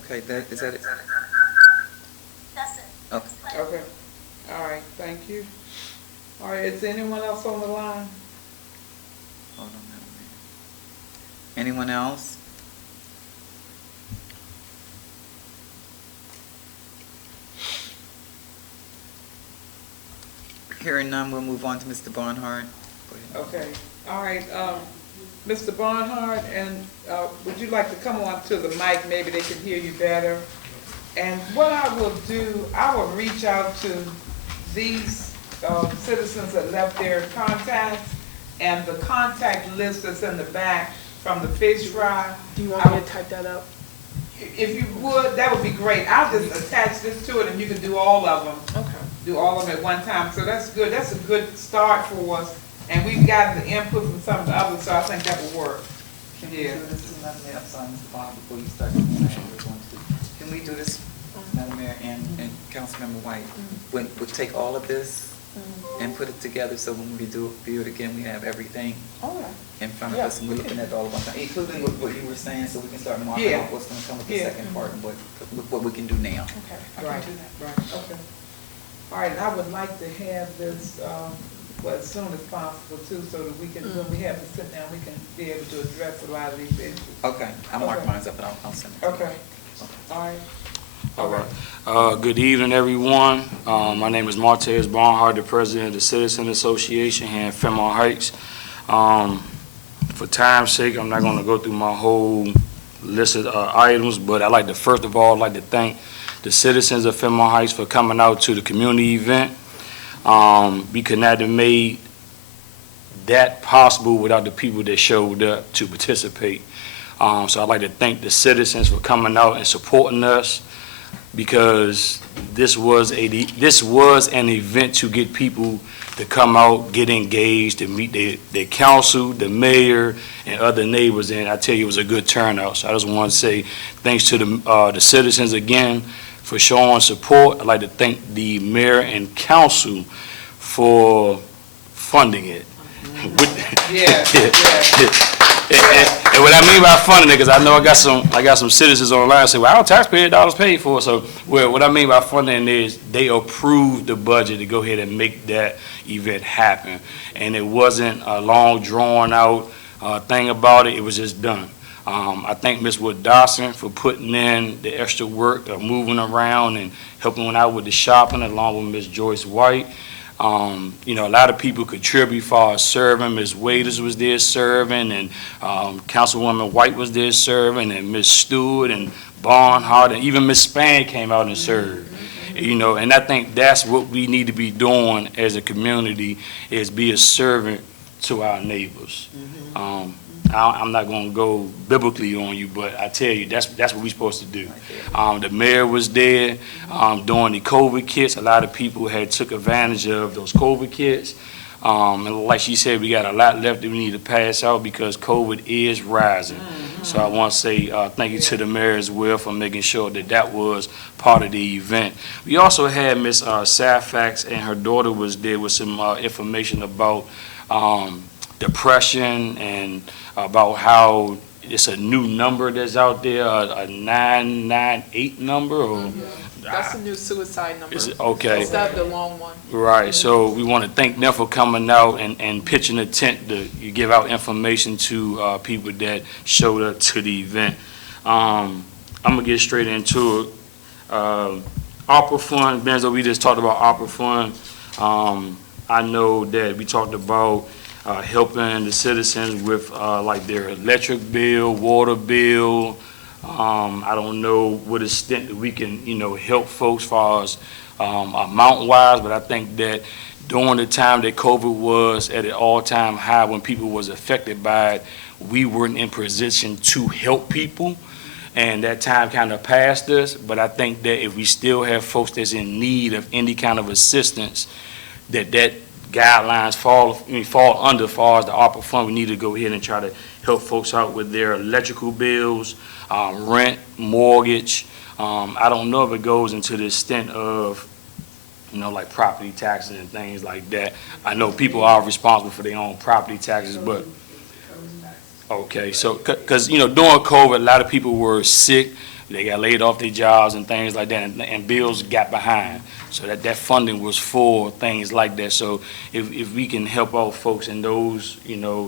Okay, is that it? That's it. Okay. Okay, all right, thank you. All right, is anyone else on the line? Hold on, Madam Mayor. Anyone else? Hearing none, we'll move on to Mr. Barnhart. Go ahead. Okay, all right, Mr. Barnhart, and, would you like to come on to the mic, maybe they can hear you better? And what I will do, I will reach out to these, citizens that left their contacts, and the contact list that's in the back from the fish fry. Do you want me to type that up? If you would, that would be great. I'll just attach this to it and you can do all of them. Okay. Do all of them at one time. So that's good. That's a good start for us. And we've gotten the input from some of the others, so I think that will work. Yeah. Madam Mayor, I'm sorry, Mr. Bond, before you start, can we do this, Madam Mayor and Councilmember White? We'll take all of this and put it together so when we do it again, we have everything in front of us and we're looking at all of one time, including what you were saying, so we can start marking off what's gonna come with the second part and what we can do now. Okay, I can do that. Right, okay. All right, and I would like to have this, as soon as possible too, so that we can, when we have to sit down, we can be able to address a lot of these issues. Okay, I'll mark mine up and I'll send it. Okay, all right. All right. Good evening, everyone. My name is Martez Barnhart, the president of the Citizen Association here in Fairmount Heights. For time's sake, I'm not going to go through my whole list of items, but I'd like to, first of all, thank the citizens of Fairmount Heights for coming out to the community event. We could not have made that possible without the people that showed up to participate. So I'd like to thank the citizens for coming out and supporting us, because this was an event to get people to come out, get engaged, to meet their council, the mayor, and other neighbors, and I tell you, it was a good turnout. So I just want to say thanks to the citizens again for showing support. I'd like to thank the mayor and council for funding it. And what I mean by funding it, because I know I got some citizens online say, well, our taxpayer dollars paid for it. So what I mean by funding is they approved the budget to go ahead and make that event happen. And it wasn't a long drawn out thing about it. It was just done. I thank Ms. Wood Dawson for putting in the extra work of moving around and helping out with the shopping, along with Ms. Joyce White. You know, a lot of people contribute for serving. Ms. Waiters was there serving, and Councilwoman White was there serving, and Ms. Stewart and Barnhart, and even Ms. Span came out and served. You know, and I think that's what we need to be doing as a community, is be a servant to our neighbors. I'm not going to go biblically on you, but I tell you, that's what we're supposed to do. The mayor was there during the COVID kits. A lot of people had took advantage of those COVID kits. And like she said, we got a lot left that we need to pass out because COVID is rising. So I want to say thank you to the mayor as well for making sure that that was part of the event. We also had Ms. Safax and her daughter was there with some information about depression and about how it's a new number that's out there, a 998 number, or That's a new suicide number. is it okay? Instead of the long one. Right. So we want to thank them for coming out and pitching a tent to give out information to people that showed up to the event. I'm gonna get straight into it. Opera Fund, Benzo, we just talked about Opera Fund. I know that we talked about helping the citizens with like their electric bill, water bill. I don't know what extent that we can, help folks as far as amount-wise, but I think that during the time that COVID was at an all-time high, when people was affected by it, we weren't in position to help people, and that time kind of passed us. But I think that if we still have folks that's in need of any kind of assistance, that guidelines fall under as far as the ARPA fund. We need to go ahead and try to help folks out with their electrical bills, rent, mortgage. I don't know if it goes into the extent of, like property taxes and things like that. I know people are responsible for their own property taxes, but okay, so because during COVID, a lot of people were sick, They got laid off their jobs and things like that, and bills got behind. So that funding was for things like that. So if we can help out folks in those,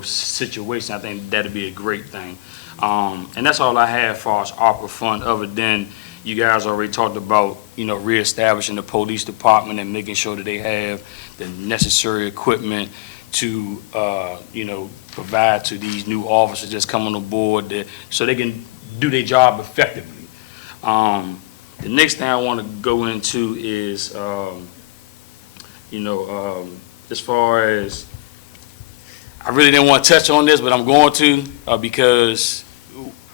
situations, I think that'd be a great thing. And that's all I have as far as ARPA fund, other than you guys already talked about, reestablishing the police department and making sure that they have the necessary equipment to, provide to these new officers that's coming on board so they can do their job effectively. The next thing I want to go into is, as far as, I really didn't want to touch on this, but I'm going to, because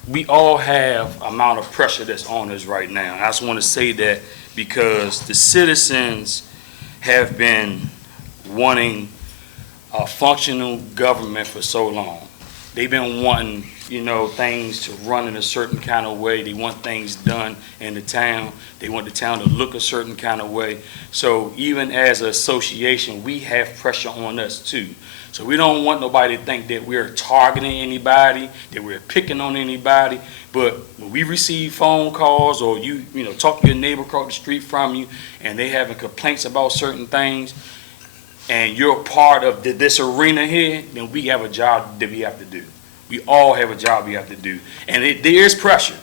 we all have amount of pressure that's on us right now. I just want to say that because the citizens have been wanting a functional government for so long. They've been wanting, things to run in a certain kind of way. They want things done in the town. They want the town to look a certain kind of way. So even as an association, we have pressure on us too. So we don't want nobody to think that we're targeting anybody, that we're picking on anybody. But when we receive phone calls or talk to your neighbor across the street from you and they having complaints about certain things, and you're part of this arena here, then we have a job that we have to do. We all have a job we have to do. And there is pressure.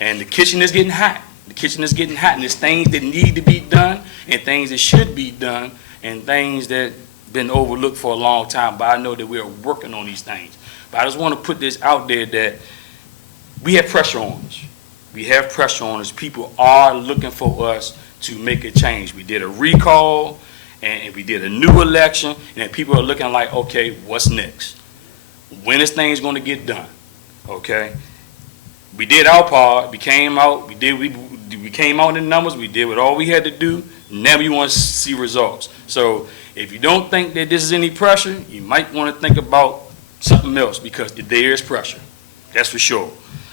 And the kitchen is getting hot. The kitchen is getting hot, and there's things that need to be done and things that should be done and things that been overlooked for a long time. But I know that we are working on these things. But I just want to put this out there that we have pressure on us. We have pressure on us. People are looking for us to make a change. We did a recall. And we did a new election, and people are looking like, okay, what's next? When is things going to get done? Okay, we did our part. We came out. We came out in the numbers. We did what all we had to do. Now we want to see results. So if you don't think that this is any pressure, you might want to think about something else, because there is pressure. That's for sure.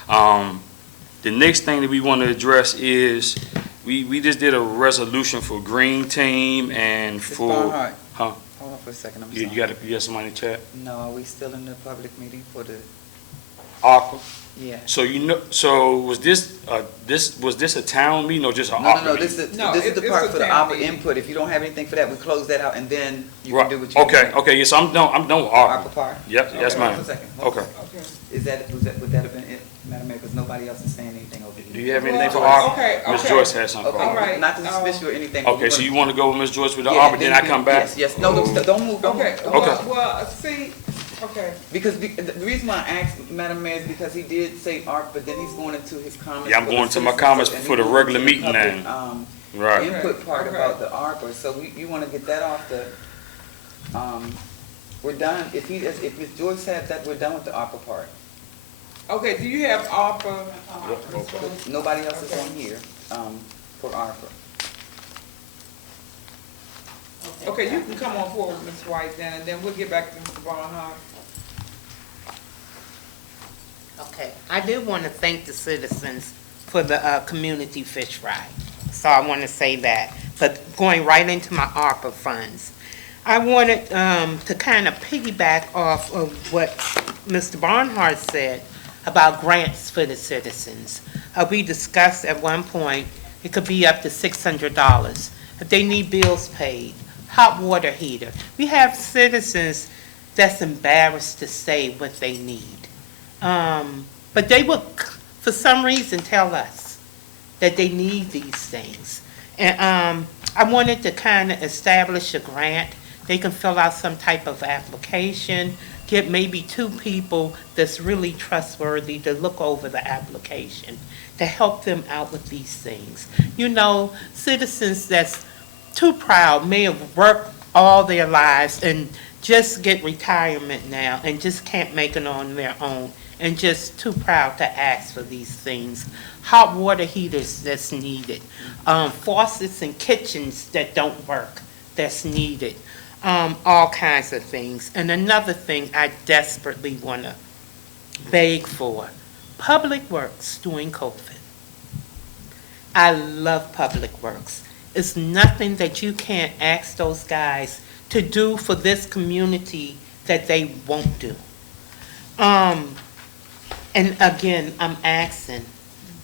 The next thing that we want to address is we just did a resolution for Green Team and for. Barnhart. Huh? Hold on for a second, I'm You sorry. got somebody in the chat? No, are we still in the public meeting for the, ARPA? yeah. So was this a town meeting or just an No, ARPA no, meeting? this is it's the part a for the town ARPA meeting. input. If you don't have anything for that, we close that out and then you Right. can do what you. Okay, yes, I'm done with ARPA. ARPA part? Yep, that's Hold on mine. for a second. Hold on. Okay. Okay. Would that have been it, Madam Mayor, because nobody else is saying anything over here? Do you have anything for Well, ARPA? okay, Ms. okay. Joyce has something for Okay, All ARPA. right, not to dismiss you or anything. but Okay, we're so gonna- you want to go with Ms. Joyce with the Yeah, ARPA, then I come back? Yes, no, don't move, don't Okay, move. well, see, okay. Because the reason why I asked Madam Mayor is because he did say ARP, but then he's going into his comments. Yeah, I'm for the going to my citizens, comments and for the then regular into the meeting public, now. Right. Input part Okay. about the ARPA, so you want to get that off the, we're done, if Ms. Joyce said that, we're done with the ARPA part. Okay, do you have ARPA? Nobody else is on here, for ARPA. Okay, you can come on forward, Ms. White, then, and then we'll get back to Mr. Barnhart. Okay, I do want to thank the citizens for the community fish fry. So I want to say that. But going right into my ARPA funds, I wanted to kind of piggyback off of what Mr. Barnhart said about grants for the citizens. We discussed at one point, it could be up to $600 if they need bills paid, hot water heater. We have citizens that's embarrassed to say what they need. But they will, for some reason, tell us that they need these things. And I wanted to kind of establish a grant. They can fill out some type of application, get maybe 2 people that's really trustworthy to look over the application, to help them out with these things. You know, citizens that's too proud may have worked all their lives and just get retirement now and just can't make it on their own and just too proud to ask for these things. Hot water heaters that's needed, faucets in kitchens that don't work that's needed, all kinds of things. And another thing I desperately want to beg for, public works during COVID. I love public works. It's nothing that you can't ask those guys to do for this community that they won't do. And again, I'm asking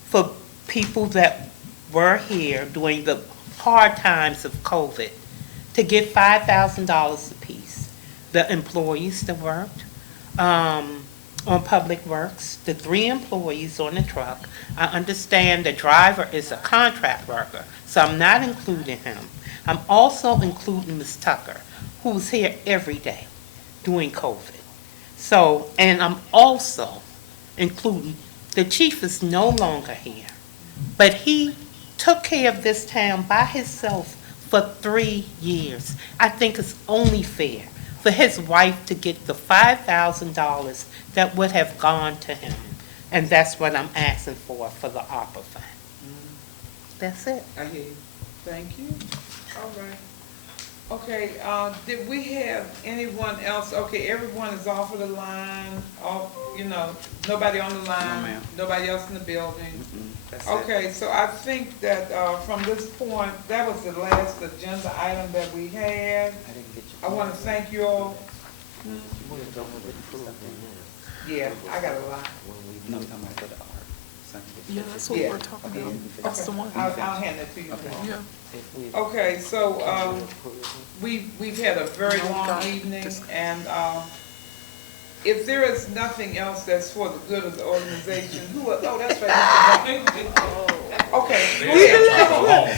for people that were here during the hard times of COVID to get $5,000 apiece. The employees that worked on Public Works, the 3 employees on the truck. I understand the driver is a contract worker, so I'm not including him. I'm also including Ms. Tucker, who's here every day during COVID. So, and I'm also including, the chief is no longer here, but he took care of this town by himself for 3 years. I think it's only fair for his wife to get the $5,000 that would have gone to him. And that's what I'm asking for the ARPA fund. That's it. I hear you. Thank you. All right. Okay, did we have anyone else? Okay, everyone is off of the line, nobody on the line, No, ma'am. nobody else in the building. That's it. Okay, so I think that, from this point, that was the last agenda item that we had. I want to thank you all. Yeah, I got a lot. No, I'm talking about for the art. Yeah, that's what Yeah. we're talking about. That's the one. I'll hand that to you. Yeah. Okay, so, we've had a very long evening, and, if there is nothing else that's for the good of the organization, that's right, Mr. Bond. Okay,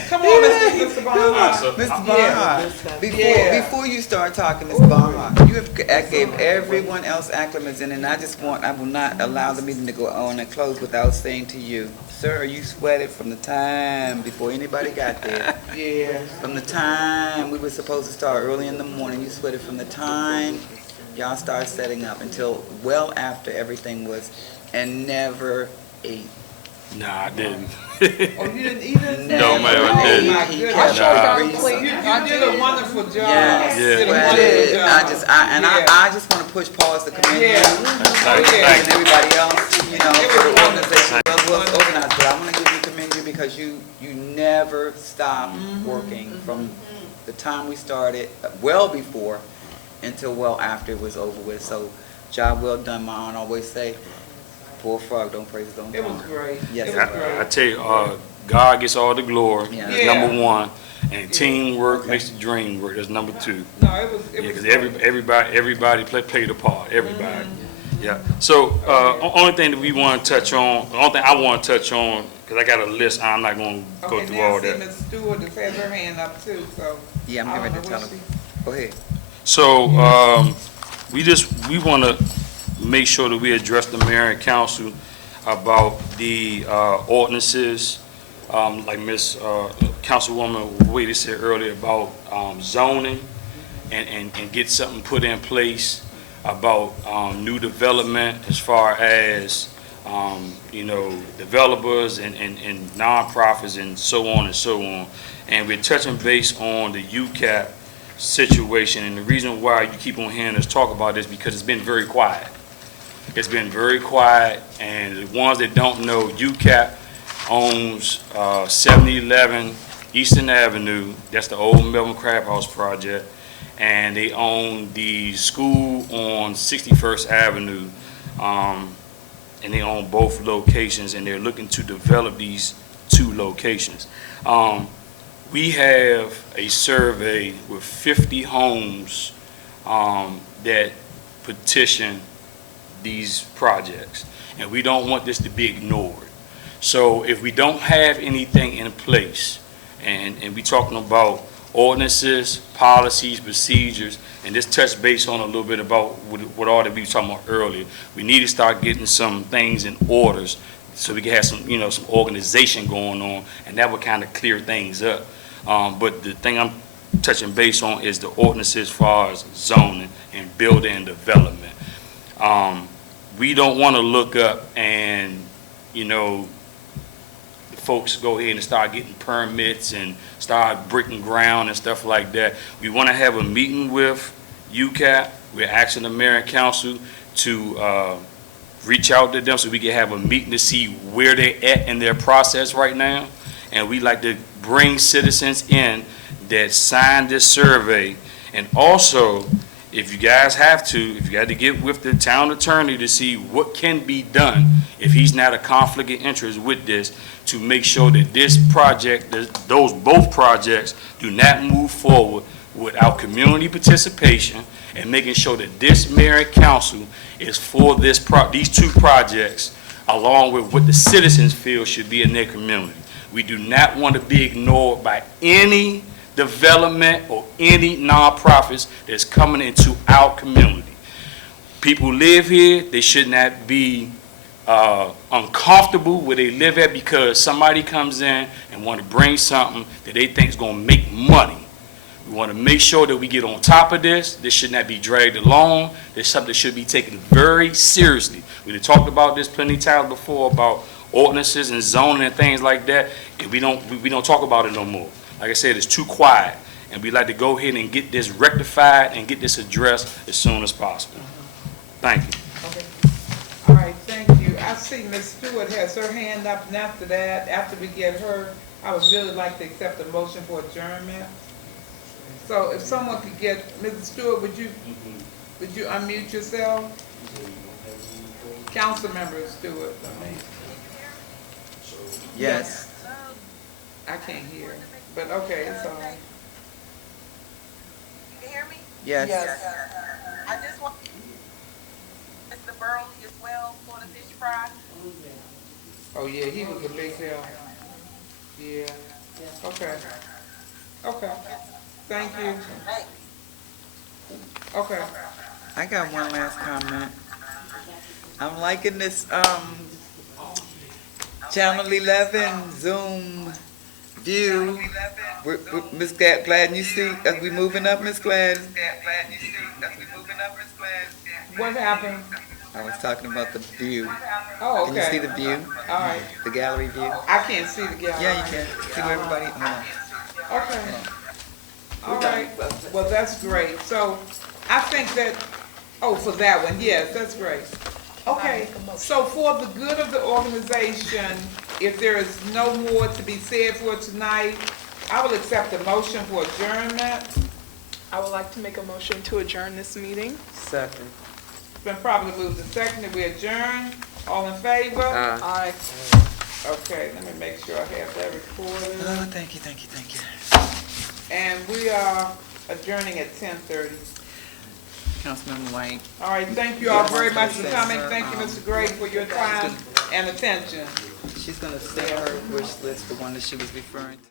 come on, Mr. Bond. Mr. Barnhart, before you start talking, Mr. Barnhart, you have gave everyone else acclimates in, and I will not allow the meeting to go on and close without saying to you, sir, you sweated from the time before anybody got there. Yeah. From the time we were supposed to start early in the morning, you sweated from the time y'all started setting up until well after everything was, and never ate. Nah, I didn't. Oh, you didn't eat it? No, ma'am, I didn't. My He goodness. kept Nah. You did a wonderful job. Yes, You did a I wonderful did. job. I just want to push pause to commend you Yeah. and everybody else, for the organization, well organized. But I want to commend you because you never stopped working from the time we started, well before, until well after it was over with. So, job well done. My aunt always say, poor frog, don't praise his own It was tongue. great. Yes, It it was was. great. I tell you, God gets all the glory. Yeah. That's Yeah. number one. And teamwork makes the dream work. That's number 2. No, it was Yeah, because great. everybody played a part. Everybody. Yeah. So, only thing that we want to touch on, the only thing I want to touch on, because I got a list, I'm not going to go Okay, through all Nancy, that. Ms. Stewart has had her hand up too, so. Yeah, I'm I getting don't ready to know tell what him. Go ahead. So, we want to make sure that we address the mayor and council about the ordinances, like Ms. Councilwoman Wade said earlier about zoning, and get something put in place about new development as far as, developers and nonprofits and so on and so on. And we're touching base on the UCAP situation, and the reason why you keep on hearing us talk about this because it's been very quiet. It's been very quiet, and the ones that don't know, UCAP owns 7011 Eastern Avenue. That's the old Melvin Crab House project, and they own the school on 61st Avenue, and they own both locations, and they're looking to develop these 2 locations. We have a survey with 50 homes that petition these projects, and we don't want this to be ignored. So if we don't have anything in place, and we talking about ordinances, policies, procedures, and this touch base on a little bit about what all that we were talking about earlier, we need to start getting some things in orders so we can have some, some organization going on, and that would kind of clear things up. But the thing I'm touching base on is the ordinances as far as zoning and building and development. We don't want to look up and, the folks go ahead and start getting permits and start breaking ground and stuff like that. We want to have a meeting with UCAP. We're asking the mayor and council to reach out to them so we can have a meeting to see where they're at in their process right now. And we like to bring citizens in that sign this survey. And also, if you guys have to, if you got to get with the town attorney to see what can be done, if he's not a conflict of interest with this, to make sure that this project, both projects do not move forward without community participation, and making sure that this mayor and council is for these two projects, along with what the citizens feel should be in their community. We do not want to be ignored by any development or any nonprofits that's coming into our community. People live here, they should not be uncomfortable where they live at because somebody comes in and want to bring something that they think is going to make money. We want to make sure that we get on top of this. This should not be dragged along. This is something that should be taken very seriously. We've talked about this plenty of times before about ordinances and zoning and things like that, and we don't talk about it no more. Like I said, it's too quiet, and we'd like to go ahead and get this rectified and get this addressed as soon as possible. Thank you. Okay. All right, thank you. I see Ms. Stewart has her hand up, and after that, after we get her, I would really like to accept a motion for adjournment. So if someone could get, Mrs. Stewart, would you unmute yourself? Councilmember Stewart, I mean. Yes. I can't hear, but okay, it's all right. You can hear me? Yes. I just want Mr. Burley as well for the fish fry. Oh, yeah, he was a big help. Yeah, okay. Okay, thank you. Okay. I got one last comment. I'm liking this, Channel 11 Zoom view. Miss Gladden, you see, as we moving up, Miss Gladden? What happened? I was talking about the view. Oh, okay. Can you see the view? All right. The gallery view? I can't see the gallery. Yeah, you can. See where everybody, Okay. All right, well, that's great. So I think that, for that one, yes, that's great. Okay, so for the good of the organization, if there is no more to be said for tonight, I will accept a motion for adjournment. I would like to make a motion to adjourn this meeting. Second. It's been properly moved and seconded. We adjourn. All in favor? Aye. Okay, let me make sure I have that recorded. Oh, thank you. And we are adjourning at 10:30. Councilmember White. All right, thank you all very much for coming. Thank you, Mr. Gray, for your time and attention. She's gonna say her wish list, the one that she was referring to.